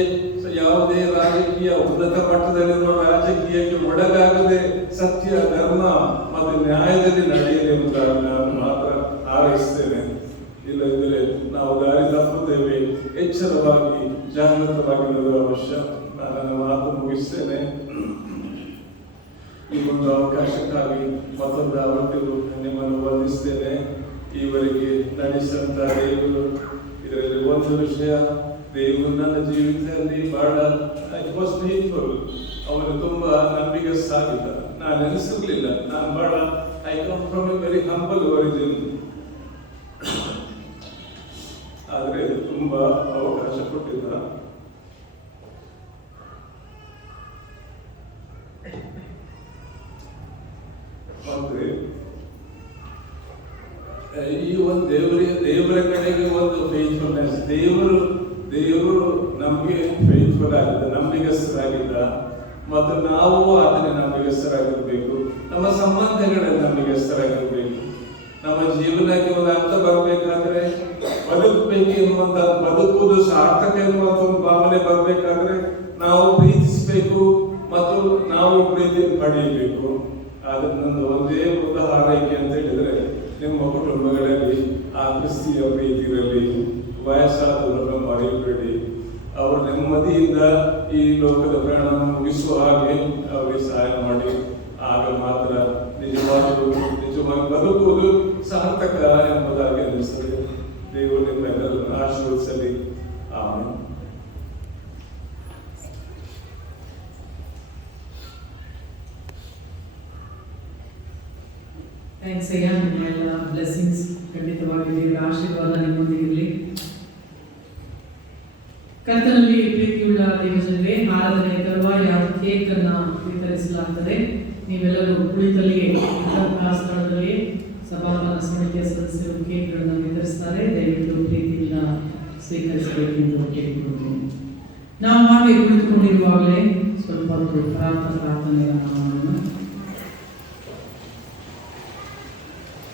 ಯಾವುದೇ ರಾಜಕೀಯ ಉನ್ನತ ಮಟ್ಟದಲ್ಲಿರುವ ರಾಜಕೀಯಕ್ಕೆ ಒಳಗಾಗದೆ ಸತ್ಯ, ಧರ್ಮ ಮತ್ತು ನ್ಯಾಯದಲ್ಲಿ ನಡೆಯಲಿ ಎಂಬುದಾಗಿ ನಾನು ಮಾತ್ರ ಹಾರೈಸ್ತೇನೆ. ಇಲ್ಲದಿದ್ದರೆ ನಾವು ದಾರಿ ತಪ್ಪುತ್ತೇವೆ. ಎಚ್ಚರವಾಗಿ, ಜಾಗೃತವಾಗಿರುವುದು ಅವಶ್ಯ. ನಾನು ನನ್ನ ಮಾತು ಮುಗಿಸ್ತೇನೆ. ಈ ಒಂದು ಅವಕಾಶಕ್ಕಾಗಿ ಮತ್ತೊಂದು ಅವತ್ತಿಗೂ ನಿಮ್ಮನ್ನು ವಂದಿಸ್ತೇನೆ. ಈವರೆಗೆ ನಡೆಸಿದಂತ ದೇವರು ಇದರಲ್ಲಿ ಒಂದು ವಿಷಯ, ದೇವರು ನನ್ನ ಜೀವಿತದಲ್ಲಿ ಬಹಳ ಫೇತ್ಫುಲ್. ಅವನು ತುಂಬಾ ನಂಬಿಗಸ್ತಾಗಿದ್ದ. ನಾನು ನೆನೆಸಿರ್ಲಿಲ್ಲ, ನಾನು ಬಹಳ I come from A very humble origin. ಆದ್ರೆ ತುಂಬಾ ಅವಕಾಶ ಕೊಟ್ಟಿದ್ದ. ಅಂದ್ರೆ ಈ ಒಂದು ದೇವರ ಕಡೆಗೆ ಒಂದು ಫೇತ್ಫುಲ್ನೆಸ್, ದೇವರು ನಮಗೆ ಫೇತ್ಫುಲ್ ಆಗಿದ್ದ, ನಂಬಿಗಸ್ತರಾಗಿದ್ದ. ಮತ್ತು ನಾವು ಆತನ ನಂಬಿಗಸ್ತರಾಗಿರ್ಬೇಕು. ನಮ್ಮ ಸಂಬಂಧಗಳಲ್ಲಿ ನಂಬಿಗಸ್ತರಾಗಿರ್ಬೇಕು. ನಮ್ಮ ಜೀವನಕ್ಕೆ ಒಂದು ಅರ್ಥ ಬರಬೇಕಾದ್ರೆ, ಬದುಕಬೇಕು ಎನ್ನುವಂತ, ಬದುಕುವುದು ಸಾರ್ಥಕ ಎನ್ನುವಂತ ಒಂದು ಭಾವನೆ ಬರಬೇಕಾದ್ರೆ ನಾವು ಪ್ರೀತಿಸಬೇಕು ಮತ್ತು ನಾವು ಪ್ರೀತಿಯನ್ನು ಪಡೆಯಬೇಕು. ಆದ್ರೆ ನಂದು ಒಂದೇ ಒಂದು ಹಾರೈಕೆ ಅಂತ ಹೇಳಿದ್ರೆ, ನಿಮ್ಮ ಕುಟುಂಬಗಳಲ್ಲಿ ಆ ಕ್ರಿಸ್ತಿಯ ಪ್ರೀತಿ ಇರಲಿ. ವಯಸ್ಸಾದವರನ್ನು ಮರೆಯಬೇಡಿ. ಅವರು ನೆಮ್ಮದಿಯಿಂದ ಈ ಲೋಕದ ಪ್ರಯಾಣವನ್ನು ಮುಗಿಸುವ ಹಾಗೆ ಅವರಿಗೆ ಸಹಾಯ ಮಾಡಿ. ಆಗ ಮಾತ್ರ ನಿಜವಾಗಿ ಬದುಕುವುದು ಸಾರ್ಥಕ ಎಂಬುದಾಗಿ ಅನಿಸ್ತದೆ. ದೇವರು ನಿಮ್ಮೆಲ್ಲರನ್ನು ಆಶೀರ್ವದಿಸಲಿ. ಆಮೇಲೆ ಥ್ಯಾಂಕ್ಸ್ ಅಯ್ಯ. ನಿಮ್ಮ ಎಲ್ಲ ಬ್ಲೆಸ್ಸಿಂಗ್ಸ್ ಖಂಡಿತವಾಗಿ ದೇವರ ಆಶೀರ್ವಾದ ನಿಮ್ಮೊಂದಿಗಿರಲಿ. ಕರ್ತನಲ್ಲಿ ಪ್ರೀತಿಯುಳ್ಳ ದೇವಜನರೇ, ಆರಾಧನೆ ತರುವಾಯ ಕೇಕ್ ಅನ್ನ ವಿತರಿಸಲಾಗುತ್ತದೆ. ನೀವೆಲ್ಲರೂ ಕುಳಿತಲ್ಲಿಯೇ ಸ್ಥಳದಲ್ಲಿ ಸಭಾಭವನ ಸಮಿತಿಯ ಸದಸ್ಯರು ಕೇಕ್ಗಳನ್ನು ವಿತರಿಸ್ತಾರೆ. ದಯವಿಟ್ಟು ಪ್ರೀತಿಯಿಂದ ಸ್ವೀಕರಿಸಬೇಕೆಂದು ಕೇಳಿಕೊಳ್ಳುತ್ತೇನೆ. ನಾವು ಹಾಗೆ ಕುಳಿತುಕೊಂಡಿರುವಾಗಲೇ ಸ್ವಲ್ಪ ಹೊತ್ತು ಪ್ರಾರ್ಥನೆಗಳನ್ನು ಮಾಡೋಣ.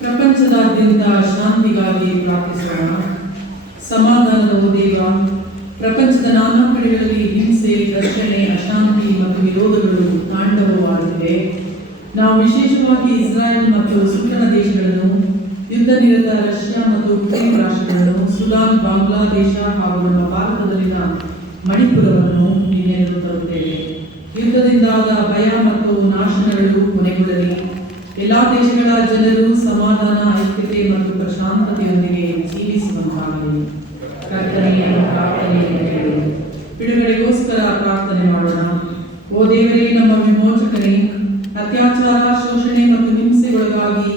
ಪ್ರಪಂಚದಾದ್ಯಂತ ಶಾಂತಿಗಾಗಿ ಪ್ರಾರ್ಥಿಸೋಣ. ಸಮಾಧಾನದ ದೇವ, ಪ್ರಪಂಚದ ನಾನಾ ಕಡೆಗಳಲ್ಲಿ ಹಿಂಸೆ, ಘರ್ಷಣೆ, ಅಶಾಂತಿ ಮತ್ತು ವಿರೋಧಗಳು ತಾಂಡವವಾಗುತ್ತಿವೆ. ನಾವು ವಿಶೇಷವಾಗಿ ಇಸ್ರಾಯೇಲ್ ಮತ್ತು ಸುತ್ತಣ ದೇಶಗಳನ್ನು, ಯುದ್ಧ ನಿರತ ರಷ್ಯಾ ಮತ್ತು ಉಕ್ರೇನ್ ರಾಷ್ಟ್ರಗಳನ್ನು, ಸುಡಾನ್, ಬಾಂಗ್ಲಾದೇಶ ಹಾಗೂ ನಮ್ಮ ಭಾರತದಲ್ಲಿನ ಮಣಿಪುರವನ್ನು ನೀನೆಂದು ತರುತ್ತೇವೆ. ಯುದ್ಧದಿಂದಾದ ಭಯ ಮತ್ತು ನಾಶನಗಳು ಕೊನೆಗೊಳ್ಳಲಿ. ಎಲ್ಲಾ ದೇಶಗಳ ಜನರು ಸಮಾಧಾನ, ಐಕ್ಯತೆ ಮತ್ತು ಪ್ರಶಾಂತತೆಯೊಂದಿಗೆ ಜೀವಿಸುವಂತಾಗಲಿ. ಕರ್ತನೆಯನ್ನು ಪ್ರಾರ್ಥನೆಯನ್ನು ಕೇಳು. ಬಿಡುಗಡೆಗೋಸ್ಕರ ಪ್ರಾರ್ಥನೆ ಮಾಡೋಣ. ಓ ದೇವರೇ, ನಮ್ಮ ವಿಮೋಚಕನೇ, ಅತ್ಯಾಚಾರ, ಶೋಷಣೆ ಮತ್ತು ಹಿಂಸೆಗೊಳಗಾಗಿ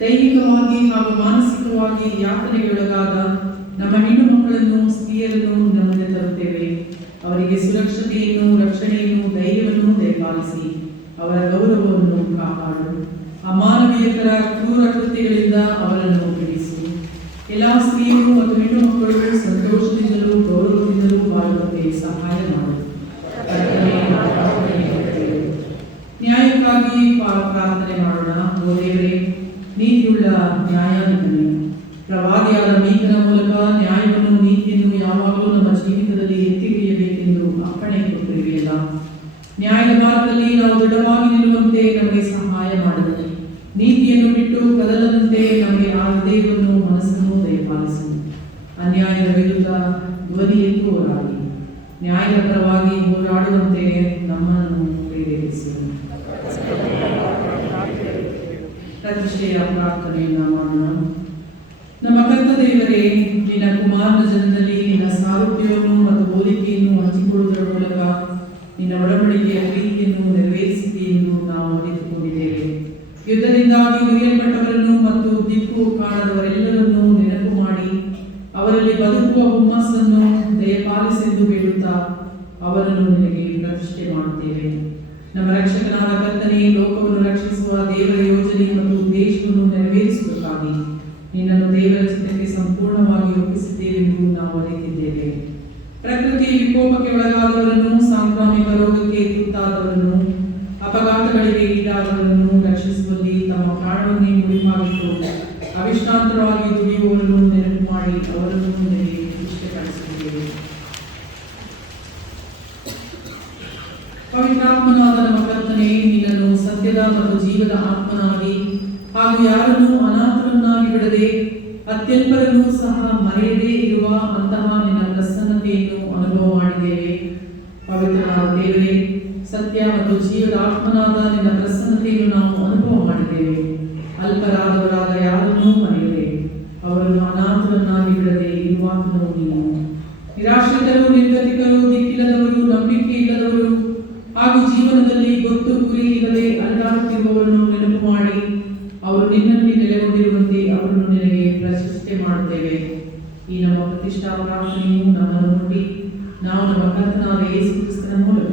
ದೈಹಿಕವಾಗಿ ಹಾಗೂ ಮಾನಸಿಕವಾಗಿ ಯಾತನೆಗೊಳಗಾದ ನಮ್ಮ ಹೆಣ್ಣು ಮಕ್ಕಳನ್ನು, ಸ್ತ್ರೀಯರನ್ನು ನಮ್ಮಲ್ಲಿ ತರುತ್ತೇವೆ. ಅವರಿಗೆ ಸುರಕ್ಷತೆಯನ್ನು, ರಕ್ಷಣೆಯನ್ನು, ಧೈರ್ಯವನ್ನು ದಯಪಾಲಿಸಿ ಅವರ ಗೌರವವನ್ನು ಕಾಪಾಡು. ಅಮಾನವೀಯತರ ಕ್ರೂರ ಕೃತ್ಯಗಳಿಂದ ಅವರನ್ನು ಬಿಡಿಸು. ಎಲ್ಲಾ ಸ್ತ್ರೀಯರು ಮತ್ತು ಹೆಣ್ಣು ಮಕ್ಕಳು ಸಂತೋಷದಿಂದಲೂ ಗೌರವದಿಂದಲೂ ಬಾಳುವಂತೆ ಸಹಾಯ ಮಾಡು. ನ್ಯಾಯಕ್ಕಾಗಿ ಪ್ರಾರ್ಥನೆ ಮಾಡೋಣ. ಓ ದೇವರೇ, ನೀತಿಯುಳ್ಳ ನ್ಯಾಯಾಧಿಪತಿ, ಪ್ರವಾದಿಯಾದ ಮೀಕನ ಮೂಲಕ ನ್ಯಾಯವನ್ನು, ನೀತಿಯನ್ನು ಯಾವಾಗಲೂ ನಮ್ಮ ಜೀವಿತದಲ್ಲಿ ಎತ್ತಿ ಹಿಡಿಯಬೇಕೆಂದು ಅಪ್ಪಣೆ ಕೊಟ್ಟಿರುವೆಯಲ್ಲ. ನ್ಯಾಯದ ಮಾರ್ಗದಲ್ಲಿ ನಾವು ದೃಢವಾಗಿ ನಿಲ್ಲುವಂತೆ ನಮಗೆ ಸಹಾಯ ಮಾಡಿದೆ. ನೀತಿಯನ್ನು ಬಿಟ್ಟು ಕದಲದಂತೆ ನಮಗೆ ಆ ಹೃದಯವನ್ನು, ಮನಸ್ಸನ್ನು ದಯಪಾಲಿಸು. ಅನ್ಯಾಯದ ವಿರುದ್ಧ ಧ್ವನಿ ಎತ್ತುವವರಾಗಿ ನ್ಯಾಯದ ಪರವಾಗಿ ಹೋರಾಡುವಂತೆ ನಮ್ಮನ್ನು ಪ್ರೇರೇಪಿಸು. ಪ್ರತಿಷ್ಠೆಯ ಪ್ರಾರ್ಥನೆಯನ್ನ ಮಾಡೋಣ. ನಮ್ಮ ಕರ್ತ ದೇವರೇ, ನಿನ್ನ ಕುಮಾರನ ಜನದಲ್ಲಿ ನಿನ್ನ ಸಾರೂಪ್ಯವನ್ನು ಮತ್ತು ಹೋಲಿಕೆಯನ್ನು ಹಂಚಿಕೊಳ್ಳುವುದರ ಮೂಲಕ ನಿನ್ನ ಒಡಂಬಡಿಕೆಯ ಪ್ರೀತಿಯನ್ನು ನೆರವೇರಿಸಿದೆ ಎಂದು ನಾವು ಅರಿತುಕೊಂಡಿದ್ದೇವೆ. ಯುದ್ಧದಿಂದಾಗಿ ಮುರಿಯಲ್ಪಟ್ಟವರನ್ನು ಮತ್ತು ದಿಕ್ಕು ಕಾಣದವರೆಲ್ಲರನ್ನೂ ನೆನಪು ಮಾಡಿ ಅವರಲ್ಲಿ ಬದುಕುವ ಹುಮ್ಮಸ್ಸನ್ನು ದಯಪಾಲಿಸೆಂದು ಬೇಡುತ್ತಾ ಅವರನ್ನು ನಿನಗೆ ಪ್ರತಿಷ್ಠೆ ಮಾಡುತ್ತೇವೆ. ನಮ್ಮ ರಕ್ಷಕನಾದ ಕರ್ತನೇ, ಲೋಕವನ್ನು ರಕ್ಷಿಸುವ ದೇವರ ಯೋಜನೆ ಮತ್ತು ಉದ್ದೇಶವನ್ನು ನೆರವೇರಿಸುವುದಕ್ಕಾಗಿ ನಿನ್ನನ್ನು ದೇವರ ಚಿತ್ತಕ್ಕೆ ಸಂಪೂರ್ಣವಾಗಿ ಒಪ್ಪಿಸಿದ್ದೇವೆಂದು ನಾವು ಅರಿತಿದ್ದೇವೆ. ಪ್ರಕೃತಿ ವಿಕೋಪಕ್ಕೆ ಒಳಗಾದವರನ್ನು, ಸಾಂಕ್ರಾಮಿಕ ರೋಗಕ್ಕೆ ತುತ್ತಾದವರನ್ನು, ಅಪಘಾತಗಳಿಗೆ ಈಡಾದವರನ್ನು ರಕ್ಷಿಸುವಲ್ಲಿ ತಮ್ಮ ಪ್ರಾಣವನ್ನೇ ಮುಡಿಪಾಗಿಟ್ಟು ಅವಿಶ್ರಾಂತವಾಗಿ ದುಡಿಯುವವರನ್ನು ನೆನಪು ಮಾಡಿ ಅವರನ್ನು ನಿನಗೆ ಇಷ್ಟಪಡಿಸುತ್ತೇವೆ. ಪವಿತ್ರಾತ್ಮನಾದ ನಮ್ಮ ಕರ್ತನೇ, ನಿನ್ನನ್ನು ಸತ್ಯದ ಮತ್ತು ಜೀವದ ಆತ್ಮನಾಗಿ ಹಾಗೂ ಯಾರನ್ನು ಅನಾಥರನ್ನಾಗಿ ಬಿಡದೆ ಅತ್ಯಲ್ಪರನ್ನೂ ಸಹ ಮರೆಯದೇ ಇರುವ ಅಂತಹ ನಿನ್ನ ಪ್ರಸನ್ನತೆಯನ್ನು ಅನುಭವ ಮಾಡಿದ್ದೇವೆ. ಪವಿತ್ರನಾದ ದೇವರೇ, ಸತ್ಯ ಮತ್ತು ಜೀವದ ಆತ್ಮನಾದ ನಿನ್ನ ಪ್ರಸನ್ನತೆಯನ್ನು ನಾವು ಅನುಭವ ಮಾಡಿದ್ದೇವೆ. ಅಲ್ಪರಾದವರಾದ ಯಾರನ್ನೂ ಮರೆಯದೆ ಶಾಶ್ವತವನ್ನಾಗಿ ಬಿಡದೆ ಇರುವಾತನು ನೀನು. ನಿರಾಶ್ರಿತರು, ನಿರ್ಗತಿಕರು, ದಿಕ್ಕಿಲ್ಲದವರು, ನಂಬಿಕೆ ಇಲ್ಲದವರು ಹಾಗೂ ಜೀವನದಲ್ಲಿ ಗೊತ್ತು ಗುರಿ ಇಲ್ಲದೆ ಅಲ್ಲಾಡುತ್ತಿರುವವರನ್ನು ನೆನಪು ಮಾಡಿ ಅವರು ನಿನ್ನಲ್ಲಿ ನೆಲೆಗೊಂಡಿರುವಂತೆ ಅವರನ್ನು ನಿನಗೆ ಪ್ರತಿಷ್ಠೆ ಮಾಡುತ್ತೇವೆ. ಈ ನಮ್ಮ ಪ್ರತಿಷ್ಠಾ ಪ್ರಾರ್ಥನೆಯು ನಮ್ಮನ್ನು ನೋಡಿ ನಾವು ನಮ್ಮ ಕರ್ತನಾದ ಯೇಸು ಕ್ರಿಸ್ತನ ಮೂಲಕ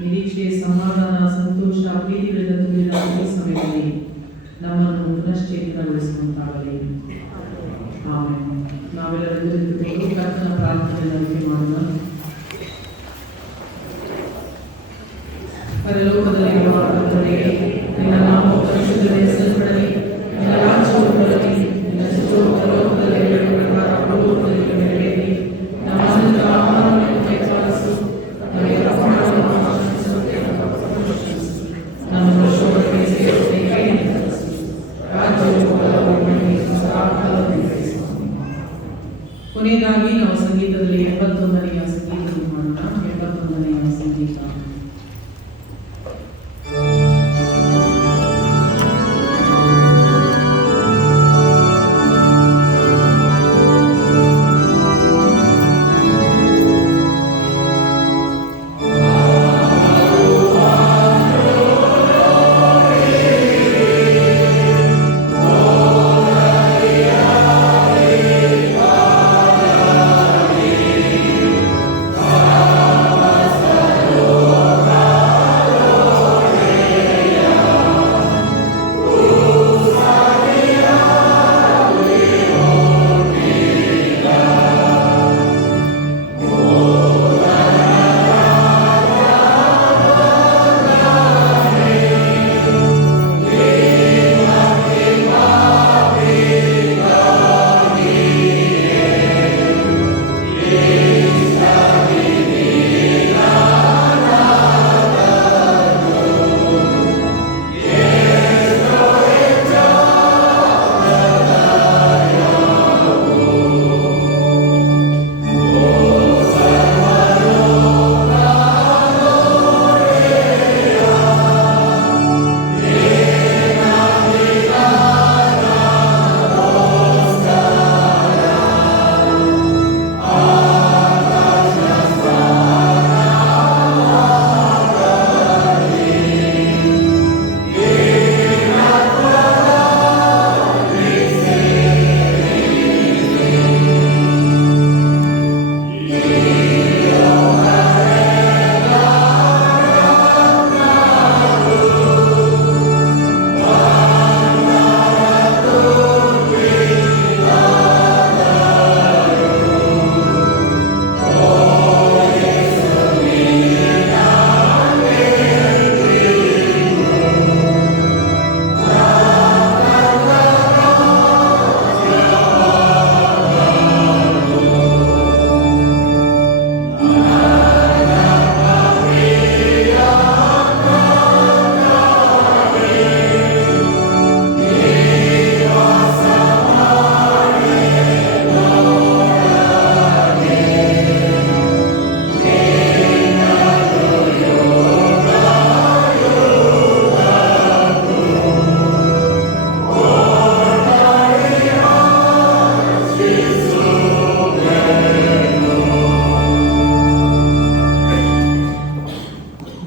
ನಿರೀಕ್ಷೆ, ಸಮಾಧಾನ, ಸಂತೋಷ, ಪ್ರೀತಿಗಳಿಂದ ತುಂಬಿದ ಈ ಸಮಯದಲ್ಲಿ ನಮ್ಮನ್ನು ಪುನಶ್ಚೇತನಗೊಳಿಸುವಂತಾಗಲಿ. ಆಮೆನ್. ನಾವೆಲ್ಲರೂ ಕರ್ತನ ಪ್ರಾರ್ಥನೆಯನ್ನು ಮಾಡೋಣ. ಪರಲೋಕದಲ್ಲಿರುವ ತಂದೆಯೇ, ನಿನ್ನ ನಾಮವು ಪರಿಶುದ್ಧಗೊಳಿಸಲ್ಪಡಲಿ, ನಿನ್ನ ರಾಜ್ಯವು ಬರಲಿ, ನಿನ್ನ ಚಿತ್ತವು ಪರಲೋಕದಲ್ಲಿ ನೆರವೇರುವ ಪ್ರಕಾರ ಭೂಲೋಕದಲ್ಲಿ ನೆರವೇರಲಿ. ನಮ್ಮ ಅನುದಿನದ ಆಹಾರವನ್ನು ನಮಗೆ ಪಾಲಿಸು, ನಮಗೆ ತಪ್ಪು ಮಾಡುವವರನ್ನು ಕ್ಷಮಿಸುವಂತೆ ನಮ್ಮನ್ನು ಶೋಧನೆಗೆ ಸೇರಿಸದೆ ಕೈಯಿಂದ ತಪ್ಪಿಸು. ರಾಜ್ಯವು ಬಲವು ಮಹಿಮೆಯು ಸದಾ ಕಾಲವೂ ಇರಲಿ. ಕೊನೆಯದಾಗಿ ನಾವು ಸಂಗೀತದಲ್ಲಿ 71ನೇ ಸಂಗೀತವನ್ನು ಮಾಡೋಣ. 71ನೇ ಸಂಗೀತ.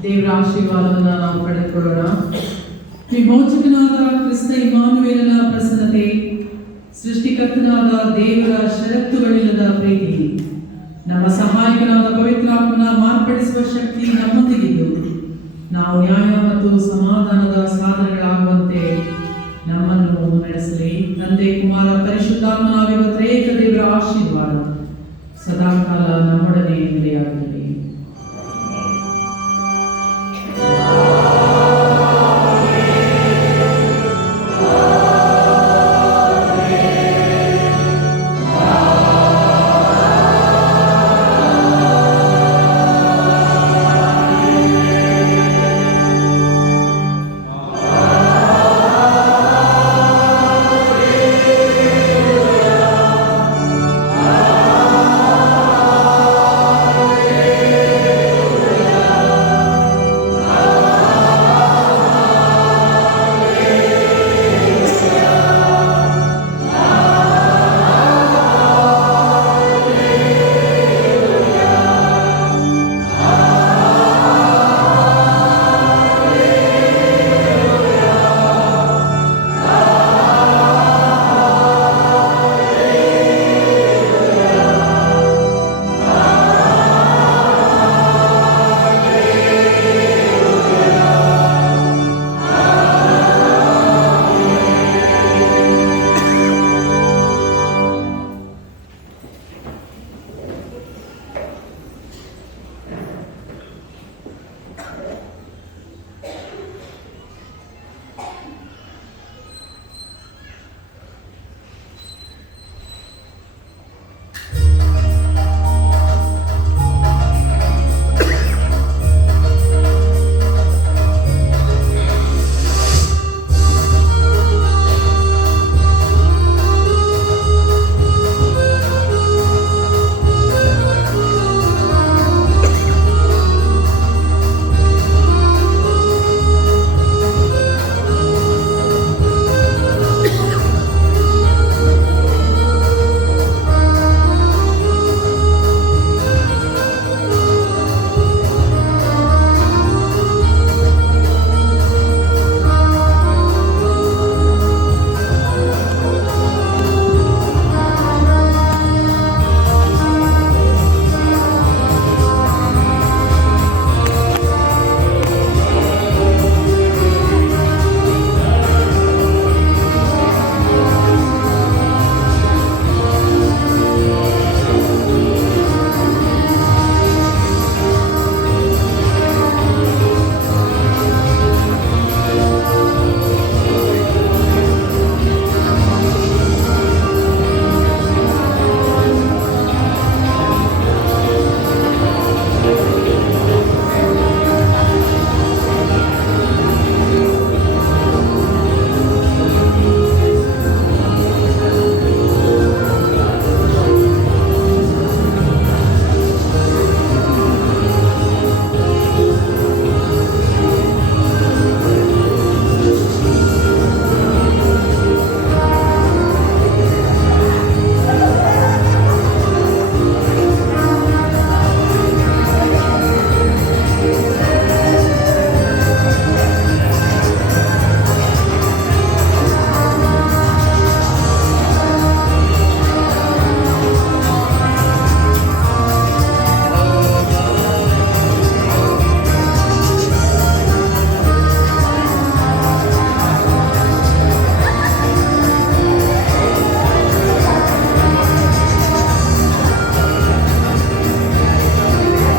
ದೇವರ ಆಶೀರ್ವಾದವನ್ನು ನಾವು ಪಡೆದುಕೊಳ್ಳೋಣ. ವಿಮೋಚಕನಾದ ಕ್ರಿಸ್ತ ಇಮ್ಮಾನುವೇಲನ ಪ್ರಸನ್ನತೆ, ಸೃಷ್ಟಿಕರ್ತನಾದ ದೇವರ ಷರತ್ತುಗಳಿಲ್ಲದ ಪ್ರೀತಿ, ನಮ್ಮ ಸಹಾಯಕನಾದ ಪವಿತ್ರಾತ್ಮನ ಮಾರ್ಪಡಿಸುವ ಶಕ್ತಿ ನಮ್ಮೊಂದಿಗಿದ್ದು ನಾವು ನ್ಯಾಯ ಮತ್ತು ಸಮಾಧಾನದ ಸಾಧನೆಗಳಾಗುವಂತೆ ನಮ್ಮನ್ನು ನಡೆಸಲಿ. ತಂದೆ, ಕುಮಾರ, ಪರಿಶುದ್ಧಾತ್ಮನಾಗಿರುವ ತ್ರೇಕ ದೇವರ ಆಶೀರ್ವಾದ ಸದಾಕಾಲ ನಮ್ಮೊಡನೆ ನಡೆಯಾಗಲಿ.